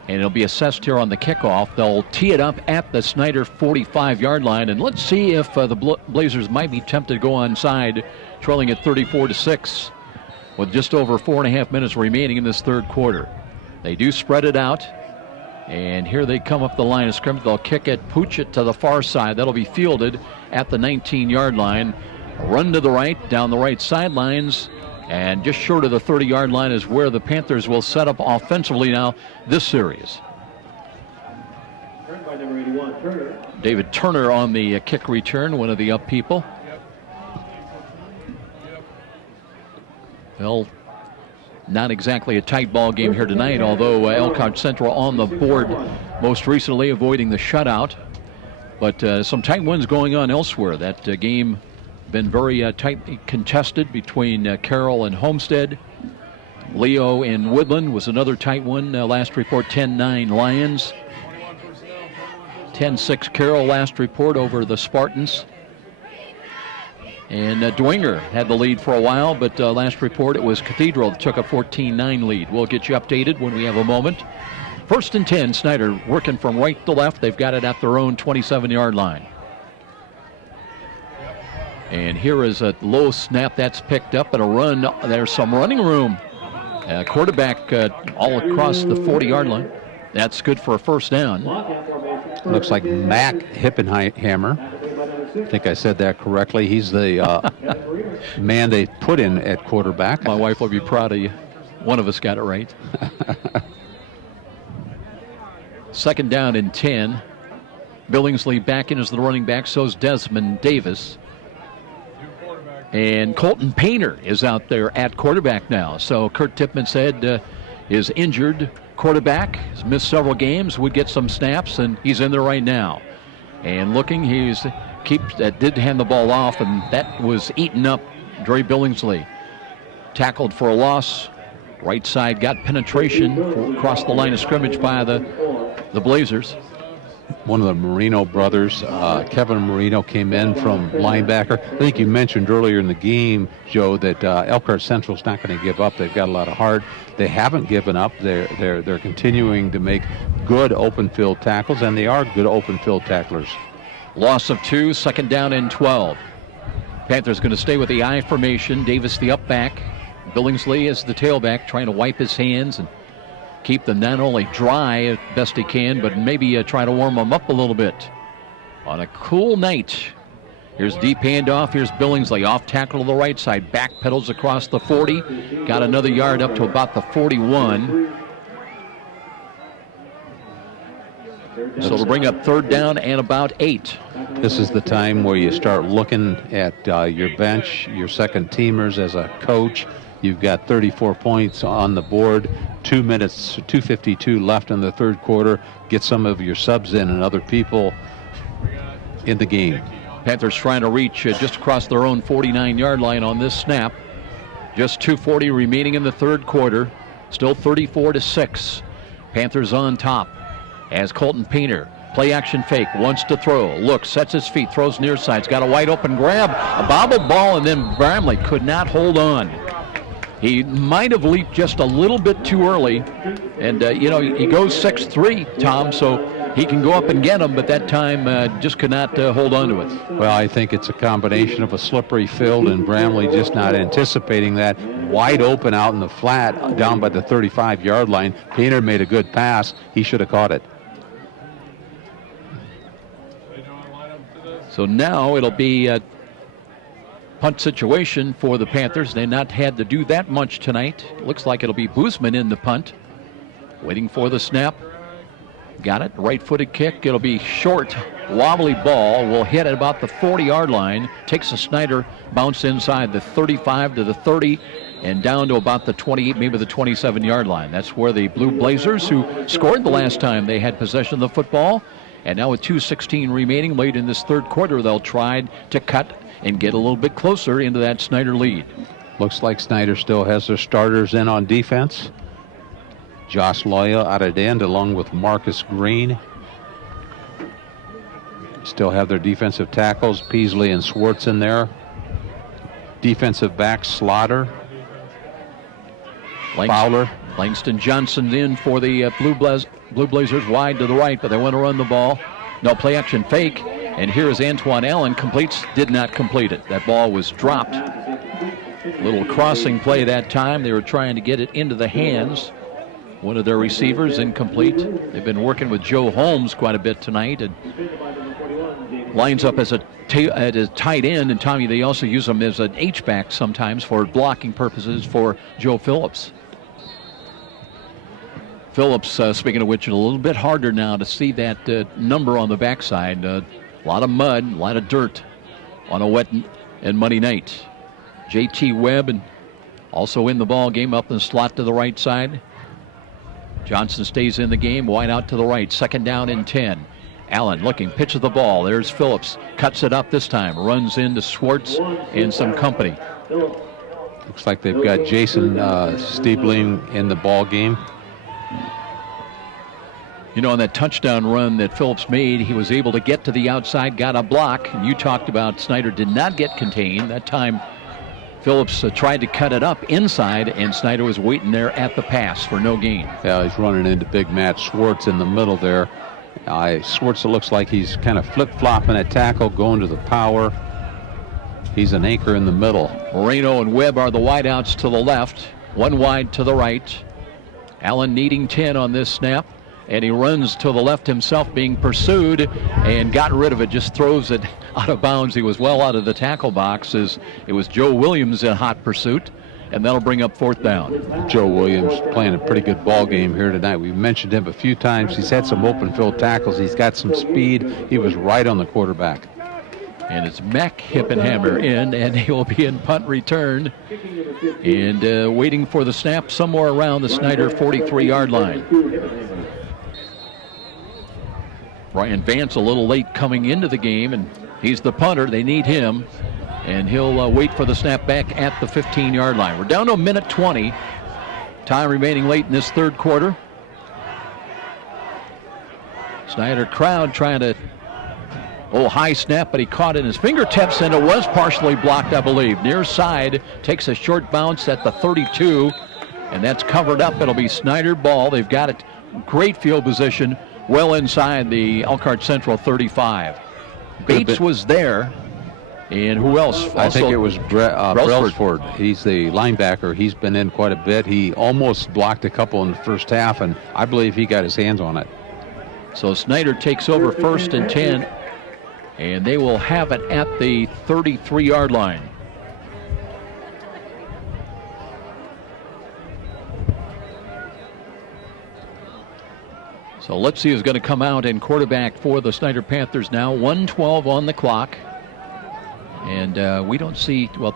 and it'll be assessed here on the kickoff. They'll tee it up at the Snider 45-yard line, and let's see if the Blazers might be tempted to go onside, trailing at 34-6 with just over 4.5 minutes remaining in this 3rd quarter. They do spread it out, and here they come up the line of scrimmage. They'll kick it, pooch it to the far side. That'll be fielded at the 19-yard line. Run to the right, down the right sidelines, and just short of the 30-yard line is where the Panthers will set up offensively now this series. David Turner on the kick return, one of the up people. Well, not exactly a tight ball game here tonight, although Elkhart Central on the board most recently, avoiding the shutout. But some tight ones going on elsewhere. That game been very tightly contested between Carroll and Homestead. Leo and Woodland was another tight one. Last report 10-9 Lions. 10-6 Carroll last report over the Spartans. And Dwenger had the lead for a while, but last report it was Cathedral that took a 14-9 lead. We'll get you updated when we have a moment. 1st and 10, Snider working from right to left. They've got it at their own 27-yard line. And here is a low snap that's picked up and a run. There's some running room. Quarterback all across the 40-yard line. That's good for a 1st down. Looks like Mac Hippenhammer. I think I said that correctly. He's the man they put in at quarterback. My wife will be proud of you. One of us got it right. 2nd down and 10. Billingsley back in as the running back. So's Desmond Davis. And Colton Painter is out there at quarterback now. So Kurt Tippmann said his injured quarterback has missed several games, would get some snaps, and he's in there right now. And looking, did hand the ball off, and that was eaten up. Dre Billingsley tackled for a loss. Right side got penetration across the line of scrimmage by the Blazers. One of the Marino brothers, Kevin Marino, came in from linebacker. I think you mentioned earlier in the game, Joe, that Elkhart Central's not going to give up. They've got a lot of heart. They haven't given up. They're continuing to make good open field tackles, and they are good open field tacklers. Loss of 2, 2nd down and 12. Panthers going to stay with the I formation. Davis the up back. Billingsley is the tailback, trying to wipe his hands and keep them not only dry as best he can, but maybe try to warm them up a little bit on a cool night. Here's deep handoff. Here's Billingsley off tackle to the right side. Back pedals across the 40. Got another yard up to about the 41. So it'll bring up 3rd down and about 8. This is the time where you start looking at your bench, your second teamers as a coach. You've got 34 points on the board, 2 minutes, 2:52 left in the third quarter. Get some of your subs in and other people in the game. Panthers trying to reach just across their own 49-yard line on this snap. Just 2:40 remaining in the third quarter. Still 34-6. Panthers on top as Colton Painter, play action fake, wants to throw, looks, sets his feet, throws near side's got a wide open grab, a bobbled ball, and then Bramley could not hold on. He might have leaped just a little bit too early, and he goes 6'3", Tom, so he can go up and get him, but that time just could not hold on to it. Well, I think it's a combination of a slippery field and Bramley just not anticipating that. Wide open out in the flat down by the 35-yard line. Painter made a good pass. He should have caught it. So now it'll be a punt situation for the Panthers. They've not had to do that much tonight. Looks like it'll be Boozman in the punt. Waiting for the snap. Got it. Right-footed kick. It'll be short, wobbly ball. Will hit at about the 40-yard line. Takes a Snider bounce inside the 35 to the 30 and down to about the 28, maybe the 27-yard line. That's where the Blue Blazers, who scored the last time they had possession of the football, and now with 2:16 remaining late in this third quarter, they'll try to cut and get a little bit closer into that Snider lead. Looks like Snider still has their starters in on defense. Josh Loya out at end along with Marcus Green. Still have their defensive tackles, Peasley and Swartz in there. Defensive back, Slaughter. Fowler. Langston Johnson in for the Blue Blazers, wide to the right, but they want to run the ball. No, play action fake. And here is Antoine Allen, completes, did not complete it. That ball was dropped. Little crossing play that time. They were trying to get it into the hands. One of their receivers, incomplete. They've been working with Joe Holmes quite a bit tonight, and lines up as a tight end. And Tommy, they also use him as an H-back sometimes for blocking purposes for Joe Phillips. Phillips, speaking of which, a little bit harder now to see that number on the backside. A lot of mud, a lot of dirt on a wet and muddy night. J.T. Webb and also in the ball game up in the slot to the right side. Johnson stays in the game, wide out to the right. 2nd down and 10. Allen looking, pitch of the ball. There's Phillips, cuts it up this time, runs into Swartz and some company. Looks like they've got Jason Stiebling in the ball game. You know, on that touchdown run that Phillips made, he was able to get to the outside, got a block. And you talked about Snider did not get contained. That time, Phillips tried to cut it up inside, and Snider was waiting there at the pass for no gain. Yeah, he's running into big Matt Swartz in the middle there. Swartz, it looks like he's kind of flip-flopping at tackle, going to the power. He's an anchor in the middle. Moreno and Webb are the wideouts to the left, one wide to the right. Allen needing 10 on this snap. And he runs to the left himself, being pursued, and got rid of it, just throws it out of bounds. He was well out of the tackle box as it was Joe Williams in hot pursuit, and that'll bring up 4th down. Joe Williams playing a pretty good ball game here tonight. We've mentioned him a few times. He's had some open field tackles. He's got some speed. He was right on the quarterback. And it's Mac Hippenhammer in, and he will be in punt return. And waiting for the snap somewhere around the Snider 43-yard line. Brian Vance a little late coming into the game, and he's the punter. They need him, and he'll wait for the snap back at the 15-yard line. We're down to a minute 20. Time remaining late in this third quarter. Snider crowd trying to, high snap, but he caught it in his fingertips, and it was partially blocked, I believe. Near side takes a short bounce at the 32, and that's covered up. It'll be Snider ball. They've got it. Great field position, well inside the Elkhart Central 35. Bates was there, and who else? I think it was Brailsford. He's the linebacker. He's been in quite a bit. He almost blocked a couple in the first half, and I believe he got his hands on it. So Snider takes over 1st and 10, and they will have it at the 33-yard line. So let's see who's going to come out and quarterback for the Snider Panthers now. 1:12 on the clock. And we don't see, a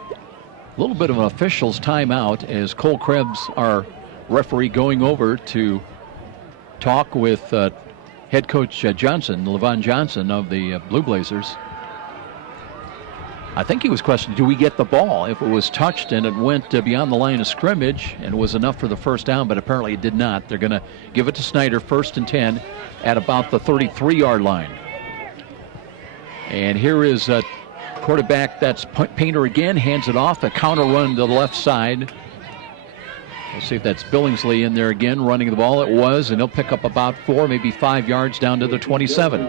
little bit of an official's timeout as Cole Krebs, our referee, going over to talk with head coach Johnson, Levon Johnson of the Blue Blazers. I think he was questioning, do we get the ball? If it was touched and it went beyond the line of scrimmage and was enough for the first down, but apparently it did not. They're going to give it to Snider, 1st and 10 at about the 33-yard line. And here is quarterback, that's Painter again, hands it off, a counter run to the left side. Let's see if that's Billingsley in there again running the ball. It was, and he'll pick up about 4, maybe 5 yards down to the 27.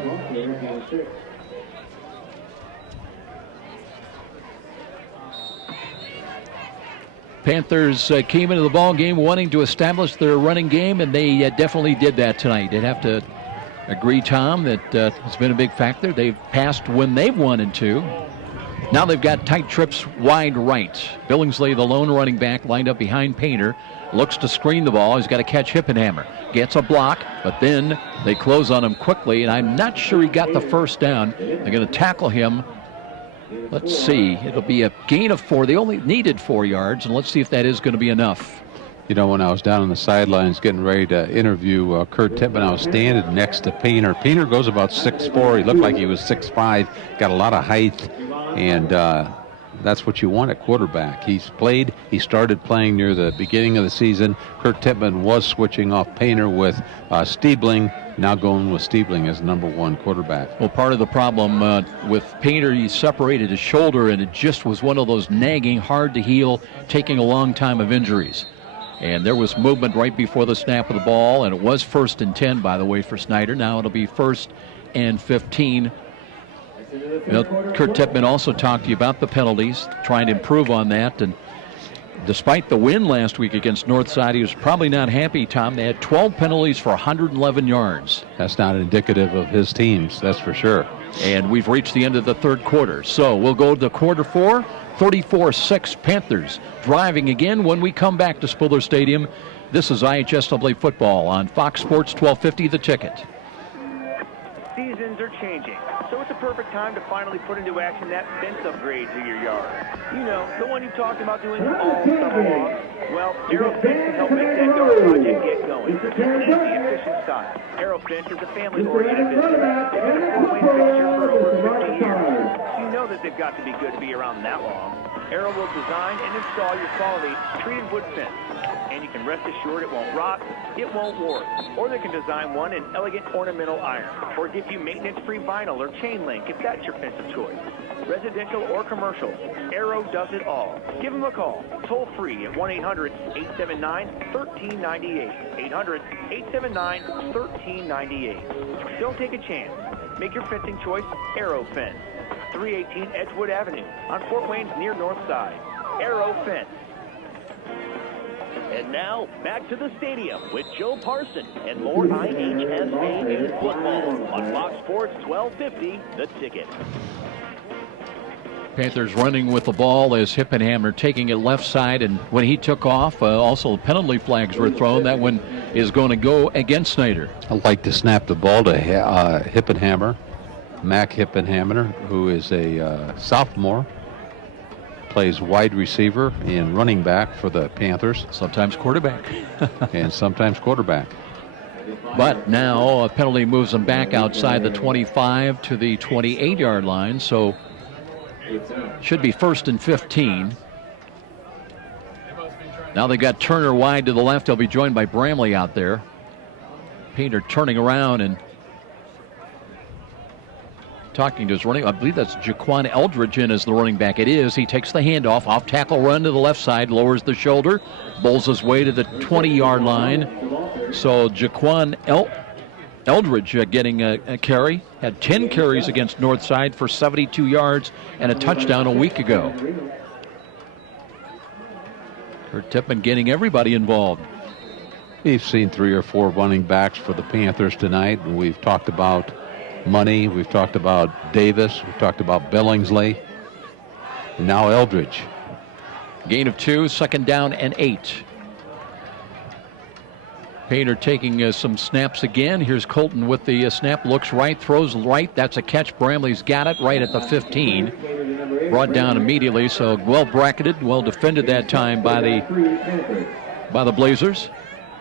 Panthers came into the ball game wanting to establish their running game, and they definitely did that tonight. They'd have to agree, Tom, that it's been a big factor. They've passed when they've wanted to. Now they've got tight trips wide right. Billingsley, the lone running back, lined up behind Painter. Looks to screen the ball. He's got to catch Hippenhammer. Gets a block, but then they close on him quickly, and I'm not sure he got the first down. They're going to tackle him. Let's see. It'll be a gain of 4. They only needed 4 yards, and let's see if that is going to be enough. You know, when I was down on the sidelines getting ready to interview Kurt Tippmann, I was standing next to Painter. Painter goes about 6'4". He looked like he was 6'5", got a lot of height, and that's what you want at quarterback. He started playing near the beginning of the season. Kurt Tippmann was switching off Painter with Stiebling, now going with Stiebling as number 1 quarterback. Well, part of the problem with Painter, he separated his shoulder, and it just was one of those nagging, hard to heal, taking a long time of injuries. And there was movement right before the snap of the ball, and it was 1st and 10, by the way, for Snider. Now it'll be 1st and 15. You know, Kurt Tippmann also talked to you about the penalties, trying to improve on that. And despite the win last week against Northside, he was probably not happy, Tom. They had 12 penalties for 111 yards. That's not indicative of his teams, that's for sure. And we've reached the end of the third quarter. So we'll go to quarter 4, 34-6 Panthers. Driving again when we come back to Spiller Stadium. This is IHSAA football on Fox Sports 1250, The Ticket. Seasons are changing, so it's a perfect time to finally put into action that fence upgrade to your yard. You know, the one you talked about doing all summer long. Well, Arrow Fence can help make that yard project get going. It's an easy, efficient style. Arrow Fence is a family-oriented business. They've been a Fort Wayne fixture for over 50 years. You know that they've got to be good to be around that long. Arrow will design and install your quality treated wood fence. And you can rest assured it won't rot, it won't warp. Or they can design one in elegant ornamental iron, or give you maintenance-free vinyl or chain link if that's your fence of choice. Residential or commercial, Arrow does it all. Give them a call, toll free at 1-800-879-1398. 800-879-1398. Don't take a chance. Make your fencing choice Arrow Fence. 318 Edgewood Avenue on Fort Wayne's near north side. Arrow Fence. And now, back to the stadium with Joe Parson and more IHSAA News football on Fox Sports 1250, The Ticket. Panthers running with the ball as Hippenhammer taking it left side, and when he took off, also penalty flags were thrown. That one is going to go against Snider. I'd like to snap the ball to Hippenhammer. Mac Hippenhammer, who is a sophomore, plays wide receiver and running back for the Panthers. Sometimes quarterback. And sometimes quarterback. But now a penalty moves them back outside the 25 to the 28-yard line, so should be 1st and 15. Now they got Turner wide to the left. He'll be joined by Bramley out there. Painter turning around and talking to his running. I believe that's Jaquan Eldridge in as the running back. It is. He takes the handoff, off tackle run to the left side, lowers the shoulder, bowls his way to the 20-yard line. So Jaquan Eldridge getting a carry. Had 10 carries against Northside for 72 yards and a touchdown a week ago. Kurt Tippmann getting everybody involved. We've seen 3 or 4 running backs for the Panthers tonight. We've talked about Money. We've talked about Davis. We've talked about Billingsley. And now Eldridge. Gain of 2, 2nd down and 8. Painter taking some snaps again. Here's Colton with the snap. Looks right, throws right. That's a catch. Bramley's got it right at the 15. Brought down immediately, so well bracketed, well defended that time by the Blazers.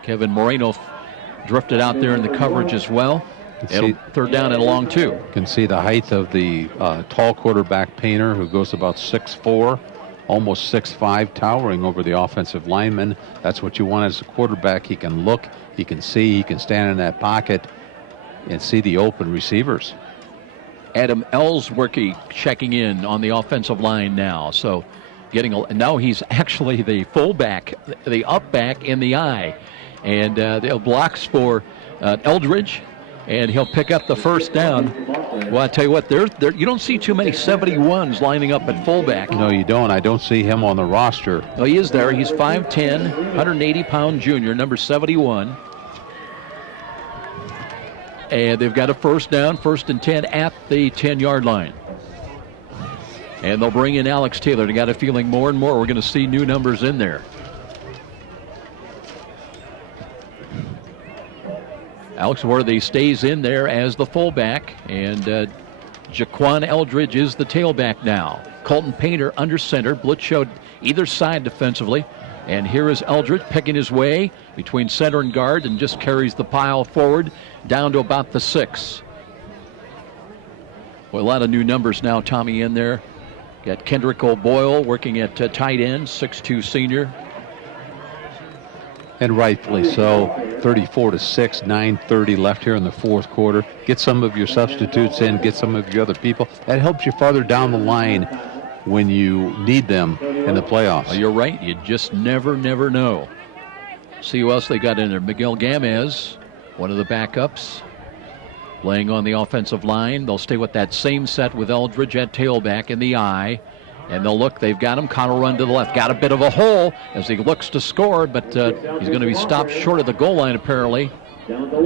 Kevin Moreno drifted out there in the coverage as well. It'll 3rd down and long 2. You can see the height of the tall quarterback Painter, who goes about 6'4", almost 6'5", towering over the offensive lineman. That's what you want as a quarterback. He can look, he can see, he can stand in that pocket and see the open receivers. Adam Ellsworthy checking in on the offensive line now. So now he's actually the fullback, the up back in the I. And they'll blocks for Eldridge, and he'll pick up the 1st down. Well, I tell you what, you don't see too many 71s lining up at fullback. No, you don't. I don't see him on the roster. Oh, he is there. He's 5'10", 180-pound junior, number 71. And they've got a 1st down, 1st and 10 at the 10-yard line. And they'll bring in Alex Taylor. They got a feeling more and more we're going to see new numbers in there. Alex Worthy stays in there as the fullback, and Jaquan Eldridge is the tailback now. Colton Painter under center. Blitz showed either side defensively. And here is Eldridge picking his way between center and guard and just carries the pile forward down to about the 6. Well, a lot of new numbers now, Tommy, in there. Got Kendrick O'Boyle working at tight end, 6'2" senior. And rightfully so. 34-6, 9:30 left here in the 4th quarter. Get some of your substitutes in, get some of your other people. That helps you farther down the line when you need them in the playoffs. Well, you're right. You just never know. See who else they got in there. Miguel Gamez, one of the backups, laying on the offensive line. They'll stay with that same set with Eldridge at tailback in the I. And they'll look, they've got him, Connor run to the left. Got a bit of a hole as he looks to score, but he's going to be stopped short of the goal line apparently.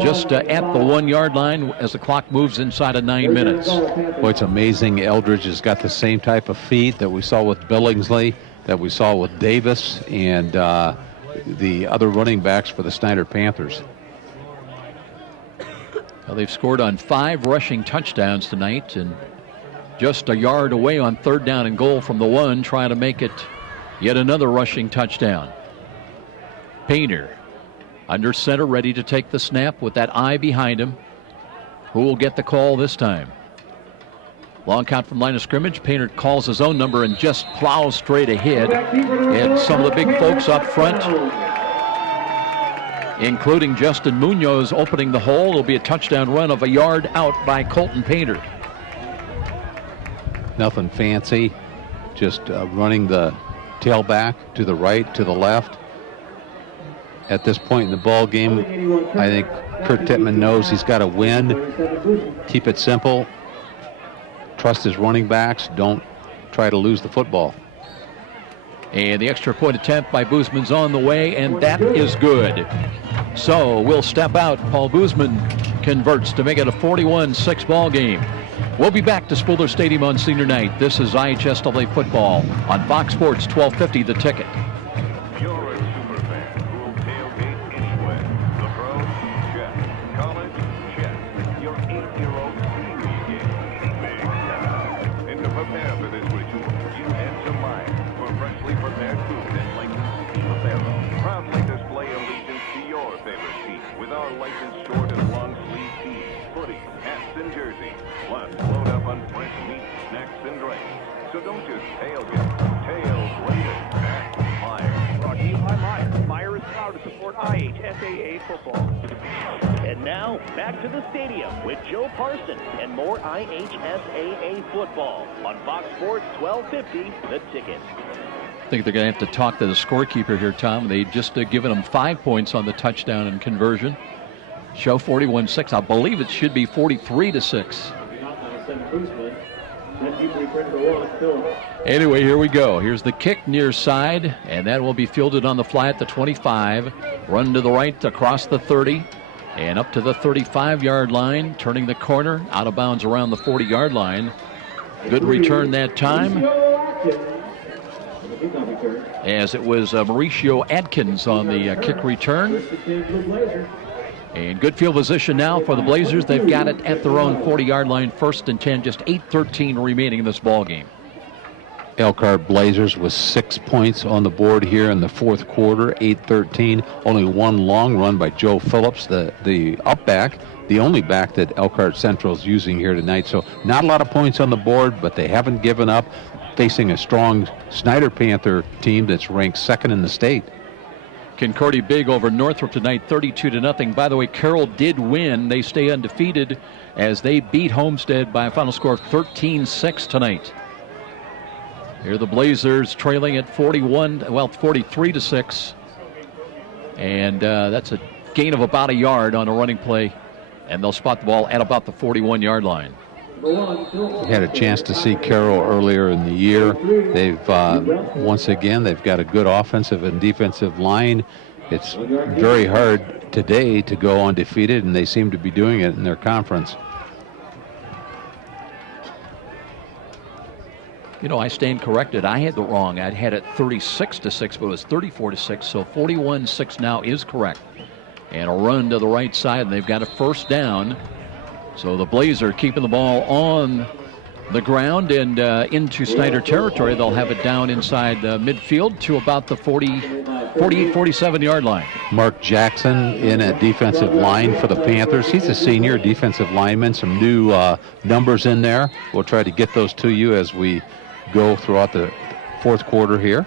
Just at the 1-yard line as the clock moves inside of 9 minutes. Boy, it's amazing. Eldridge has got the same type of feet that we saw with Billingsley, that we saw with Davis, and the other running backs for the Snider Panthers. Well, they've scored on 5 rushing touchdowns tonight, and just a yard away on 3rd down and goal from the 1, trying to make it yet another rushing touchdown. Painter under center, ready to take the snap with that eye behind him. Who will get the call this time? Long count from line of scrimmage. Painter calls his own number and just plows straight ahead. And some of the big folks up front, including Justin Munoz, opening the hole. It'll be a touchdown run of a yard out by Colton Painter. Nothing fancy, just running the tailback to the right, to the left. At this point in the ball game, I think Kurt Tippmann knows he's got to win. Keep it simple. Trust his running backs. Don't try to lose the football. And the extra point attempt by Boozman's on the way, and that is good. So we'll step out. Paul Boozman converts to make it a 41-6 ball game. We'll be back to Spooler Stadium on senior night. This is IHSAA football on Fox Sports 1250 The Ticket. You're a super fan who will tailgate anywhere. The pros, check. College, check. Your 8-year-old TV game, our licensed short and long sleeve tees, hoodies, hats, and jerseys. Plus, load up on fresh meat, snacks, and drinks. So don't just tailgate. Tails later at Meijer. Brought to you by Meijer. Meijer is proud to support IHSAA football. And now, back to the stadium with Joe Parson and more IHSAA football on Fox Sports 1250, The Ticket. I think they're going to have to talk to the scorekeeper here, Tom. They just given them 5 points on the touchdown and conversion. Show 41-6. I believe it should be 43-6. Anyway, here we go. Here's the kick near side, and that will be fielded on the flat, the 25. Run to the right across the 30 and up to the 35-yard line, turning the corner, out of bounds around the 40-yard line. Good return that time, as it was Mauricio Adkins on the kick return. And good field position now for the Blazers. They've got it at their own 40-yard line, 1st and 10, just 8:13 remaining in this ball game. Elkhart Blazers with 6 points on the board here in the fourth quarter, 8-13. Only one long run by Joe Phillips, the up back, the only back that Elkhart Central is using here tonight. So not a lot of points on the board, but they haven't given up, facing a strong Snider Panther team that's ranked 2nd in the state. Concordia big over Northrop tonight, 32-0. By the way, Carroll did win. They stay undefeated as they beat Homestead by a final score of 13-6 tonight. Here the Blazers trailing at 43-6. And that's a gain of about a yard on a running play. And they'll spot the ball at about the 41-yard line. Had a chance to see Carroll earlier in the year. They've once again, they've got a good offensive and defensive line. It's very hard today to go undefeated, and they seem to be doing it in their conference. You know, I stand corrected. I had it wrong. I had it 36-6, but it was 34-6. So 41-6 now is correct. And a run to the right side, and they've got a first down. So the Blazers keeping the ball on the ground and into Snider territory. They'll have it down inside midfield to about the 47-yard line. Mark Jackson in a defensive line for the Panthers. He's a senior defensive lineman. Some new numbers in there. We'll try to get those to you as we go throughout the fourth quarter here.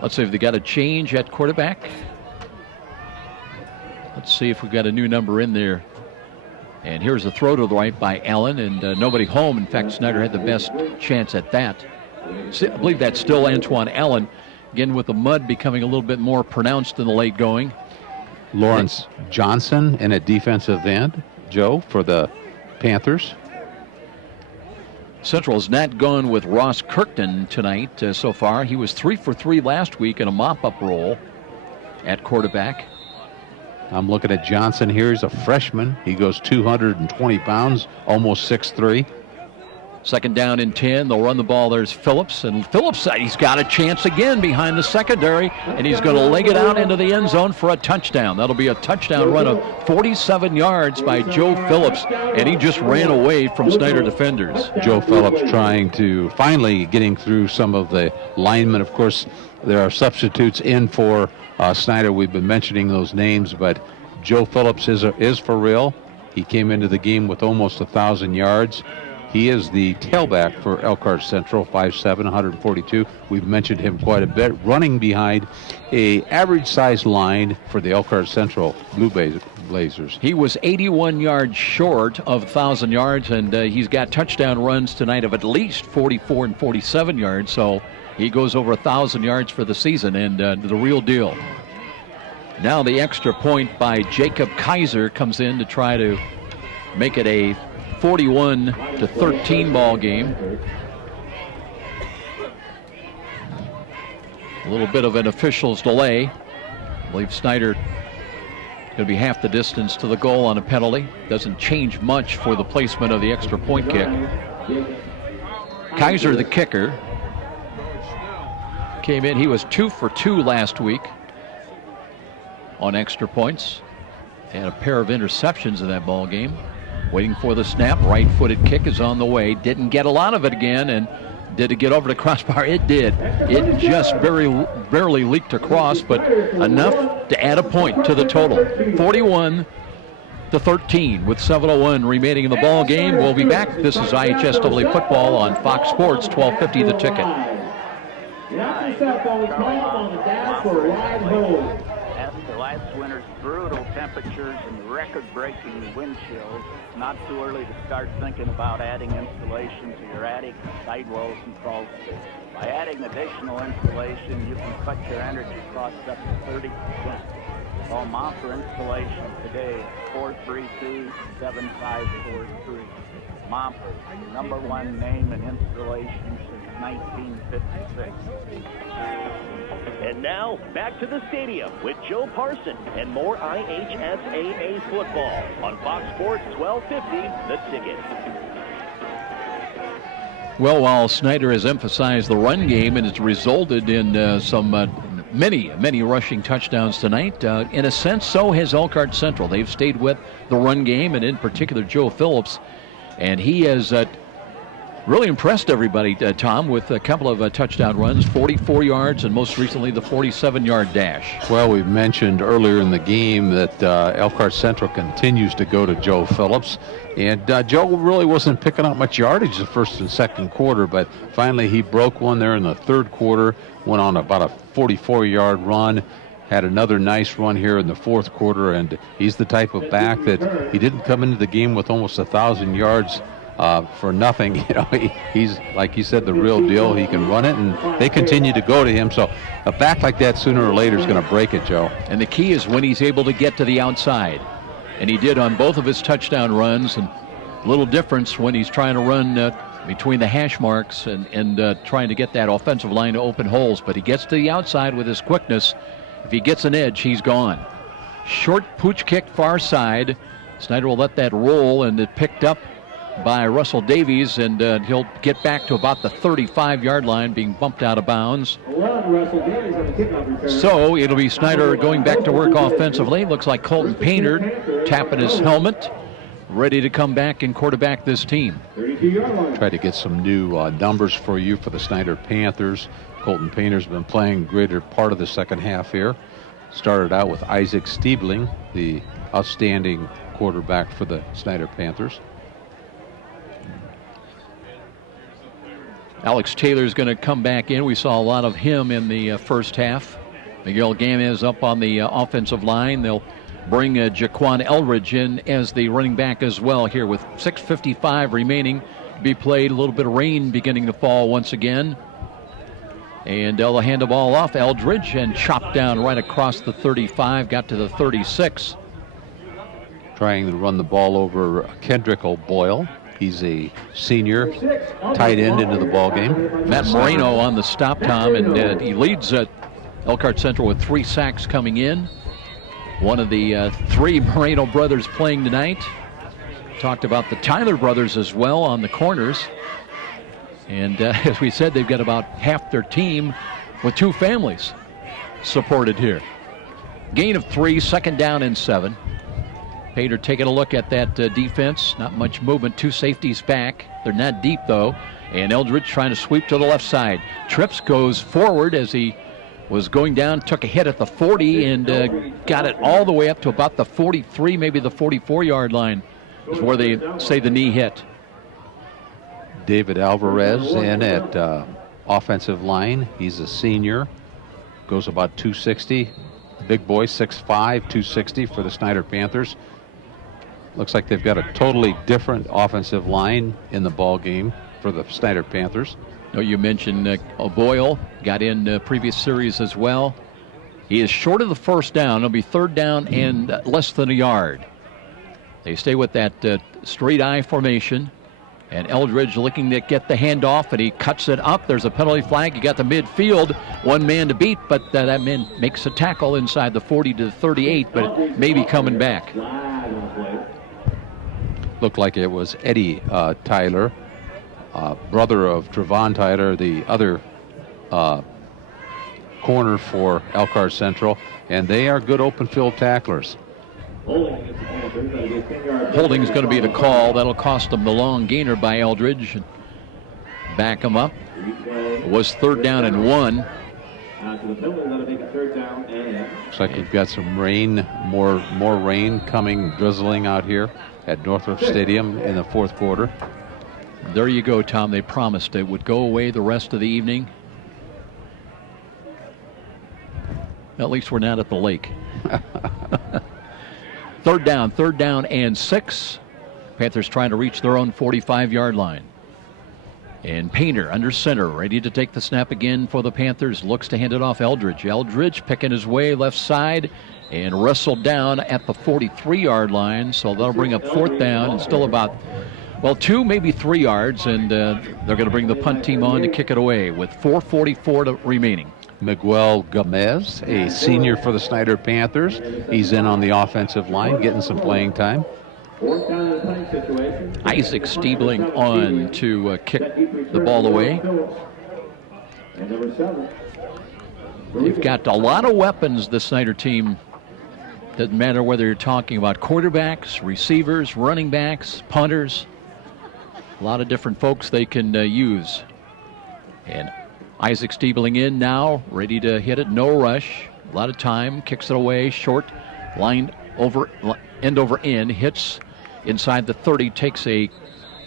Let's see if they got a change at quarterback. Let's see if we've got a new number in there. And here's a throw to the right by Allen, and nobody home. In fact, Snider had the best chance at that. I believe that's still Antoine Allen. Again, with the mud becoming a little bit more pronounced in the late going. Lawrence Johnson in a defensive end, Joe, for the Panthers. Central has not gone with Ross Kirkton tonight so far. He was 3 for 3 last week in a mop-up role at quarterback. I'm looking at Johnson here. He's a freshman. He goes 220 pounds, almost 6'3". Second down and 10. They'll run the ball. There's Phillips. And Phillips, he's got a chance again behind the secondary. And he's going to leg it out into the end zone for a touchdown. That'll be a touchdown run of 47 yards by Joe Phillips. And he just ran away from Snider defenders. Joe Phillips trying to finally getting through some of the linemen. Of course, there are substitutes in for Snider. We've been mentioning those names, but Joe Phillips is for real. He came into the game with almost 1,000 yards. He is the tailback for Elkhart Central, 5'7", 142. We've mentioned him quite a bit, running behind a average-sized line for the Elkhart Central Blue Blazers. He was 81 yards short of 1,000 yards, and he's got touchdown runs tonight of at least 44 and 47 yards, so he goes over 1,000 yards for the season, and the real deal. Now the extra point by Jacob Kaiser comes in to try to make it a 41-13 ball game. A little bit of an official's delay. I believe Snider going to be half the distance to the goal on a penalty. Doesn't change much for the placement of the extra point kick. Kaiser, the kicker, came in. He was 2 for 2 last week on extra points. Had a pair of interceptions in that ball game. Waiting for the snap. Right-footed kick is on the way. Didn't get a lot of it again. And did it get over the crossbar? It did. It just barely leaked across, but enough to add a point to the total. 41-13 with 7:01 remaining in the ball game. We'll be back. This is IHSAA football on Fox Sports 1250 The Ticket. After last winter's brutal temperatures and record-breaking wind chills, it's not too early to start thinking about adding insulation to your attic, sidewalls, and crawl space. By adding additional insulation, you can cut your energy costs up to 30%. Call Mom for installation today at 432-7543. Momper, #1 name in installation since 1956. And now, back to the stadium with Joe Parson and more IHSAA football on Fox Sports 1250, The Ticket. Well, while Snider has emphasized the run game and it's resulted in some many rushing touchdowns tonight, in a sense, so has Elkhart Central. They've stayed with the run game, and in particular Joe Phillips. And he has really impressed everybody, Tom, with a couple of touchdown runs, 44 yards, and most recently the 47-yard dash. Well, we mentioned earlier in the game that Elkhart Central continues to go to Joe Phillips. And Joe really wasn't picking up much yardage the first and second quarter, but finally he broke one there in the third quarter, went on about a 44-yard run, had another nice run here in the fourth quarter, and he's the type of back that he didn't come into the game with almost 1,000 yards for nothing. You know, he's, like you said, the real deal. He can run it, and they continue to go to him. So a back like that sooner or later is going to break it, Joe. And the key is when he's able to get to the outside. And he did on both of his touchdown runs, and a little difference when he's trying to run between the hash marks and trying to get that offensive line to open holes. But he gets to the outside with his quickness. If he gets an edge, he's gone. Short pooch kick far side. Snider will let that roll, and it picked up by Russell Davies, and he'll get back to about the 35-yard line, being bumped out of bounds. So it'll be Snider going back to work offensively. Looks like Colton Painter tapping his helmet, ready to come back and quarterback this team. Try to get some new numbers for you for the Snider Panthers. Colton Painter's been playing greater part of the second half here. Started out with Isaac Stiebling, the outstanding quarterback for the Snider Panthers. Alex Taylor's going to come back in. We saw a lot of him in the first half. Miguel Gamez up on the offensive line. They'll bring Jaquan Eldridge in as the running back as well here with 6:55 remaining to be played. A little bit of rain beginning to fall once again. And they'll hand the ball off. Eldridge and chopped down right across the 35, got to the 36. Trying to run the ball over Kendrick O'Boyle. He's a senior tight end into the ball game. Matt Moreno on the stop, Tom, and he leads Elkhart Central with 3 sacks coming in. One of the 3 Moreno brothers playing tonight. Talked about the Tyler brothers as well on the corners. And as we said, they've got about half their team with 2 families supported here. Gain of 3, second down and 7. Pater taking a look at that defense. Not much movement. 2 safeties back. They're not deep, though. And Eldridge trying to sweep to the left side. Trips goes forward as he was going down, took a hit at the 40, and got it all the way up to about the 43, maybe the 44-yard line is where they say the knee hit. David Alvarez in at offensive line. He's a senior. Goes about 260. Big boy, 6'5", 260 for the Snider Panthers. Looks like they've got a totally different offensive line in the ball game for the Snider Panthers. Oh, you mentioned O'Boyle got in previous series as well. He is short of the first down. It'll be third down and less than a yard. They stay with that straight eye formation. And Eldridge looking to get the handoff, and he cuts it up. There's a penalty flag. You got the midfield. 1 man to beat, but that man makes a tackle inside the 40 to the 38, but maybe coming back. Looked like it was Eddie Tyler, brother of Trevon Tyler, the other corner for Elkhart Central, and they are good open field tacklers. Holding is going to be the call. That'll cost them the long gainer by Eldridge. Back him up. It was third down and 1. To the building, that'll make a third down and Looks like we've got some rain, more rain coming, drizzling out here at Northrop Stadium in the fourth quarter. There you go, Tom. They promised it would go away the rest of the evening. At least we're not at the lake. Third down and 6. Panthers trying to reach their own 45-yard line. And Painter under center, ready to take the snap again for the Panthers. Looks to hand it off Eldridge. Eldridge picking his way left side and wrestled down at the 43-yard line. So that'll bring up fourth down and still about, 2, maybe 3 yards. And they're going to bring the punt team on to kick it away with 4:44 remaining. Miguel Gomez, a senior for the Snider Panthers. He's in on the offensive line, getting some playing time. Isaac Stiebling on to kick the ball away. They've got a lot of weapons, the Snider team. Doesn't matter whether you're talking about quarterbacks, receivers, running backs, punters. A lot of different folks they can use. And Isaac Stiebling in now, ready to hit it. No rush. A lot of time. Kicks it away. Short. Line over, end over end. Hits inside the 30. Takes a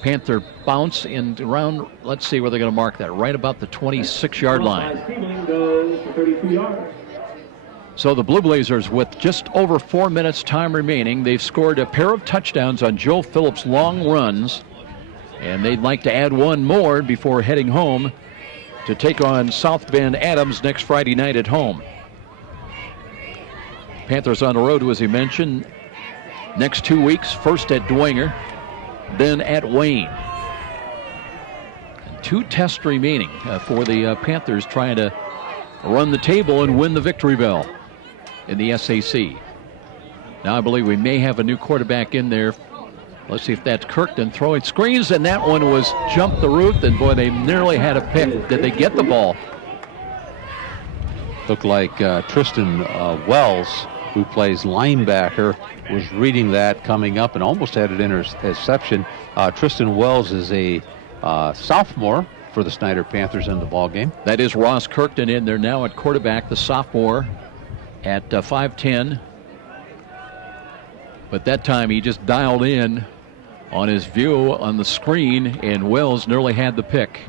Panther bounce and around, let's see where they're going to mark that. Right about the 26-yard line. So the Blue Blazers, with just over 4 minutes time remaining, they've scored a pair of touchdowns on Joe Phillips' long runs. And they'd like to add one more before heading home to take on South Bend Adams next Friday night at home. Panthers on the road, as he mentioned, next 2 weeks, first at Dwenger, then at Wayne. And 2 tests remaining for the Panthers trying to run the table and win the victory bell in the SAC. Now I believe we may have a new quarterback in there. Let's see if that's Kirkton throwing screens, and that one was jumped the root, and boy, they nearly had a pick. Did they get the ball? Looked like Tristan Wells, who plays linebacker, was reading that coming up and almost had an interception. Tristan Wells is a sophomore for the Snider Panthers in the ball game. That is Ross Kirkton in there now at quarterback, the sophomore at 5'10". But that time he just dialed in on his view on the screen, and Wells nearly had the pick.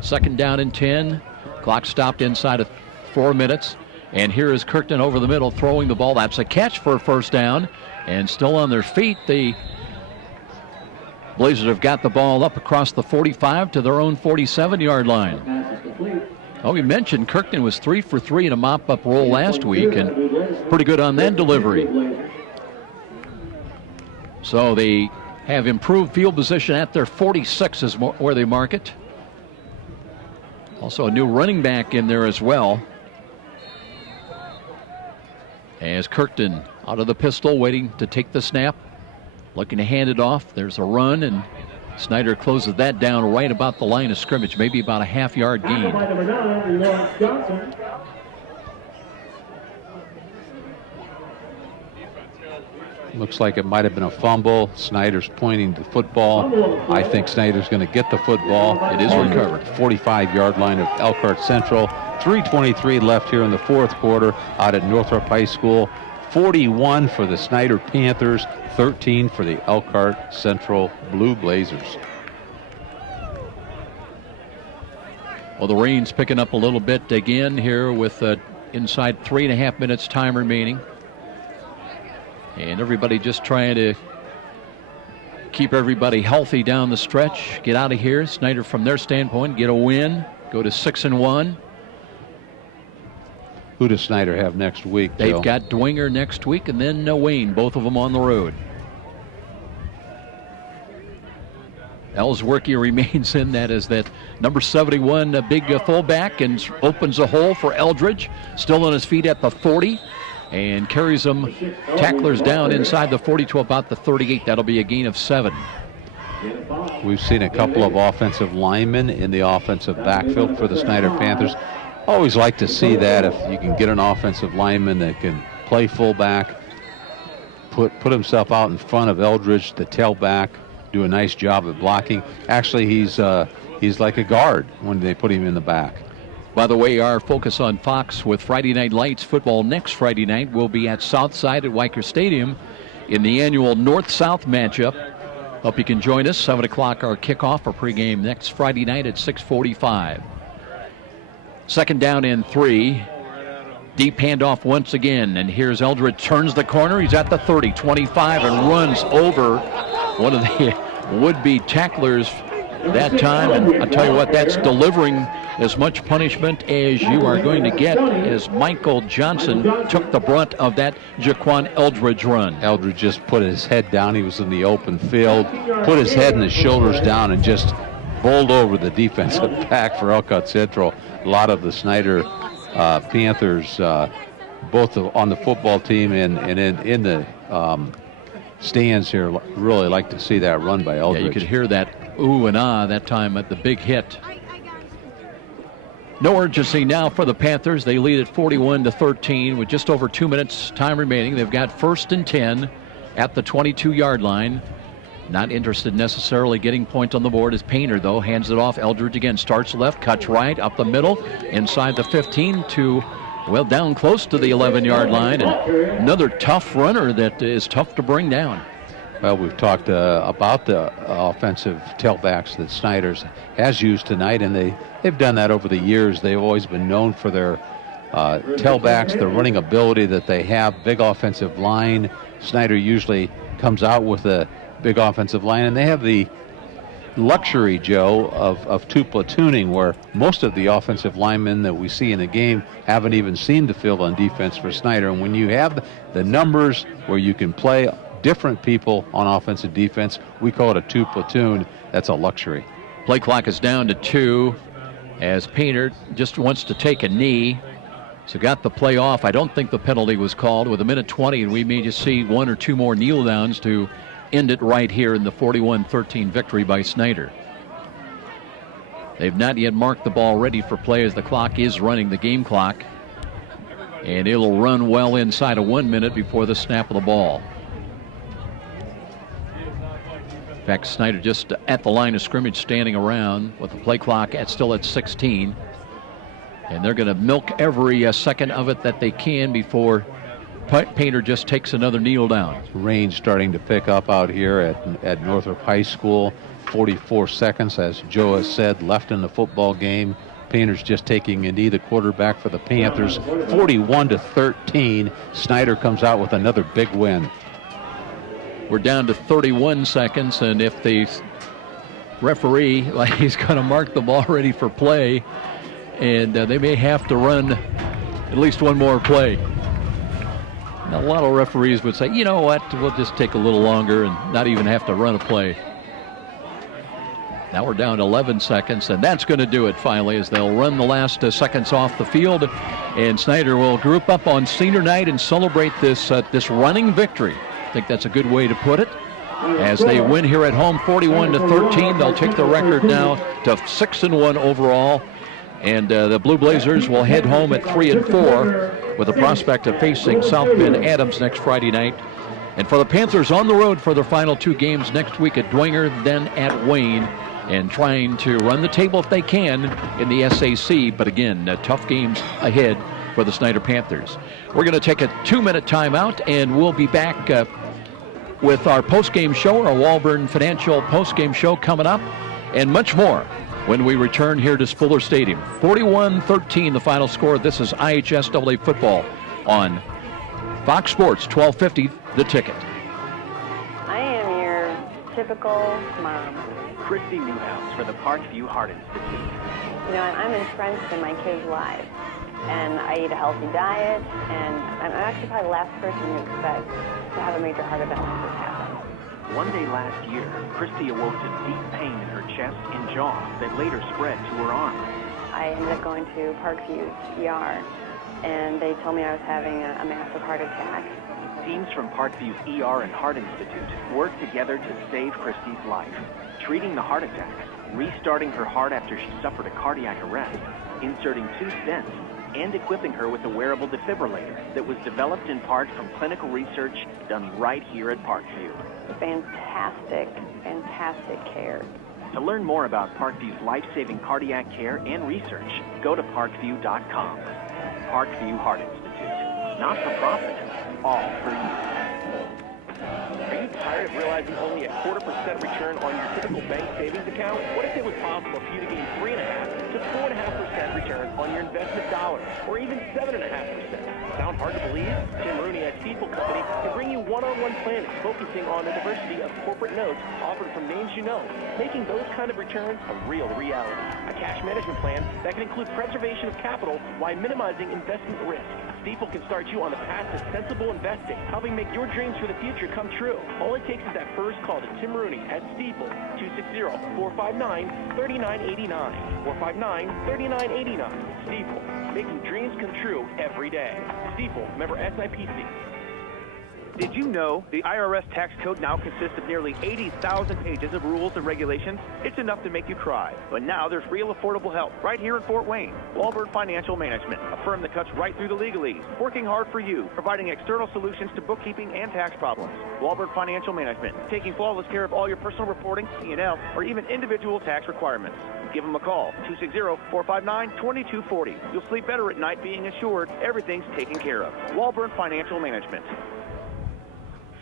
Second down and 10. Clock stopped inside of 4 minutes. And here is Kirkton over the middle throwing the ball. That's a catch for a first down. And still on their feet, the Blazers have got the ball up across the 45 to their own 47-yard line. Oh, we mentioned Kirkton was 3 for 3 in a mop-up roll last week, and pretty good on that delivery. So they have improved field position at their 46 is where they mark it. Also a new running back in there as well. As Kirkton out of the pistol, waiting to take the snap, looking to hand it off. There's a run, and Snider closes that down right about the line of scrimmage, maybe about a half-yard gain. Looks like it might have been a fumble. Snider's pointing to football. I think Snider's going to get the football. It is recovered. 45-yard line of Elkhart Central. 3:23 left here in the fourth quarter out at Northrop High School. 41 for the Snider Panthers, 13 for the Elkhart Central Blue Blazers. Well, the rain's picking up a little bit again here with inside 3.5 minutes time remaining. And everybody just trying to keep everybody healthy down the stretch. Get out of here. Snider, from their standpoint, get a win. Go to 6-1. Who does Snider have next week, Joe? They've got Dwenger next week and then Wayne, both of them on the road. Ellsworthy remains in. That is that number 71, a big fullback, and opens a hole for Eldridge. Still on his feet at the 40. And carries them, tacklers down inside the 40 to about the 38. That'll be a gain of 7. We've seen a couple of offensive linemen in the offensive backfield for the Snider Panthers. Always like to see that if you can get an offensive lineman that can play fullback, put himself out in front of Eldridge, the tailback, do a nice job of blocking. Actually, he's like a guard when they put him in the back. By the way, our focus on Fox with Friday Night Lights football next Friday night will be at Southside at Weicker Stadium in the annual North-South matchup. Hope you can join us. 7 o'clock our kickoff or pregame next Friday night at 6:45. Second down and 3. Deep handoff once again, and here's Eldred, turns the corner. He's at the 30, 25, and runs over one of the would-be tacklers that time. And I'll tell you what, that's delivering as much punishment as you are going to get, as Michael Johnson took the brunt of that Jaquan Eldridge run. Eldridge just put his head down. He was in the open field, put his head and his shoulders down, and just bowled over the defensive back for Elkhart Central. A lot of the Snider Panthers, both on the football team and in the stands here, really like to see that run by Eldridge. Yeah, you could hear that ooh and ah that time at the big hit. No urgency now for the Panthers. They lead at 41-13 with just over 2 minutes time remaining. They've got 1st and 10 at the 22-yard line. Not interested necessarily getting points on the board as Painter, though, hands it off. Eldridge again starts left, cuts right, up the middle, inside the 15 to, well, down close to the 11-yard line. And another tough runner that is tough to bring down. Well, we've talked about the offensive tailbacks that Snider's has used tonight, and they've done that over the years. They've always been known for their tailbacks, their running ability that they have, big offensive line. Snider usually comes out with a big offensive line, and they have the luxury, Joe, of two platooning, where most of the offensive linemen that we see in the game haven't even seen the field on defense for Snider. And when you have the numbers where you can play different people on offense and defense, we call it a two platoon. That's a luxury. Play clock is down to 2 as Painter just wants to take a knee. So got the play off. I don't think the penalty was called with 1:20, and we may just see 1 or 2 more kneel downs to end it right here in the 41-13 victory by Snider. They've not yet marked the ball ready for play as the clock is running, the game clock. And it'll run well inside of 1 minute before the snap of the ball. In fact, Snider just at the line of scrimmage standing around with the play clock still at 16. And they're going to milk every second of it that they can before Painter just takes another kneel down. Rain starting to pick up out here at Northrop High School. 44 seconds, as Joe has said, left in the football game. Painter's just taking a knee, the quarterback for the Panthers. 41-13. Snider comes out with another big win. We're down to 31 seconds, and if the referee, like, he's going to mark the ball ready for play, and they may have to run at least one more play. And a lot of referees would say, you know what, we'll just take a little longer and not even have to run a play. Now we're down to 11 seconds, and that's going to do it finally as they'll run the last seconds off the field. And Snider will group up on senior night and celebrate this running victory. I think that's a good way to put it. As they win here at home 41-13, they'll take the record now to 6-1 overall. And the Blue Blazers will head home at 3-4 with the prospect of facing South Bend Adams next Friday night. And for the Panthers on the road for their final 2 games next week at Dwenger, then at Wayne, and trying to run the table if they can in the SAC. But again, tough games ahead for the Snider Panthers. We're going to take a 2-minute timeout, and we'll be back with our post-game show, our Walburn Financial post-game show coming up, and much more when we return here to Spiller Stadium. 41-13 the final score. This is IHSAA football on Fox Sports 1250 The Ticket. I am your typical mom. Christy Newhouse for the Parkview Heart Institute. You know, I'm entrenched in my kids' lives, and I eat a healthy diet, and I'm actually probably the last person you expect to have a major heart event like this happen. One day last year, Christy awoke to deep pain in her chest and jaw that later spread to her arm. I ended up going to Parkview's ER, and they told me I was having a massive heart attack. Teams from Parkview's ER and Heart Institute worked together to save Christy's life, treating the heart attack, restarting her heart after she suffered a cardiac arrest, inserting 2 stents, and equipping her with a wearable defibrillator that was developed in part from clinical research done right here at Parkview. Fantastic, fantastic care. To learn more about Parkview's life-saving cardiac care and research, go to parkview.com. Parkview Heart Institute. Not for profit, all for you. Are you tired of realizing only a 0.25% return on your typical bank savings account? What if it was possible for you to gain 3.5% to 4.5% return on your investment dollars, or even 7.5%? Sound hard to believe? Tim Rooney at Stifel Company can bring you one-on-one planning, focusing on the diversity of corporate notes offered from names you know, making those kind of returns a real reality. A cash management plan that can include preservation of capital while minimizing investment risk. Stifel can start you on the path to sensible investing, helping make your dreams for the future come true. All it takes is that first call to Tim Rooney at Stifel, 260-459-3989. 459-3989. Stifel, making dreams come true every day. Stifel, member SIPC. Did you know the IRS tax code now consists of nearly 80,000 pages of rules and regulations? It's enough to make you cry. But now there's real affordable help right here in Fort Wayne. Walbert Financial Management, a firm that cuts right through the legalese, working hard for you, providing external solutions to bookkeeping and tax problems. Walbert Financial Management, taking flawless care of all your personal reporting, P&L, or even individual tax requirements. Give them a call, 260-459-2240. You'll sleep better at night being assured everything's taken care of. Walbert Financial Management.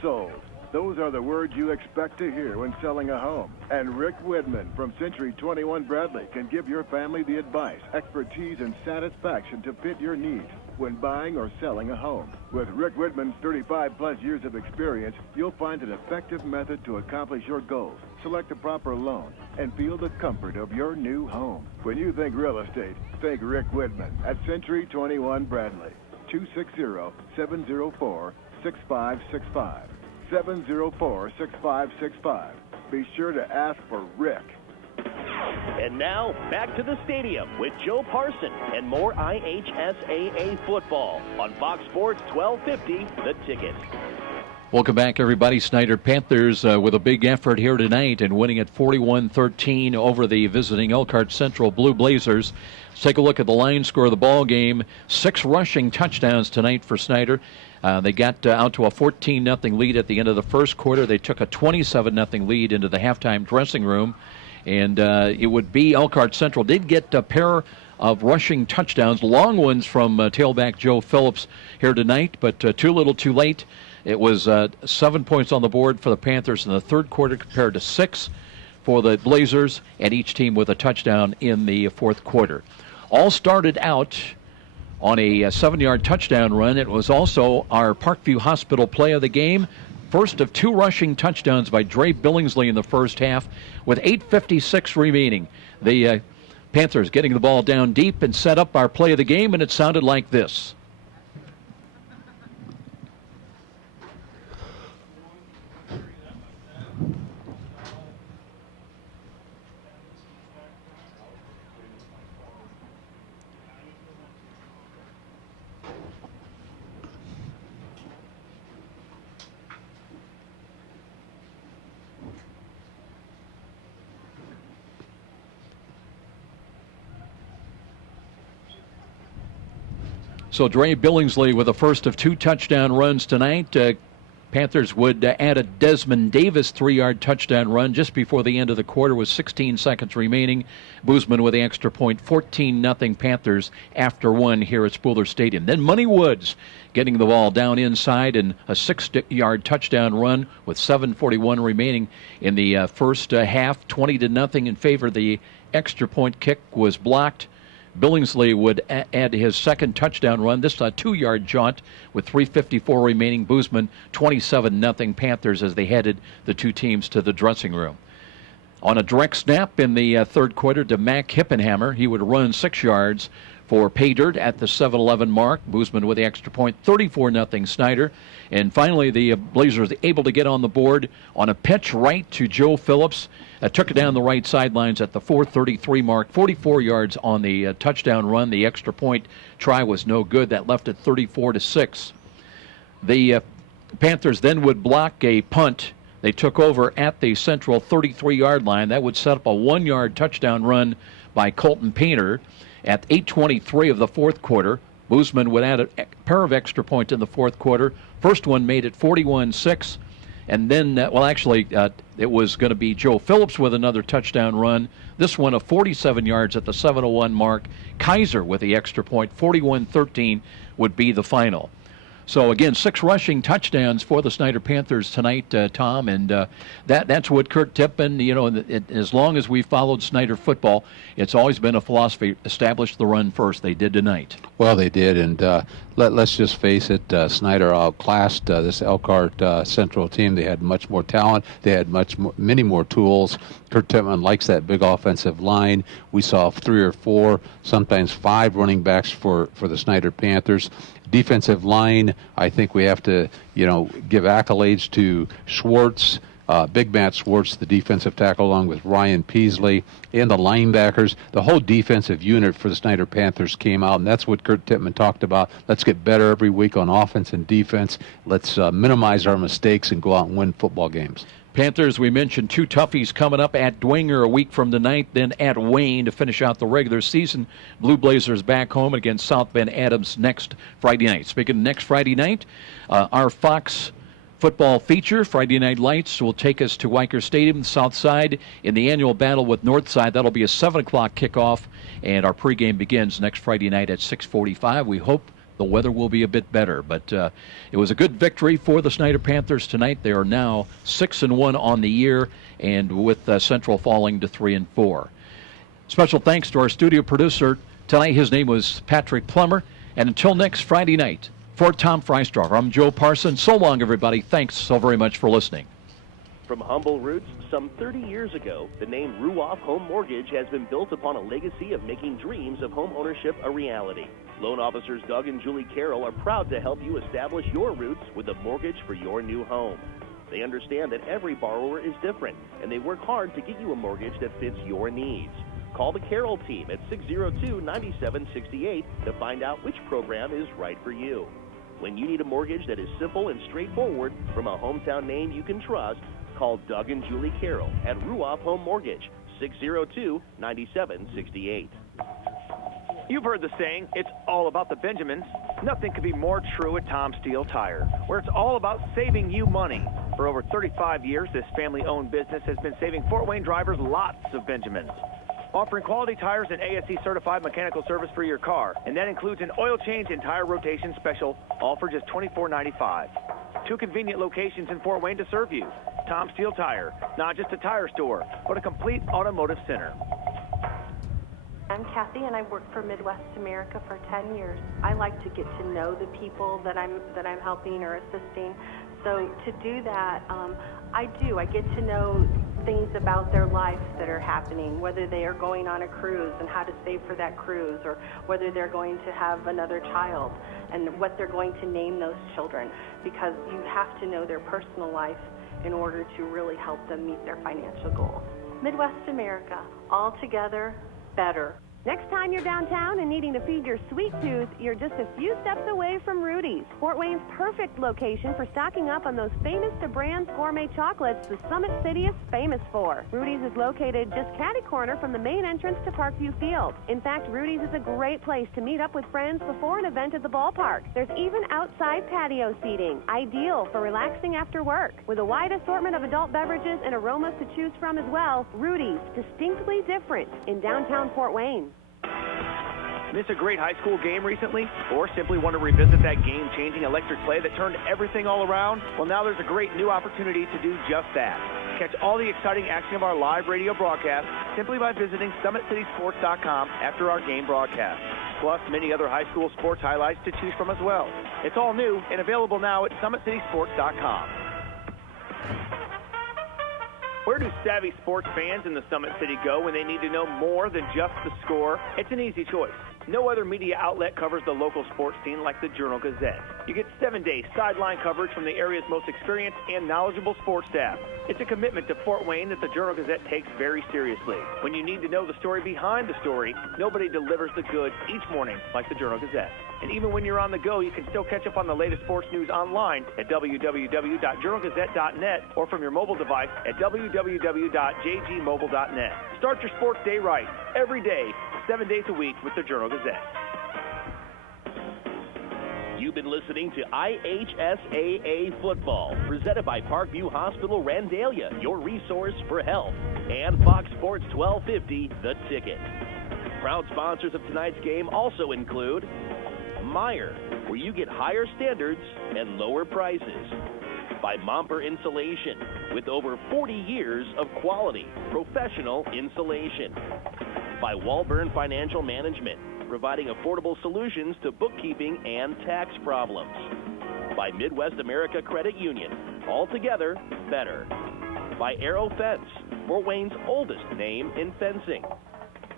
Sold. Those are the words you expect to hear when selling a home. And Rick Whitman from Century 21 Bradley can give your family the advice, expertise, and satisfaction to fit your needs when buying or selling a home. With Rick Whitman's 35-plus years of experience, you'll find an effective method to accomplish your goals, select the proper loan, and feel the comfort of your new home. When you think real estate, think Rick Whitman at Century 21 Bradley. 260-704-6565. 704-6565. Be sure to ask for Rick. And now, back to the stadium with Joe Parson and more IHSAA football on Fox Sports 1250, The Ticket. Welcome back, everybody. Snider Panthers with a big effort here tonight and winning at 41-13 over the visiting Elkhart Central Blue Blazers. Let's take a look at the line score of the ball game. 6 rushing touchdowns tonight for Snider. They got out to a 14-0 lead at the end of the first quarter. They took a 27-0 lead into the halftime dressing room. And it would be Elkhart Central did get a pair of rushing touchdowns, long ones from tailback Joe Phillips here tonight, but too little too late. It was 7 points on the board for the Panthers in the third quarter compared to 6 for the Blazers, and each team with a touchdown in the fourth quarter. All started out on a 7-yard touchdown run. It was also our Parkview Hospital play of the game. First of 2 rushing touchdowns by Dre Billingsley in the first half with 8:56 remaining. The Panthers getting the ball down deep and set up our play of the game, and it sounded like this. So Dre Billingsley with the first of 2 touchdown runs tonight. Panthers would add a Desmond Davis 3-yard touchdown run just before the end of the quarter with 16 seconds remaining. Boozman with the extra point, 14-0 Panthers after 1 here at Spooler Stadium. Then Money Woods getting the ball down inside and a 6-yard touchdown run with 7:41 remaining in the first half, 20-0 in favor. The extra point kick was blocked. Billingsley would add his second touchdown run, this a 2-yard jaunt with 3:54 remaining. Boozman, 27-0 Panthers as they headed the 2 teams to the dressing room. On a direct snap in the third quarter to Mac Hippenhammer, he would run 6 yards for pay dirt at the 7-11 mark. Boozman with the extra point, 34-0 Snider. And finally, the Blazers able to get on the board on a pitch right to Joe Phillips. Took it down the right sidelines at the 4:33 mark, 44 yards on the touchdown run. The extra point try was no good. That left it 34-6. The Panthers then would block a punt. They took over at the central 33-yard line. That would set up a 1-yard touchdown run by Colton Painter at 8:23 of the fourth quarter. Boozman would add a pair of extra points in the fourth quarter. First one made it 41-6. And then, it was going to be Joe Phillips with another touchdown run. This one of 47 yards at the 7:01 mark. Kaiser with the extra point, 41-13 would be the final. So, again, 6 rushing touchdowns for the Snider Panthers tonight, Tom, and that's what Kurt Tippmann, as long as we've followed Snider football, it's always been a philosophy, establish the run first. They did tonight. Well, they did, and let's just face it, Snider outclassed this Elkhart Central team. They had much more talent. They had many more tools. Kurt Tippmann likes that big offensive line. We saw 3 or 4, sometimes 5 running backs for the Snider Panthers. Defensive line, I think we have to, give accolades to Schwartz, Big Matt Schwartz, the defensive tackle, along with Ryan Peasley, and the linebackers. The whole defensive unit for the Snider Panthers came out, and that's what Kurt Tippmann talked about. Let's get better every week on offense and defense. Let's minimize our mistakes and go out and win football games. Panthers, we mentioned 2 toughies coming up at Dwenger a week from tonight, then at Wayne to finish out the regular season. Blue Blazers back home against South Bend Adams next Friday night. Speaking of next Friday night, our Fox football feature, Friday Night Lights, will take us to Weicker Stadium, South Side, in the annual battle with Northside. That'll be a 7 o'clock kickoff, and our pregame begins next Friday night at 6:45. We hope the weather will be a bit better, but it was a good victory for the Snider Panthers tonight. They are now 6-1 on the year, and with Central falling to 3-4. Special thanks to our studio producer tonight. His name was Patrick Plummer, and until next Friday night, for Tom Freistroff, I'm Joe Parson. So long, everybody. Thanks so very much for listening. From humble roots, some 30 years ago, the name Ruoff Home Mortgage has been built upon a legacy of making dreams of home ownership a reality. Loan officers Doug and Julie Carroll are proud to help you establish your roots with a mortgage for your new home. They understand that every borrower is different, and they work hard to get you a mortgage that fits your needs. Call the Carroll team at 602-9768 to find out which program is right for you. When you need a mortgage that is simple and straightforward from a hometown name you can trust, call Doug and Julie Carroll at Ruoff Home Mortgage, 602-9768. You've heard the saying, it's all about the Benjamins. Nothing could be more true at Tom Steel Tire, where it's all about saving you money. For over 35 years, this family-owned business has been saving Fort Wayne drivers lots of Benjamins. Offering quality tires and ASE-certified mechanical service for your car, and that includes an oil change and tire rotation special, all for just $24.95. 2 convenient locations in Fort Wayne to serve you. Tom Steel Tire, not just a tire store, but a complete automotive center. I'm Kathy, and I worked for Midwest America for 10 years. I like to get to know the people that I'm helping or assisting. So to do that, I get to know things about their lives that are happening, whether they are going on a cruise and how to save for that cruise, or whether they're going to have another child and what they're going to name those children, because you have to know their personal life in order to really help them meet their financial goals. Midwest America, all together, better. Next time you're downtown and needing to feed your sweet tooth, you're just a few steps away from Rudy's, Fort Wayne's perfect location for stocking up on those famous to brands gourmet chocolates the Summit City is famous for. Rudy's is located just catty corner from the main entrance to Parkview Field. In fact, Rudy's is a great place to meet up with friends before an event at the ballpark. There's even outside patio seating, ideal for relaxing after work. With a wide assortment of adult beverages and aromas to choose from as well, Rudy's, distinctly different in downtown Fort Wayne. Miss a great high school game recently? Or simply want to revisit that game-changing electric play that turned everything all around? Well, now there's a great new opportunity to do just that. Catch all the exciting action of our live radio broadcast simply by visiting SummitCitySports.com after our game broadcast. Plus, many other high school sports highlights to choose from as well. It's all new and available now at SummitCitySports.com. Where do savvy sports fans in the Summit City go when they need to know more than just the score? It's an easy choice. No other media outlet covers the local sports scene like the Journal-Gazette. You get 7-day sideline coverage from the area's most experienced and knowledgeable sports staff. It's a commitment to Fort Wayne that the Journal-Gazette takes very seriously. When you need to know the story behind the story, nobody delivers the goods each morning like the Journal-Gazette. And even when you're on the go, you can still catch up on the latest sports news online at www.journalgazette.net or from your mobile device at www.jgmobile.net. Start your sports day right, every day, 7 days a week with the Journal-Gazette. You've been listening to IHSAA Football, presented by Parkview Hospital Randalia, your resource for health, and Fox Sports 1250, The Ticket. Proud sponsors of tonight's game also include Meyer, where you get higher standards and lower prices. By Momper Insulation, with over 40 years of quality, professional insulation. By Walburn Financial Management, providing affordable solutions to bookkeeping and tax problems. By Midwest America Credit Union, altogether better. By Aero Fence, Fort Wayne's oldest name in fencing.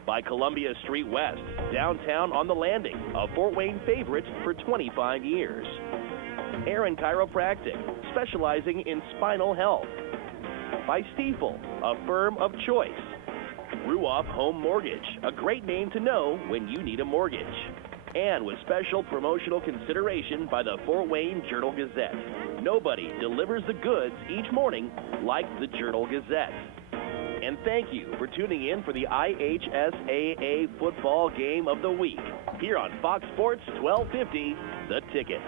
By Columbia Street West, downtown on the Landing, a Fort Wayne favorite for 25 years. Aaron Chiropractic, specializing in spinal health. By Stiefel, a firm of choice. Ruoff Home Mortgage, a great name to know when you need a mortgage. And with special promotional consideration by the Fort Wayne Journal-Gazette. Nobody delivers the goods each morning like the Journal-Gazette. And thank you for tuning in for the IHSAA Football Game of the Week here on Fox Sports 1250, The Ticket.